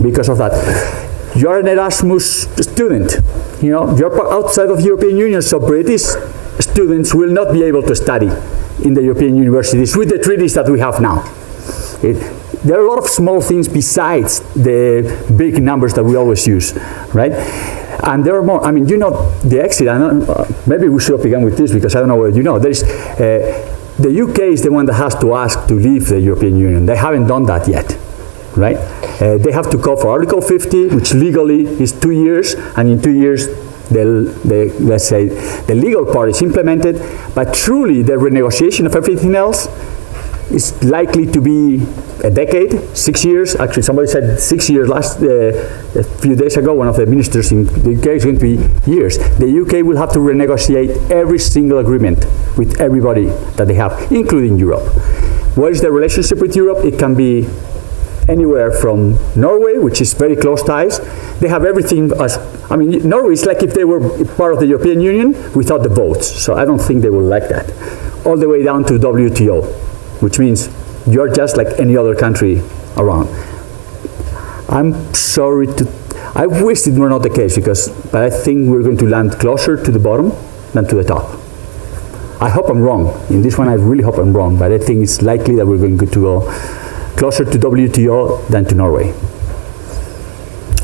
because of that. you're an Erasmus student. You're outside of the European Union, so British students will not be able to study in the European universities with the treaties that we have now. There are a lot of small things besides the big numbers that we always use, right? And there are more. I mean, the exit. Maybe we should have begun with this because I don't know whether you know. There's the UK is the one that has to ask to leave the European Union. They haven't done that yet, right? They have to call for Article 50, which legally is 2 years, and in 2 years, let's say the legal part is implemented. But truly, the renegotiation of everything else is likely to be a decade, 6 years. Actually, somebody said 6 years a few days ago. One of the ministers in the UK is going to be years. The UK will have to renegotiate every single agreement with everybody that they have, including Europe. What is the relationship with Europe? It can be anywhere from Norway, which is very close ties. They have everything Norway is like if they were part of the European Union without the votes. So I don't think they will like that. All the way down to WTO, which means you're just like any other country around. I'm sorry I wish it were not the case but I think we're going to land closer to the bottom than to the top. I hope I'm wrong. In this one, I really hope I'm wrong, but I think it's likely that we're going to go closer to WTO than to Norway.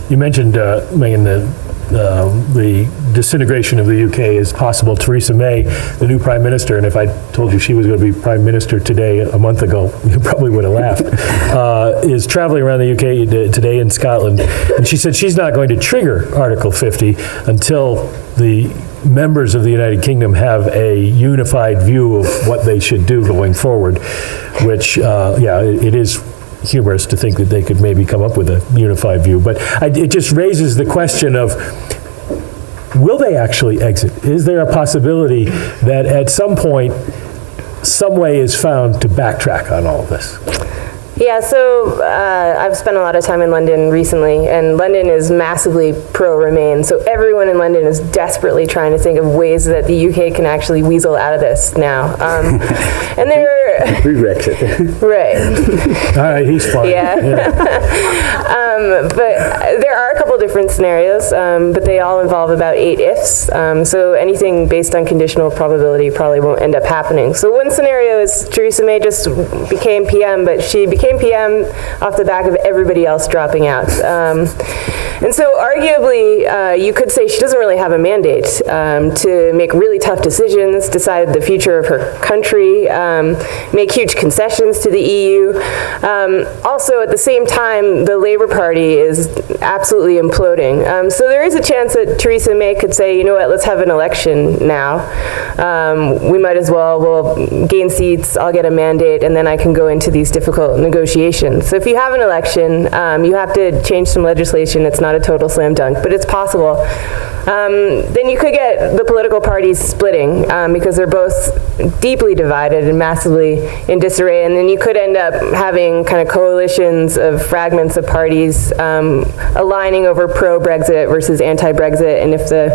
You mentioned, Megan, the disintegration of the UK is possible. Theresa May, the new Prime Minister, and if I told you she was going to be Prime Minister today, a month ago, you probably would have laughed, is traveling around the UK today in Scotland. And she said she's not going to trigger Article 50 until the members of the United Kingdom have a unified view of what they should do going forward, which, it is humorous to think that they could maybe come up with a unified view. But it just raises the question of, will they actually exit? Is there a possibility that at some point, some way is found to backtrack on all of this? Yeah, so I've spent a lot of time in London recently, and London is massively pro-Remain. So everyone in London is desperately trying to think of ways that the UK can actually weasel out of this now. And they're Brexit. Right. All right, he's fine. Yeah. But there are a couple different scenarios, but they all involve about 8 ifs. So anything based on conditional probability probably won't end up happening. So one scenario is Theresa May just became PM, but she became PM off the back of everybody else dropping out. And so arguably, you could say she doesn't really have a mandate to make really tough decisions, decide the future of her country, make huge concessions to the EU. Also, at the same time, the Labour Party is absolutely imploding. So there is a chance that Theresa May could say, you know what, let's have an election now. We might as well, we'll gain seats, I'll get a mandate, and then I can go into these difficult negotiations. So if you have an election, you have to change some legislation. It's not a total slam dunk, but it's possible. Then you could get the political parties splitting because they're both deeply divided and massively in disarray, and then you could end up having kind of coalitions of fragments of parties aligning over pro-Brexit versus anti-Brexit, and if the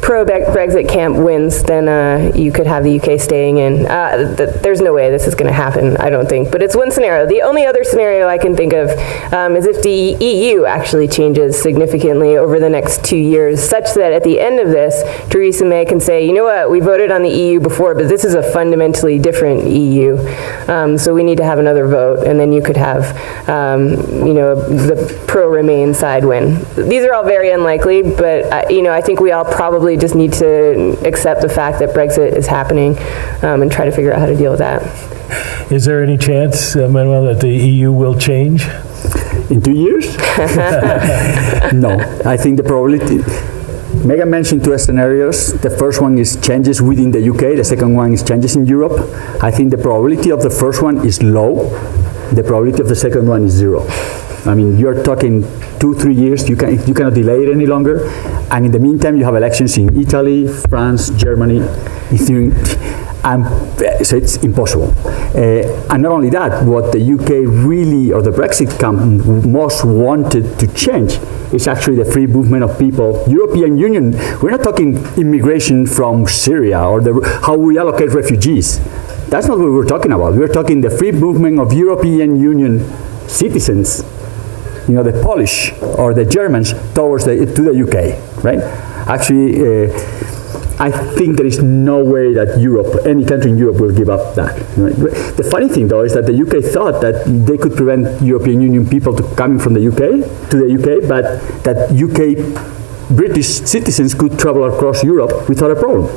pro-Brexit camp wins, then you could have the UK staying in. There's no way this is going to happen, I don't think, but it's one scenario. The only other scenario I can think of is if the EU actually changes significantly over the next 2 years, such that at the end of this, Theresa May can say, you know what, we voted on the EU before, but this is a fundamentally different EU, so we need to have another vote, and then you could have, the pro-Remain side win. These are all very unlikely, but I think we all probably just need to accept the fact that Brexit is happening and try to figure out how to deal with that. Is there any chance, Manuel, that the EU will change? In 2 years? No, I think the probability. Megan mentioned 2 scenarios. The first one is changes within the UK. The second one is changes in Europe. I think the probability of the first one is low. The probability of the second one is 0. I mean, you're talking 2-3 years. You cannot delay it any longer. And in the meantime, you have elections in Italy, France, Germany, Ethiopia. So it's impossible. And not only that, what the UK really, or the Brexit camp, most wanted to change is actually the free movement of people. European Union, we're not talking immigration from Syria or how we allocate refugees. That's not what we're talking about. We're talking the free movement of European Union citizens the Polish or the Germans to the UK, right? Actually, I think there is no way that Europe, any country in Europe, will give up that. Right? The funny thing, though, is that the UK thought that they could prevent European Union people coming from the UK to the UK, but that British citizens could travel across Europe without a problem.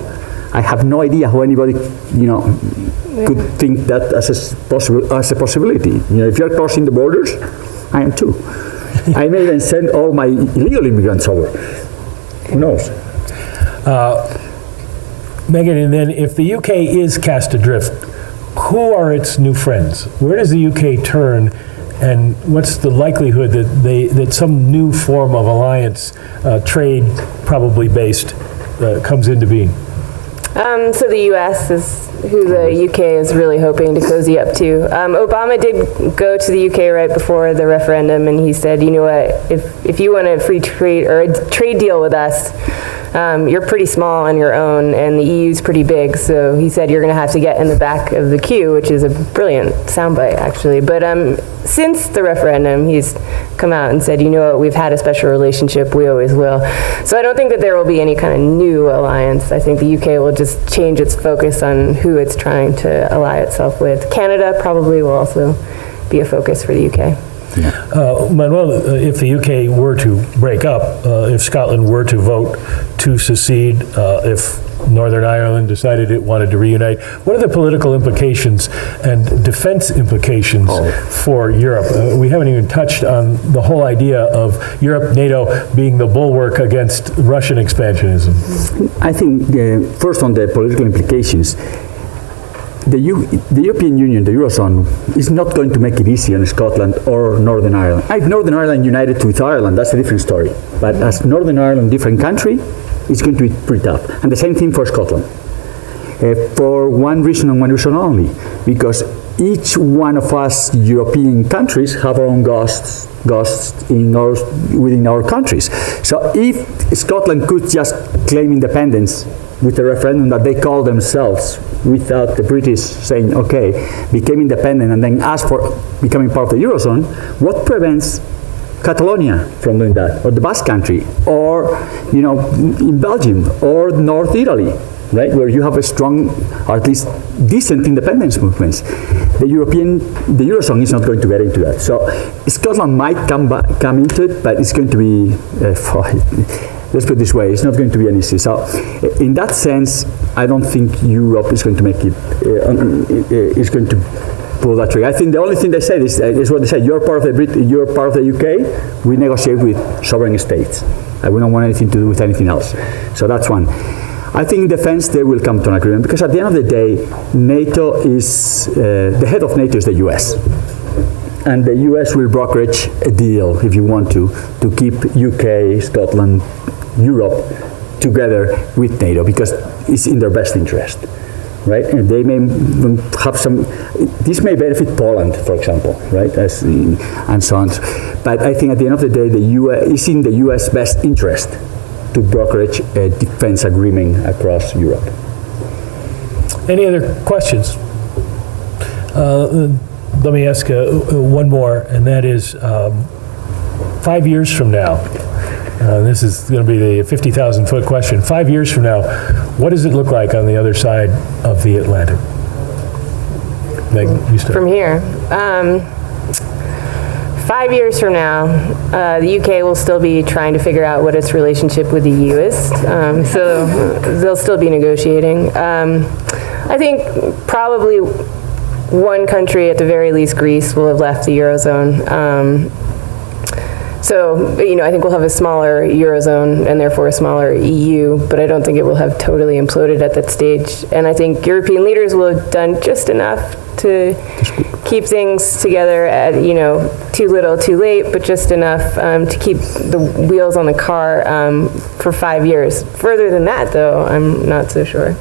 I have no idea how anybody, could think that as a possibility. If you're crossing the borders, I am too. I may even send all my illegal immigrants over. Who knows? Megan, and then if the UK is cast adrift, who are its new friends? Where does the UK turn, and what's the likelihood that some new form of alliance, trade probably based, comes into being? So the U.S. is who the U.K. is really hoping to cozy up to. Obama did go to the U.K. right before the referendum, and he said, you know what, if you want a free trade or a trade deal with us, you're pretty small on your own, and the EU's pretty big, so he said you're going to have to get in the back of the queue, which is a brilliant soundbite, actually. But since the referendum, he's come out and said, you know what, we've had a special relationship, we always will. So I don't think that there will be any kind of new alliance. I think the UK will just change its focus on who it's trying to ally itself with. Canada probably will also be a focus for the UK. Manuel, if the UK were to break up, if Scotland were to vote to secede, if Northern Ireland decided it wanted to reunite, what are the political implications and defense implications for Europe? We haven't even touched on the whole idea of Europe, NATO being the bulwark against Russian expansionism. I think, first on the political implications, the European Union, the Eurozone, is not going to make it easy on Scotland or Northern Ireland. If Northern Ireland united with Ireland, that's a different story. But as Northern Ireland, different country, it's going to be pretty tough. And the same thing for Scotland. For one reason and one reason only, because each one of us European countries have our own ghosts within our countries. So if Scotland could just claim independence with a referendum that they call themselves, without the British saying, okay, became independent and then asked for becoming part of the Eurozone, what prevents Catalonia from doing that, or the Basque Country, or in Belgium, or North Italy, right, where you have a strong, or at least decent independence movements. The Eurozone is not going to get into that. So Scotland might come into it, but it's going to be, let's put it this way, it's not going to be an easy. So in that sense, I don't think Europe is going to make it, is going to pull that trigger. I think the only thing they said is what they said, you're part of the UK, we negotiate with sovereign states. We don't want anything to do with anything else. So that's one. I think in defense they will come to an agreement, because at the end of the day, NATO is, the head of NATO is the US. And the US will brokerage a deal, if you want to keep UK, Scotland, Europe together with NATO, because it's in their best interest, right? And they may have some, this may benefit Poland, for example, right? And so on. But I think at the end of the day, the US is in the US best interest to brokerage a defense agreement across Europe. Any other questions? Let me ask one more, and that is 5 years from now, this is going to be the 50,000-foot question. 5 years from now, what does it look like on the other side of the Atlantic? Meg, you start. From here. 5 years from now, the UK will still be trying to figure out what its relationship with the EU is. So they'll still be negotiating. I think probably one country, at the very least Greece, will have left the Eurozone. So, I think we'll have a smaller Eurozone and therefore a smaller EU, but I don't think it will have totally imploded at that stage. And I think European leaders will have done just enough to keep things together at, too little, too late, but just enough to keep the wheels on the car for 5 years. Further than that, though, I'm not so sure.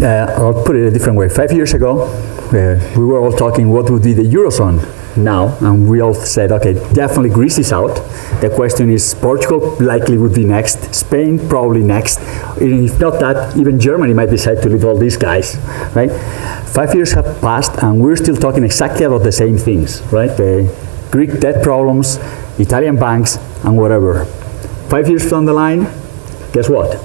I'll put it a different way. 5 years ago, we were all talking what would be the Eurozone now, and we all said, okay, definitely Greece is out. The question is, Portugal likely would be next, Spain probably next, and if not that, even Germany might decide to leave all these guys, right? 5 years have passed, and we're still talking exactly about the same things, right? Greek debt problems, Italian banks, and whatever. 5 years down the line, guess what?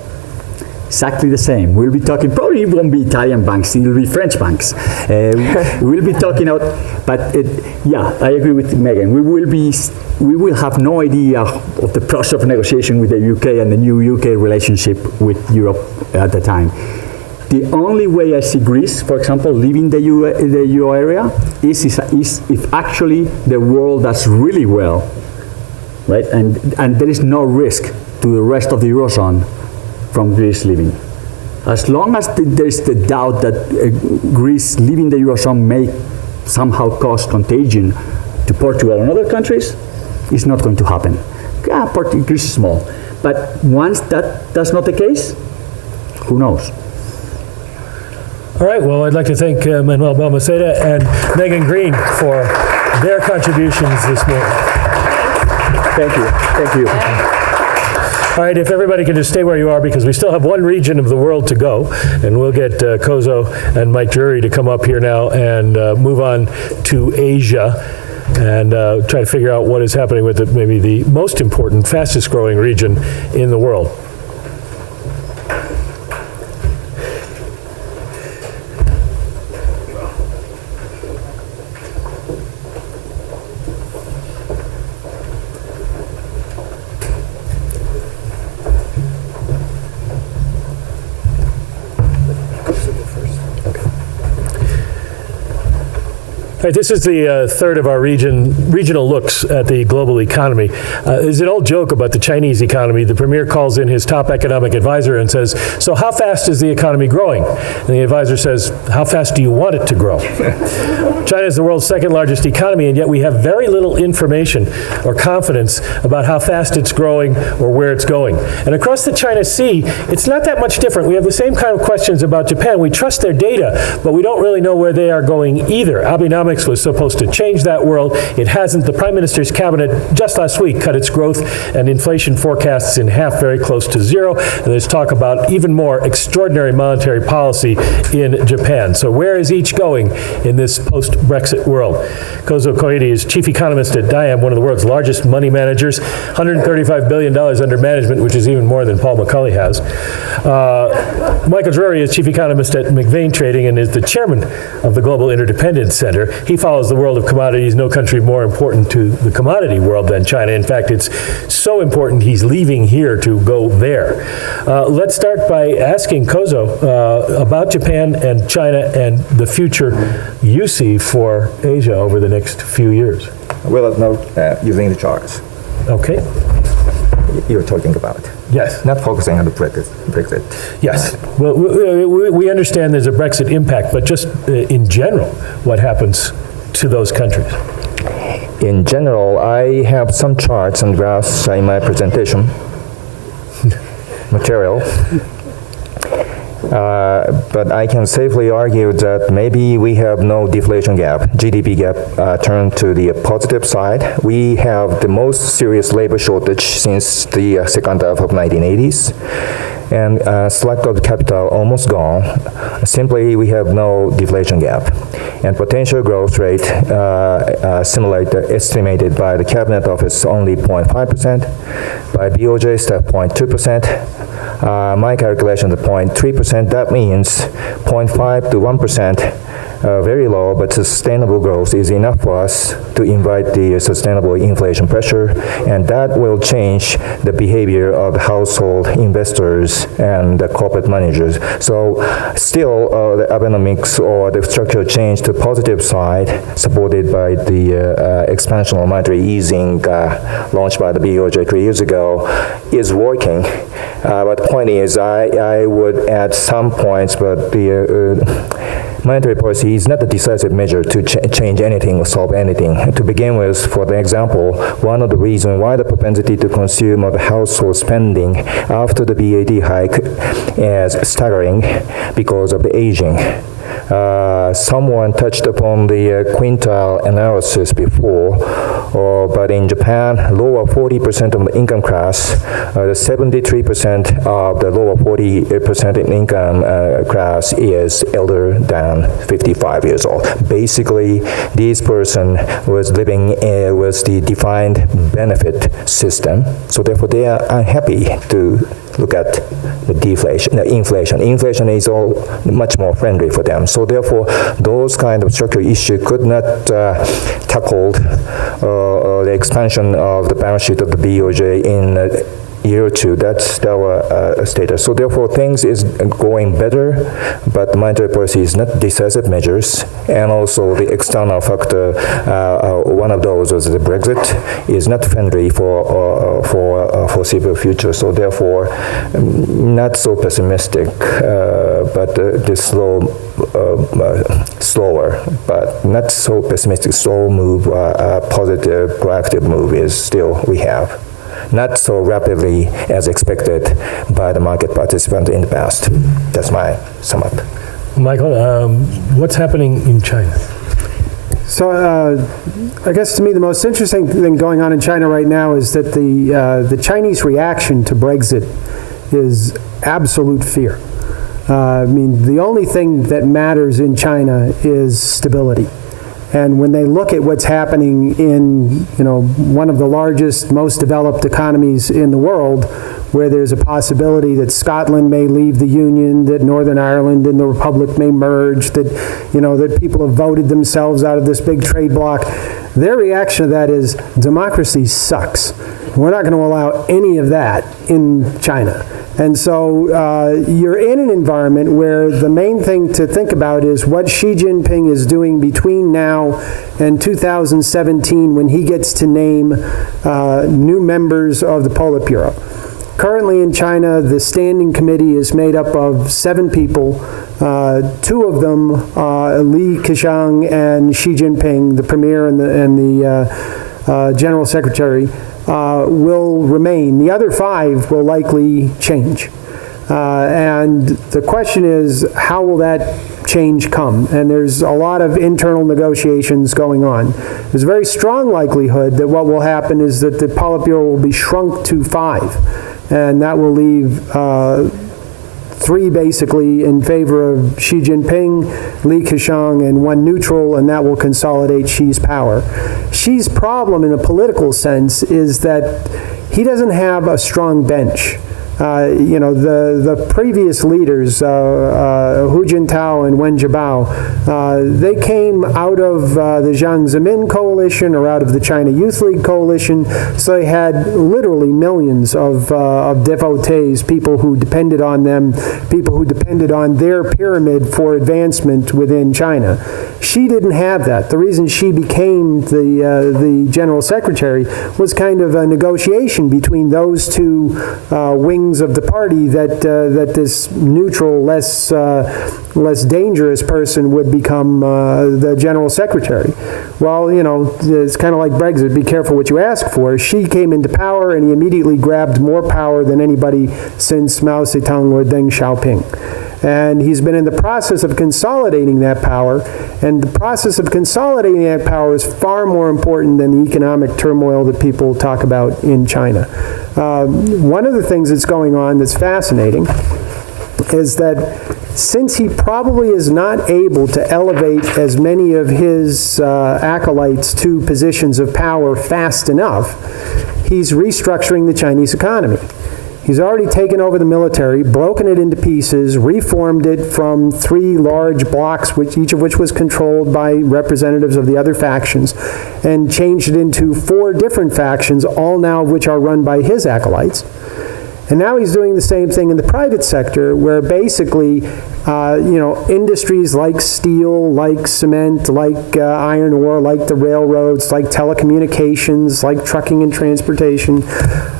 Exactly the same. We'll be talking, probably it won't be Italian banks, it will be French banks. We'll be talking about, but yeah, I agree with Megan. We will have no idea of the process of negotiation with the UK and the new UK relationship with Europe at the time. The only way I see Greece, for example, leaving the euro area is if actually the world does really well, right? And there is no risk to the rest of the Eurozone from Greece leaving. As long as there is the doubt that Greece leaving the Eurozone may somehow cause contagion to Portugal and other countries, it's not going to happen. Yeah, Greece is small. But once that's not the case, who knows? All right, well, I'd like to thank Manuel Balmaceda and Megan Green for their contributions this morning. Thank you. Thank you. All right, if everybody can just stay where you are, because we still have one region of the world to go, and we'll get Kozo and Mike Drury to come up here now and move on to Asia and try to figure out what is happening with maybe the most important, fastest growing region in the world. All right, this is the third of our regional looks at the global economy. There's an old joke about the Chinese economy. The premier calls in his top economic advisor and says, so how fast is the economy growing? And the advisor says, how fast do you want it to grow? China is the world's second largest economy, and yet we have very little information or confidence about how fast it's growing or where it's going. And across the China Sea, it's not that much different. We have the same kind of questions about Japan. We trust their data, but we don't really know where they are going either. Abenomics was supposed to change that world. It hasn't. The Prime Minister's cabinet just last week cut its growth and inflation forecasts in half, very close to zero. And there's talk about even more extraordinary monetary policy in Japan. So where is each going in this post-Brexit world? Kozo Koide is chief economist at Diam, one of the world's largest money managers, $135 billion under management, which is even more than Paul McCulley has. Michael Drury is chief economist at McVeigh Trading and is the chairman of the Global Interdependence Center. He follows the world of commodities. No country more important to the commodity world than China. In fact, it's so important he's leaving here to go there. Let's start by asking Kozo about Japan and China and the future you see for Asia over the next few years. Well, no, using the charts Okay. you're talking about. Yes. Not focusing on the Brexit. Yes. Well, we understand there's a Brexit impact, but just in general, what happens to those countries? In general, I have some charts and graphs in my presentation material. But I can safely argue that maybe we have no deflation gap, GDP gap turned to the positive side. We have the most serious labor shortage since the second half of 1980s. And slack of capital almost gone. Simply, we have no deflation gap. And potential growth rate estimated by the Cabinet Office only 0.5%, by BOJ staff 0.2%. My calculation is 0.3%. That means 0.5 to 1%. Very low, but sustainable growth is enough for us to invite the sustainable inflation pressure, and that will change the behavior of household investors and the corporate managers. So still, the Abenomics or the structural change to positive side, supported by the expansion of monetary easing launched by the BOJ 3 years ago, is working. But the point is, I would add some points, but the monetary policy is not a decisive measure to change anything or solve anything. To begin with, for the example, one of the reasons why the propensity to consume of the household spending after the BAT hike is staggering because of the aging. Someone touched upon the quintile analysis before, but in Japan, lower 40% of the income class, 73% of the lower 40% in income class is elder than 55 years old. Basically, this person was living with the defined benefit system, so therefore they are unhappy to look at the inflation. Inflation is all much more friendly for them. So therefore, those kind of structural issues could not tackle the expansion of the balance sheet of the BOJ in a year or two. That's our status. So therefore, things is going better, but monetary policy is not decisive measures, and also the external factor. One of those was the Brexit is not friendly for foreseeable future. So therefore, not so pessimistic, but this slower, but not so pessimistic. Slow move, positive, proactive move is still we have. Not so rapidly as expected by the market participants in the past. That's my sum up. Michael, what's happening in China? So I guess to me the most interesting thing going on in China right now is that the Chinese reaction to Brexit is absolute fear. I mean, the only thing that matters in China is stability. And when they look at what's happening in, one of the largest, most developed economies in the world, where there's a possibility that Scotland may leave the Union, that Northern Ireland and the Republic may merge, that, that people have voted themselves out of this big trade bloc, their reaction to that is democracy sucks. We're not going to allow any of that in China. And so you're in an environment where the main thing to think about is what Xi Jinping is doing between now and 2017 when he gets to name new members of the Politburo. Currently in China, the standing committee is made up of 7 people. 2 of them, Li Keqiang and Xi Jinping, the premier and the general secretary, will remain. The other 5 will likely change. And the question is, how will that change come? And there's a lot of internal negotiations going on. There's a very strong likelihood that what will happen is that the Politburo will be shrunk to 5. And that will leave 3 basically in favor of Xi Jinping, Li Keqiang, and 1 neutral, and that will consolidate Xi's power. Xi's problem in a political sense is that he doesn't have a strong bench. The previous leaders, Hu Jintao and Wen Jiabao, they came out of the Jiang Zemin coalition or out of the China Youth League coalition, so they had literally millions of devotees, people who depended on them, people who depended on their pyramid for advancement within China. Xi didn't have that. The reason Xi became the general secretary was kind of a negotiation between those 2 wings of the party that this neutral, less dangerous person would become the general secretary. Well, it's kind of like Brexit. Be careful what you ask for. Xi came into power and he immediately grabbed more power than anybody since Mao Zedong or Deng Xiaoping. And he's been in the process of consolidating that power, and the process of consolidating that power is far more important than the economic turmoil that people talk about in China. One of the things that's going on that's fascinating is that since he probably is not able to elevate as many of his acolytes to positions of power fast enough, he's restructuring the Chinese economy. He's already taken over the military, broken it into pieces, reformed it from 3 large blocks, each of which was controlled by representatives of the other factions, and changed it into 4 different factions, all now of which are run by his acolytes. And now he's doing the same thing in the private sector, where basically, industries like steel, like cement, like iron ore, like the railroads, like telecommunications, like trucking and transportation,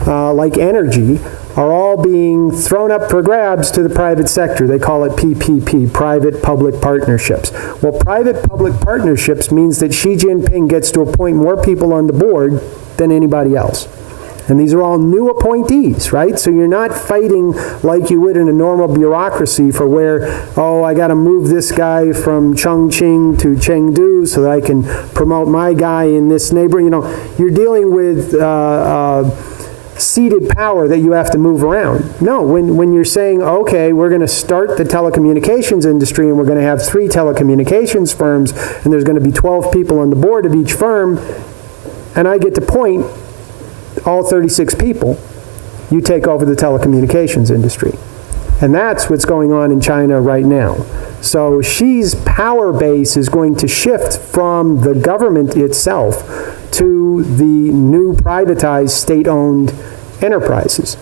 like energy, are all being thrown up for grabs to the private sector. They call it PPP, private-public partnerships. Well, private-public partnerships means that Xi Jinping gets to appoint more people on the board than anybody else. And these are all new appointees, right? So you're not fighting like you would in a normal bureaucracy for where, oh, I got to move this guy from Chongqing to Chengdu so that I can promote my guy in this neighborhood. You know, you're dealing with seated power that you have to move around. No, when you're saying, okay, we're going to start the telecommunications industry and we're going to have 3 telecommunications firms and there's going to be 12 people on the board of each firm, and I get to point all 36 people, you take over the telecommunications industry. And that's what's going on in China right now. So Xi's power base is going to shift from the government itself to the new privatized state-owned enterprises.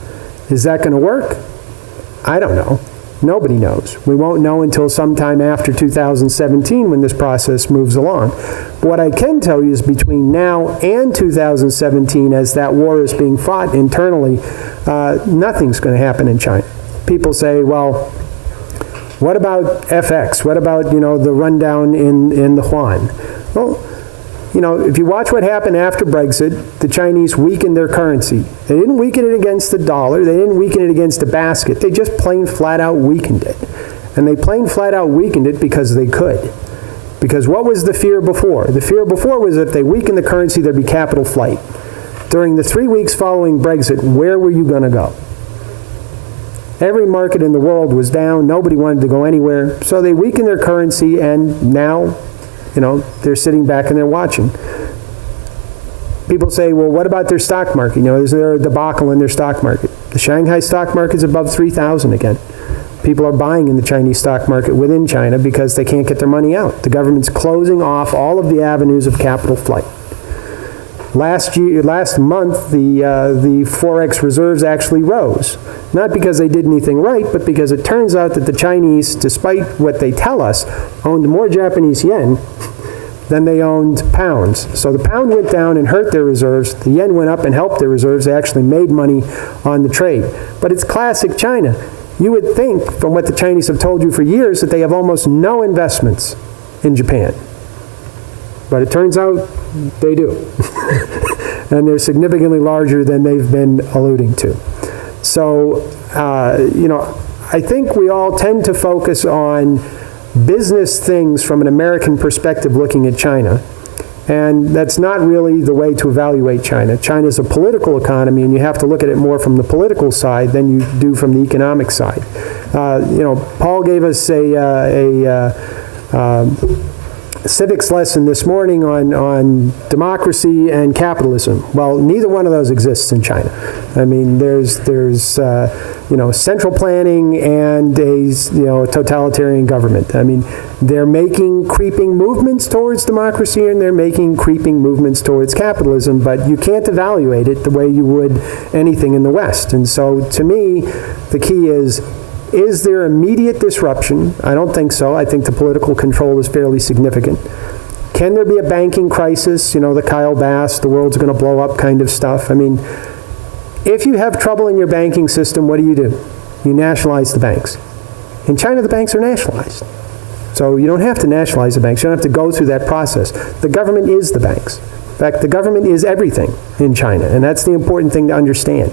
Is that going to work? I don't know. Nobody knows. We won't know until sometime after 2017 when this process moves along. But what I can tell you is between now and 2017, as that war is being fought internally, nothing's going to happen in China. People say, well, what about FX? What about, the rundown in the yuan? Well, if you watch what happened after Brexit, the Chinese weakened their currency. They didn't weaken it against the dollar. They didn't weaken it against the basket. They just plain flat out weakened it. And they plain flat out weakened it because they could. Because what was the fear before? The fear before was if they weakened the currency, there'd be capital flight. During the 3 weeks following Brexit, where were you going to go? Every market in the world was down. Nobody wanted to go anywhere. So they weakened their currency, and now they're sitting back and they're watching. People say, well, what about their stock market? Is there a debacle in their stock market? The Shanghai stock market's above 3,000 again. People are buying in the Chinese stock market within China because they can't get their money out. The government's closing off all of the avenues of capital flight. Last month, the Forex reserves actually rose. Not because they did anything right, but because it turns out that the Chinese, despite what they tell us, owned more Japanese yen than they owned pounds. So the pound went down and hurt their reserves. The yen went up and helped their reserves. They actually made money on the trade. But it's classic China. You would think, from what the Chinese have told you for years, that they have almost no investments in Japan. But it turns out they do. And they're significantly larger than they've been alluding to. So, I think we all tend to focus on business things from an American perspective looking at China. And that's not really the way to evaluate China. China's a political economy, and you have to look at it more from the political side than you do from the economic side. Paul gave us a civics lesson this morning on democracy and capitalism. Well, neither one of those exists in China. I mean, there's central planning and a totalitarian government. I mean, they're making creeping movements towards democracy and they're making creeping movements towards capitalism, but you can't evaluate it the way you would anything in the West. And so, to me, the key is there immediate disruption? I don't think so. I think the political control is fairly significant. Can there be a banking crisis? The Kyle Bass, the world's going to blow up kind of stuff. I mean, if you have trouble in your banking system, what do? You nationalize the banks. In China, the banks are nationalized. So you don't have to nationalize the banks. You don't have to go through that process. The government is the banks. In fact, the government is everything in China, and that's the important thing to understand.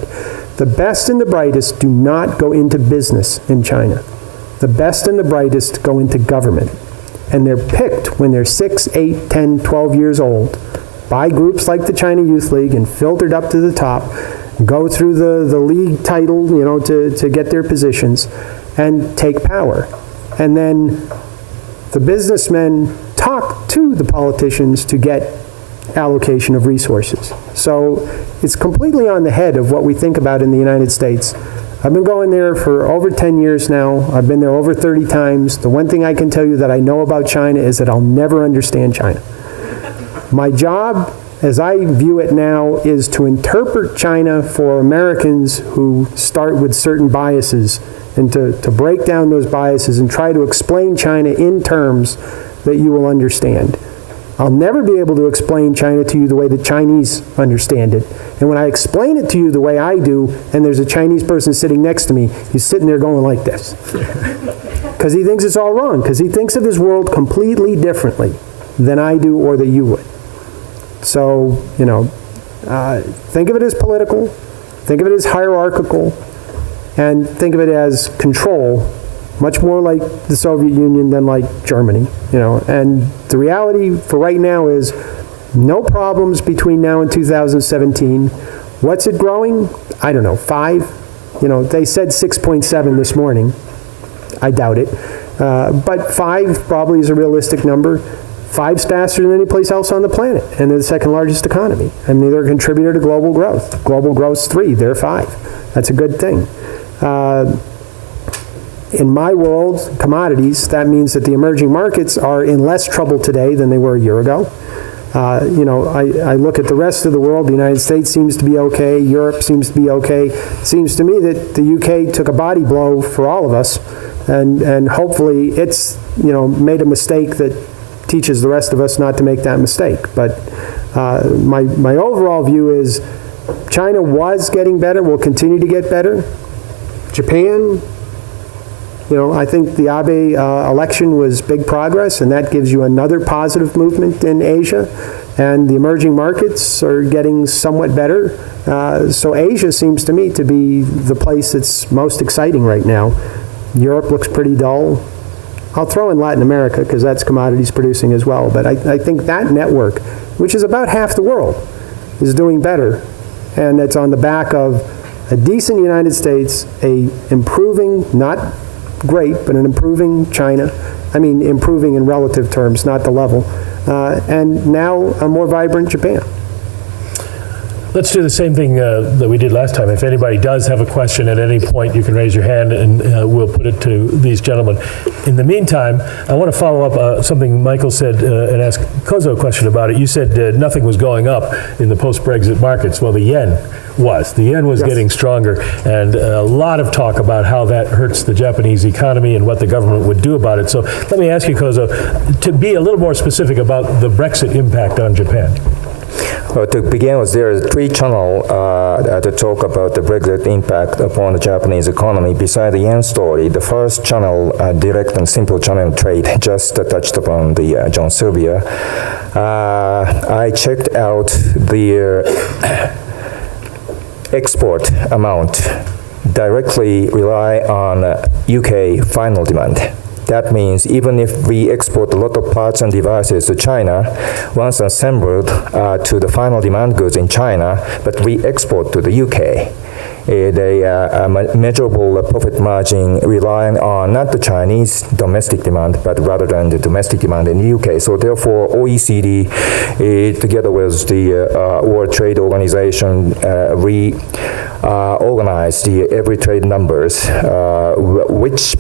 The best and the brightest do not go into business in China. The best and the brightest go into government. And they're picked when they're 6, 8, 10, 12 years old by groups like the China Youth League and filtered up to the top, go through the league title, to get their positions and take power. And then the businessmen talk to the politicians to get allocation of resources. So it's completely on the head of what we think about in the United States. I've been going there for over 10 years now. I've been there over 30 times. The one thing I can tell you that I know about China is that I'll never understand China. My job, as I view it now, is to interpret China for Americans who start with certain biases and to break down those biases and try to explain China in terms that you will understand. I'll never be able to explain China to you the way the Chinese understand it. And when I explain it to you the way I do, and there's a Chinese person sitting next to me, he's sitting there going like this. Because he thinks it's all wrong, because he thinks of his world completely differently than I do or that you would. So, Think of it as political, think of it as hierarchical, and think of it as control, much more like the Soviet Union than like Germany, And the reality for right now is no problems between now and 2017. What's it growing? I don't know, 5? They said 6.7 this morning. I doubt it. But 5 probably is a realistic number. 5's faster than any place else on the planet, and they're the second largest economy. I mean, they're a contributor to global growth. Global growth's 3, they're 5. That's a good thing. In my world, commodities, that means that the emerging markets are in less trouble today than they were a year ago. I look at the rest of the world. The United States seems to be okay. Europe seems to be okay. It seems to me that the UK took a body blow for all of us, and hopefully it's made a mistake that teaches the rest of us not to make that mistake. But my overall view is China was getting better, will continue to get better. Japan, I think the Abe election was big progress, and that gives you another positive movement in Asia. And the emerging markets are getting somewhat better. So Asia seems to me to be the place that's most exciting right now. Europe looks pretty dull. I'll throw in Latin America because that's commodities producing as well. But I think that network, which is about half the world, is doing better. And it's on the back of a decent United States, a improving, not great, but an improving China. I mean, improving in relative terms, not the level. And now a more vibrant Japan. Let's do the same thing that we did last time. If anybody does have a question at any point, you can raise your hand and we'll put it to these gentlemen. In the meantime, I want to follow up something Michael said and ask Kozo a question about it. You said nothing was going up in the post-Brexit markets. Well, the yen was. The yen was getting stronger, and a lot of talk about how that hurts the Japanese economy and what the government would do about it. So let me ask you, Kozo, to be a little more specific about the Brexit impact on Japan. Well, to begin with, there are 3 channels to talk about the Brexit impact upon the Japanese economy. Besides the yen story, the first channel, direct and simple channel trade, just touched upon the John Sylvia. I checked out the export amount directly rely on UK final demand. That means even if we export a lot of parts and devices to China, once assembled to the final demand goods in China, but we export to the UK, a measurable profit margin relying on not the Chinese domestic demand, but rather than the domestic demand in the UK. So therefore, OECD, together with the World Trade Organization, organized the every trade numbers, which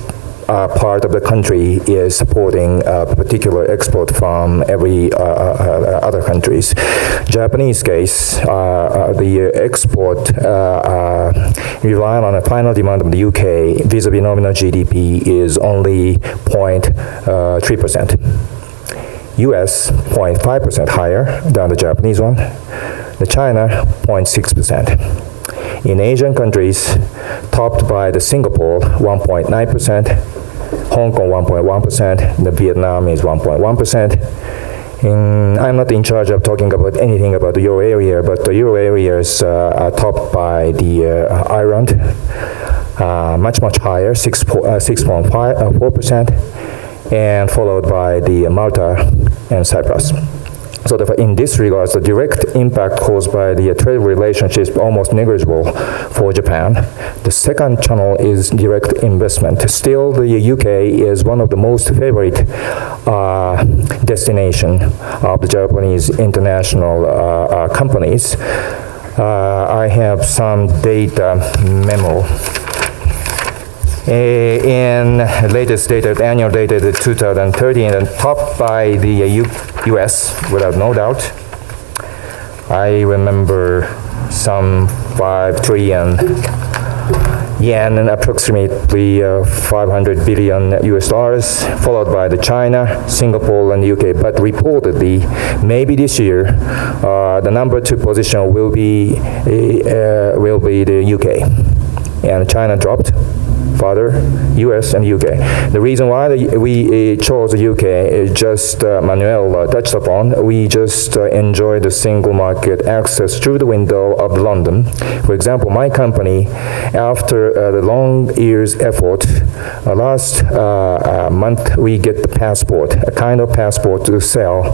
part of the country is supporting a particular export from every other countries. Japanese case, the export relying on the final demand of the UK vis-a-vis nominal GDP is only 0.3%. US 0.5% higher than the Japanese one. The China 0.6%. In Asian countries, topped by the Singapore 1.9%, Hong Kong 1.1%, the Vietnam is 1.1%. I'm not in charge of talking about anything about the euro area, but the euro area is topped by the Ireland, much higher, 6.4%, and followed by the Malta and Cyprus. So in this regard, the direct impact caused by the trade relationship is almost negligible for Japan. The second channel is direct investment. Still, the UK is one of the most favorite destination of the Japanese international companies. I have some data memo. In latest data, annual data, the 2013, and topped by the U.S. without no doubt. I remember some 5 trillion yen and approximately 500 billion US dollars, followed by the China, Singapore, and UK. But reportedly, maybe this year, the number 2 position will be the UK, and China dropped further, US and UK. The reason why we chose the UK is just Manuel touched upon. We just enjoy the single market access through the window of London. For example, my company, after the long years effort, last month we get the passport, a kind of passport to sell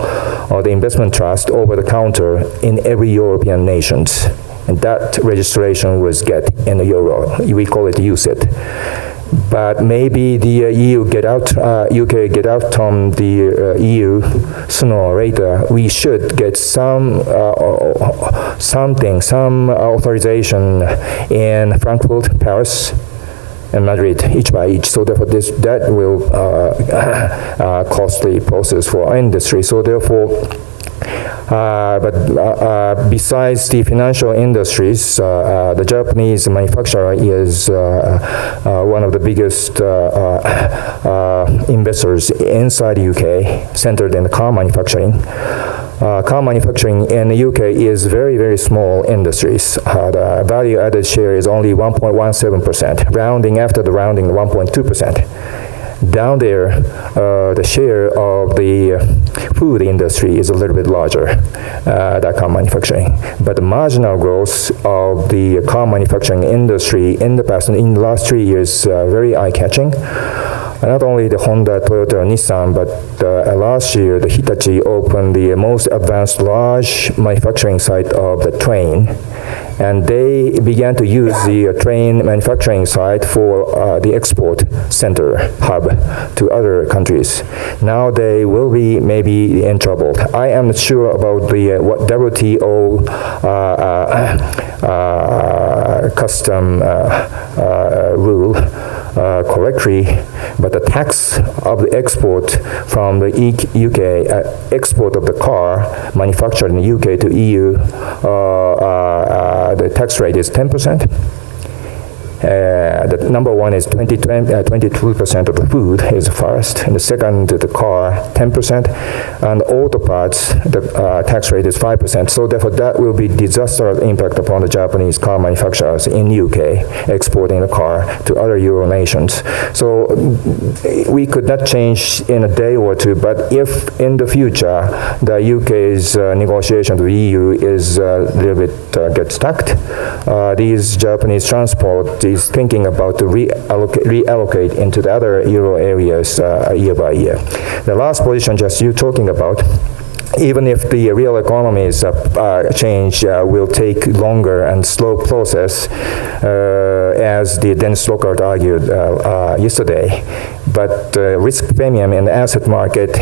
the investment trust over the counter in every European nations. And that registration was get in the euro. We call it UCIT. But maybe the EU get out, UK get out from the EU sooner or later. We should get some authorization in Frankfurt, Paris, and Madrid, each by each. So therefore, that will costly process for our industry. So therefore. But besides the financial industries, the Japanese manufacturer is one of the biggest investors inside the UK, centered in the car manufacturing. Car manufacturing in the UK is very, very small industries. The value-added share is only 1.17%, rounding after the rounding 1.2%. Down there, the share of the food industry is a little bit larger, that car manufacturing. But the marginal growth of the car manufacturing industry in the past, in the last 3 years, very eye-catching. Not only the Honda, Toyota, Nissan, but last year, the Hitachi opened the most advanced large manufacturing site of the train. And they began to use the train manufacturing site for the export center hub to other countries. Now they will be maybe in trouble. I am not sure about the what WTO custom rule correctly, but the tax of the export from the UK, export of the car manufactured in the UK to EU, the tax rate is 10%. The number one is 22% of the food is first, and the second, the car, 10%, and auto parts, the tax rate is 5%. So therefore, that will be disastrous impact upon the Japanese car manufacturers in UK exporting the car to other Euro nations. So we could not change in a day or two, but if in the future the UK's negotiation to the EU is a little bit get stuck, these Japanese transport is thinking about to reallocate into the other Euro areas year by year. The last position just you talking about, even if the real economy's change will take longer and slow process, as the Dennis Lockhart argued yesterday, but risk premium in the asset market,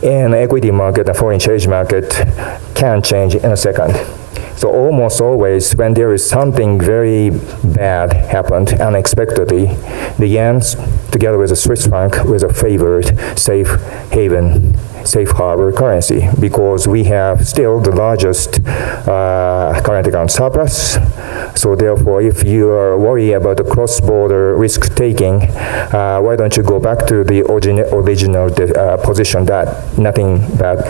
in the equity market, and foreign exchange market can change in a second. So almost always, when there is something very bad happened unexpectedly, the yen, together with the Swiss franc, was a favored safe haven, safe harbor currency, because we have still the largest current account surplus. So therefore, if you are worried about the cross-border risk-taking, why don't you go back to the original position that nothing but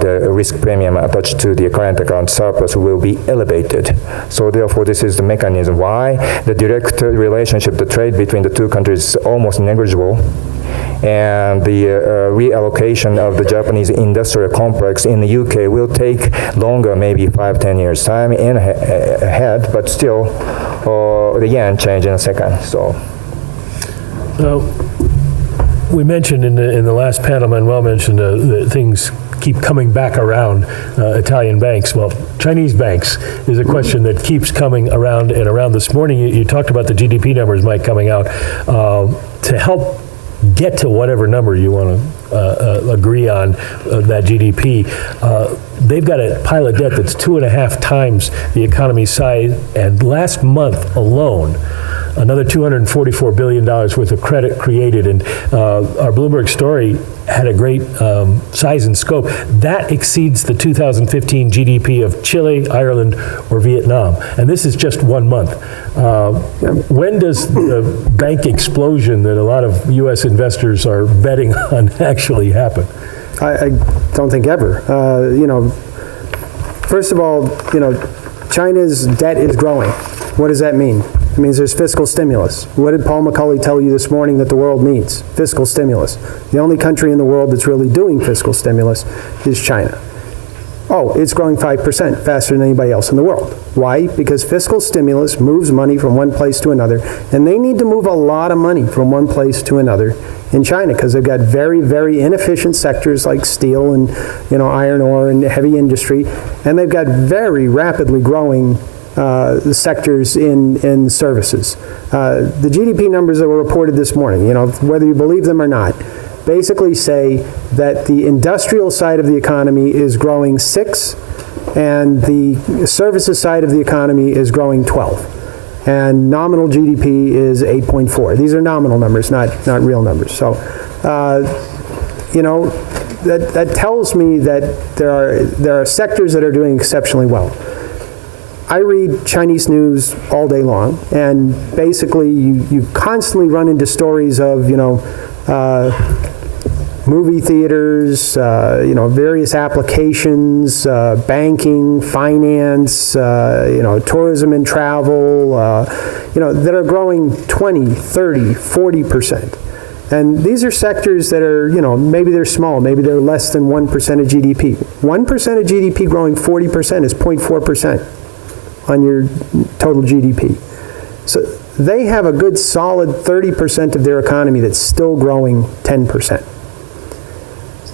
the risk premium attached to the current account surplus will be elevated. So therefore, this is the mechanism why the direct relationship, the trade between the two countries is almost negligible. And the reallocation of the Japanese industrial complex in the UK will take longer, maybe 5-10 years time ahead, but still the yen change in a second. So we mentioned in the last panel, Manuel mentioned that things keep coming back around, Italian banks. Well, Chinese banks is a question that keeps coming around and around. This morning you talked about the GDP numbers, Mike, coming out to help get to whatever number you want to agree on that GDP. They've got a pile of debt that's 2.5 times the economy's size, and last month alone, another $244 billion worth of credit created, and our Bloomberg story had a great size and scope. That exceeds the 2015 GDP of Chile, Ireland, or Vietnam. And this is just 1 month. When does the bank explosion that a lot of U.S. investors are betting on actually happen? I don't think ever. First of all, China's debt is growing. What does that mean? It means there's fiscal stimulus. What did Paul McCulley tell you this morning that the world needs? Fiscal stimulus. The only country in the world that's really doing fiscal stimulus is China. Oh, it's growing 5% faster than anybody else in the world. Why? Because fiscal stimulus moves money from one place to another, and they need to move a lot of money from one place to another in China because they've got very, very inefficient sectors like steel and iron ore and heavy industry, and they've got very rapidly growing sectors in services. The GDP numbers that were reported this morning, whether you believe them or not, basically say that the industrial side of the economy is growing 6, and the services side of the economy is growing 12. And nominal GDP is 8.4. These are nominal numbers, not real numbers. So, that tells me that there are sectors that are doing exceptionally well. I read Chinese news all day long, and basically you constantly run into stories of, movie theaters, various applications, banking, finance, tourism and travel, that are growing 20, 30, 40%. And these are sectors that are, maybe they're small, maybe they're less than 1% of GDP. 1% of GDP growing 40% is 0.4% on your total GDP. So they have a good solid 30% of their economy that's still growing 10%.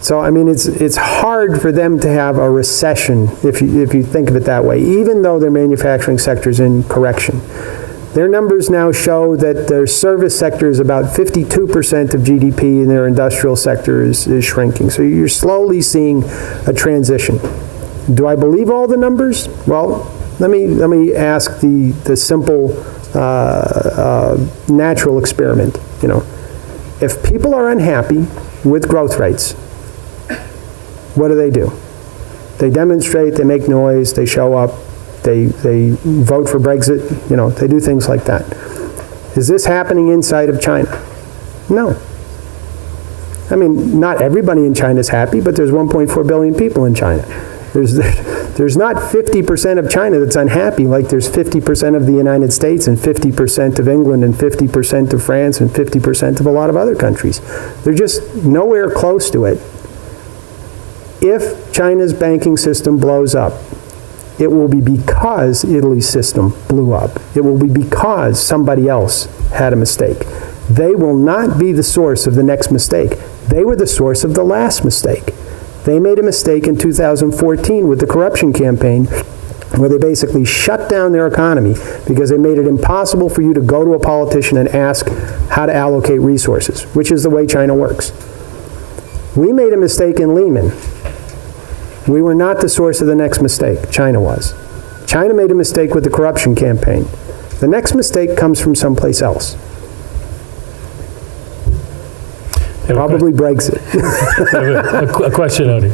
So, I mean, it's hard for them to have a recession if you think of it that way, even though their manufacturing sector is in correction. Their numbers now show that their service sector is about 52% of GDP and their industrial sector is shrinking. So you're slowly seeing a transition. Do I believe all the numbers? Well, let me ask the simple natural experiment. If people are unhappy with growth rates, what do? They demonstrate, they make noise, they show up, they vote for Brexit, they do things like that. Is this happening inside of China? No. I mean, not everybody in China is happy, but there's 1.4 billion people in China. There's not 50% of China that's unhappy like there's 50% of the United States and 50% of England and 50% of France and 50% of a lot of other countries. They're just nowhere close to it. If China's banking system blows up, it will be because Italy's system blew up. It will be because somebody else had a mistake. They will not be the source of the next mistake. They were the source of the last mistake. They made a mistake in 2014 with the corruption campaign where they basically shut down their economy because they made it impossible for you to go to a politician and ask how to allocate resources, which is the way China works. We made a mistake in Lehman. We were not the source of the next mistake. China was. China made a mistake with the corruption campaign. The next mistake comes from someplace else. Probably Brexit. A question, Odie.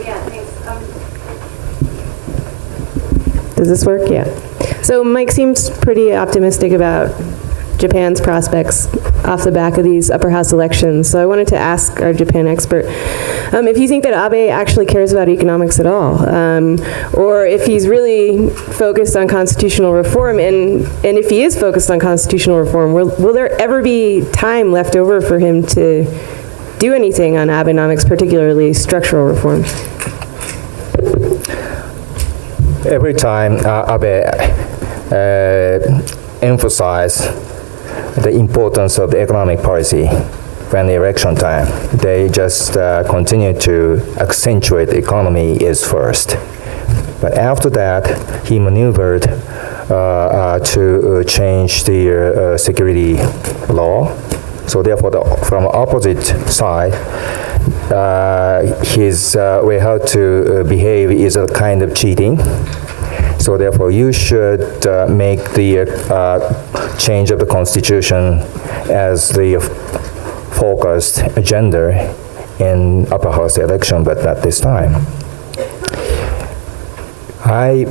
Yeah, thanks. Does this work? Yeah. So Mike seems pretty optimistic about Japan's prospects off the back of these upper house elections. So I wanted to ask our Japan expert if you think that Abe actually cares about economics at all, or if he's really focused on constitutional reform, and if he is focused on constitutional reform, will there ever be time left over for him to do anything on Abenomics, particularly structural reforms? Every time Abe emphasized the importance of the economic policy when the election time, they just continue to accentuate the economy is first. But after that, he maneuvered to change the security law. So therefore, from opposite side, his way how to behave is a kind of cheating. So therefore, you should make the change of the constitution as the focused agenda in upper house election, but not this time. I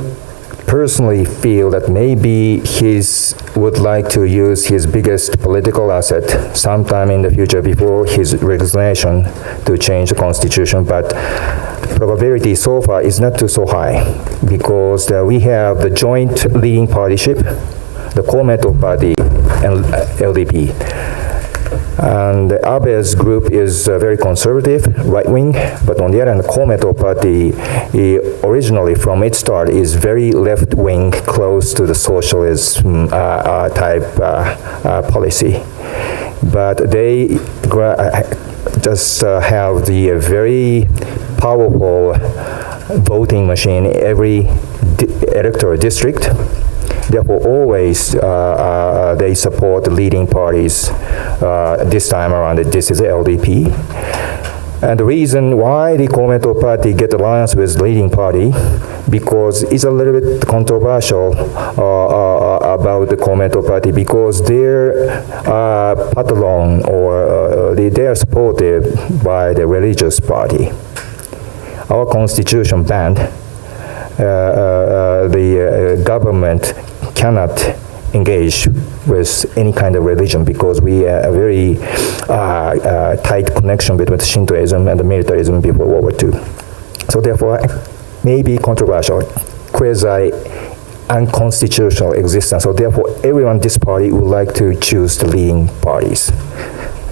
personally feel that maybe he would like to use his biggest political asset sometime in the future before his resignation to change the constitution, but probability so far is not so high because we have the joint leading partyship the Komeito party and LDP. And Abe's group is very conservative, right-wing, but on the other hand, the Komeito party originally from its start is very left-wing, close to the socialism type policy. But they just have the very powerful voting machine in every electoral district. Therefore, always they support the leading parties. This time around, this is LDP. And the reason why the Komeito party get alliance with leading party, because it's a little bit controversial about the Komeito party, because they're patron or they are supported by the religious party. Our constitution banned the government cannot engage with any kind of religion because we have a very tight connection between Shintoism and the militarism before World War II. So therefore, maybe controversial, quasi-unconstitutional existence. So therefore, everyone in this party would like to choose the leading parties.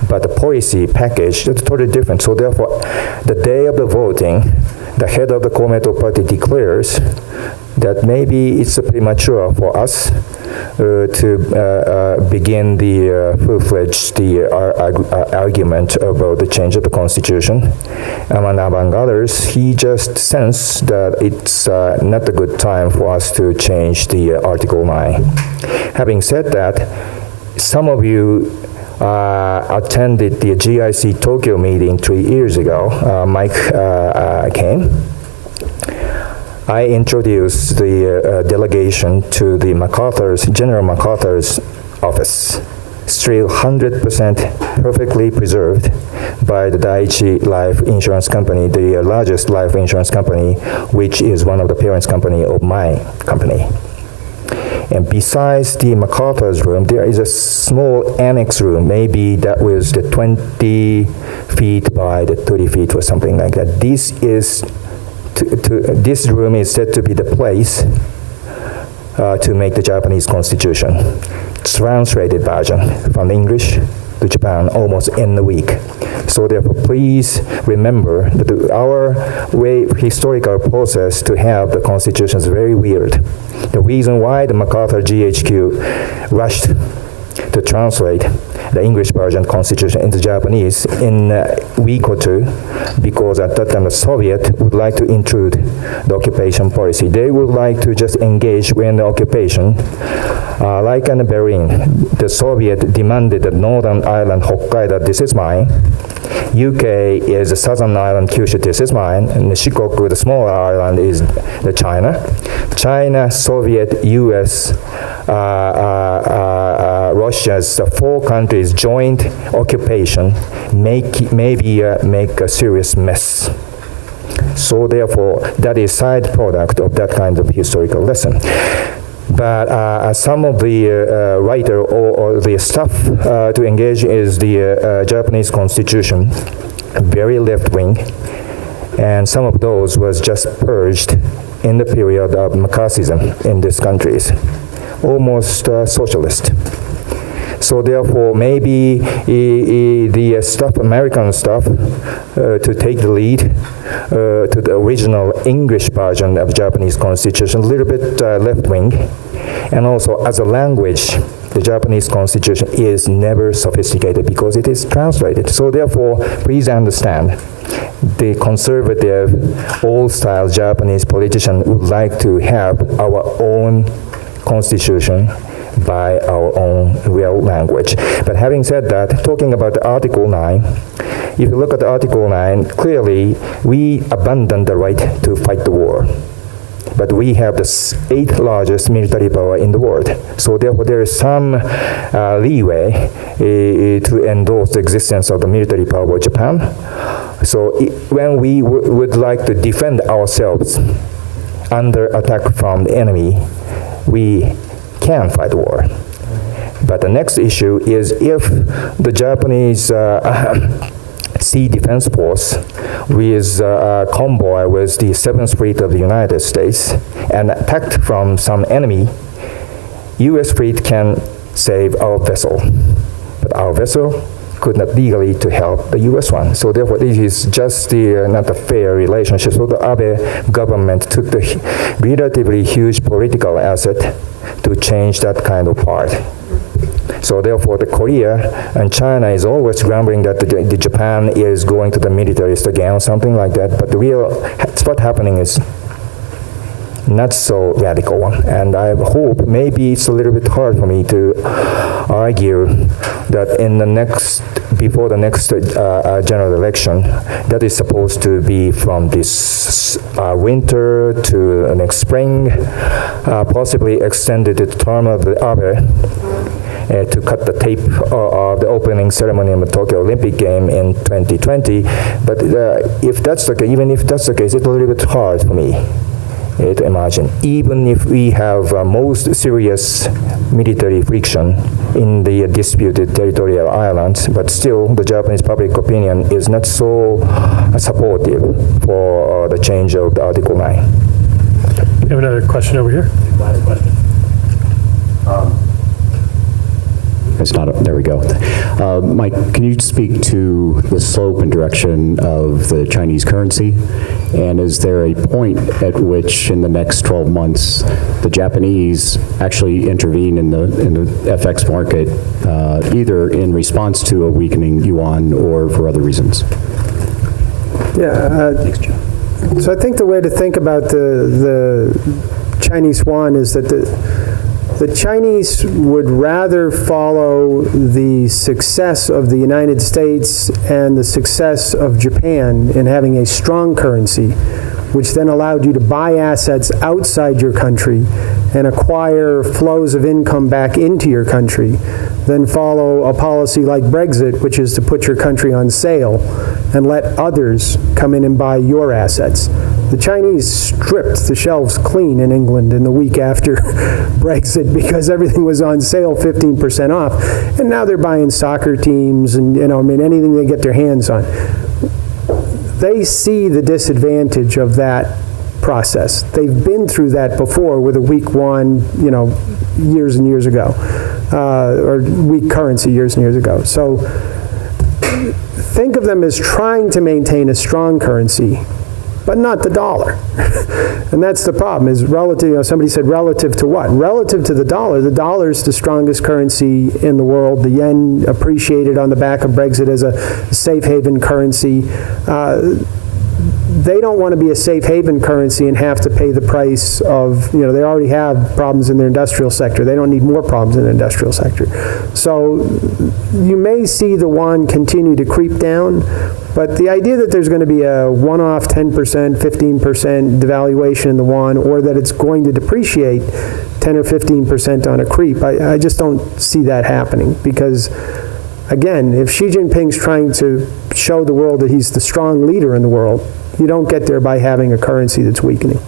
But the policy package is totally different. So therefore, the day of the voting, the head of the Komeito party declares that maybe it's premature for us to begin the full-fledged argument about the change of the constitution. Among others, he just sensed that it's not a good time for us to change the Article 9. Having said that, some of you attended the GIC Tokyo meeting 3 years ago. Mike came. I introduced the delegation to the General MacArthur's office, still 100% perfectly preserved by the Dai-ichi Life Insurance Company, the largest life insurance company, which is one of the parents' company of my company. And besides the MacArthur's room, there is a small annex room, maybe that was the 20 feet by the 30 feet or something like that. This room is said to be the place to make the Japanese constitution. Translated version from English to Japan almost in a week. So therefore, please remember that our historical process to have the constitution is very weird. The reason why the MacArthur GHQ rushed to translate the English version constitution into Japanese in a week or two, because at that time the Soviet would like to intrude the occupation policy. They would like to just engage in the occupation. Like in Berlin, the Soviet demanded the northern island, Hokkaido, this is mine. UK is the southern island, Kyushu, this is mine. And the Shikoku, the smaller island, is the China. China, Soviet, US, Russia's 4 countries joint occupation make a serious mess. So therefore, that is side product of that kind of historical lesson. But some of the writer or the stuff to engage is the Japanese constitution, very left-wing, and some of those was just purged in the period of McCarthyism in these countries, almost socialist. So therefore, maybe the stuff, American stuff, to take the lead to the original English version of Japanese constitution, a little bit left-wing. And also, as a language, the Japanese constitution is never sophisticated because it is translated. So therefore, please understand, the conservative, old-style Japanese politician would like to have our own constitution by our own real language. But having said that, talking about Article 9, if you look at Article 9, clearly we abandoned the right to fight the war. But we have the 8th largest military power in the world. So therefore there is some leeway to endorse the existence of the military power of Japan. So when we would like to defend ourselves under attack from the enemy, we can fight war. But the next issue is if the Japanese Sea Defense Force with a convoy with the 7th Fleet of the United States and attacked from some enemy, U.S. fleet can save our vessel, but our vessel could not legally to help the U.S. one. So therefore, this is just not a fair relationship. So the Abe government took the relatively huge political asset to change that kind of part. So therefore, the Korea and China is always grumbling that the Japan is going to the militarist again or something like that. But the real what's happening is not so radical one. And I hope, maybe it's a little bit hard for me to argue that before the next general election, that is supposed to be from this winter to next spring, possibly extended the term of the Abe to cut the tape of the opening ceremony of the Tokyo Olympic game in 2020. But if that's the case, even if that's the case, it's a little bit hard for me to imagine, even if we have most serious military friction in the disputed territorial islands, but still the Japanese public opinion is not so supportive for the change of the Article 9. We have another question over here. Last question. It's not, there we go. Mike, can you speak to the slope and direction of the Chinese currency? And is there a point at which in the next 12 months the Japanese actually intervene in the FX market, either in response to a weakening yuan or for other reasons? Yeah. So I think the way to think about the Chinese yuan is that the Chinese would rather follow the success of the United States and the success of Japan in having a strong currency, which then allowed you to buy assets outside your country and acquire flows of income back into your country, than follow a policy like Brexit, which is to put your country on sale and let others come in and buy your assets. The Chinese stripped the shelves clean in England in the week after Brexit because everything was on sale 15% off. And now they're buying soccer teams and, anything they get their hands on. They see the disadvantage of that process. They've been through that before with a weak yuan, years and years ago, or weak currency years and years ago. So think of them as trying to maintain a strong currency, but not the dollar. And that's the problem, is relative, somebody said relative to what? Relative to the dollar is the strongest currency in the world. The yen appreciated on the back of Brexit as a safe haven currency. They don't want to be a safe haven currency and have to pay the price of, they already have problems in their industrial sector. They don't need more problems in the industrial sector. So you may see the yuan continue to creep down, but the idea that there's going to be a one-off 10%, 15% devaluation in the yuan, or that it's going to depreciate 10 or 15% on a creep, I just don't see that happening. Because, again, if Xi Jinping's trying to show the world that he's the strong leader in the world, you don't get there by having a currency that's weakening.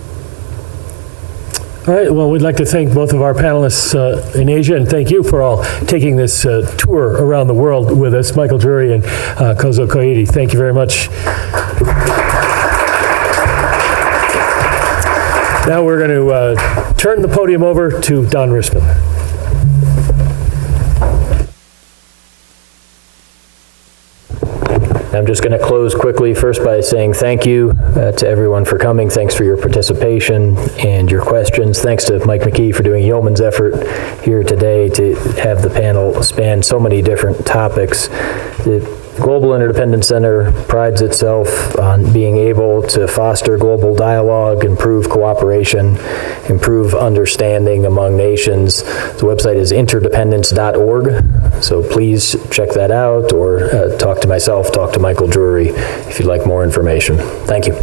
All right, well, we'd like to thank both of our panelists in Asia, and thank you for all taking this tour around the world with us, Michael Drury and Kozo Koide. Thank you very much. Now we're going to turn the podium over to Don Rissmiller. I'm just going to close quickly first by saying thank you to everyone for coming. Thanks for your participation and your questions. Thanks to Mike McKee for doing yeoman's effort here today to have the panel span so many different topics. The Global Interdependence Center prides itself on being able to foster global dialogue, improve cooperation, improve understanding among nations. The website is interdependence.org, so please check that out, or talk to myself, talk to Michael Drury if you'd like more information. Thank you.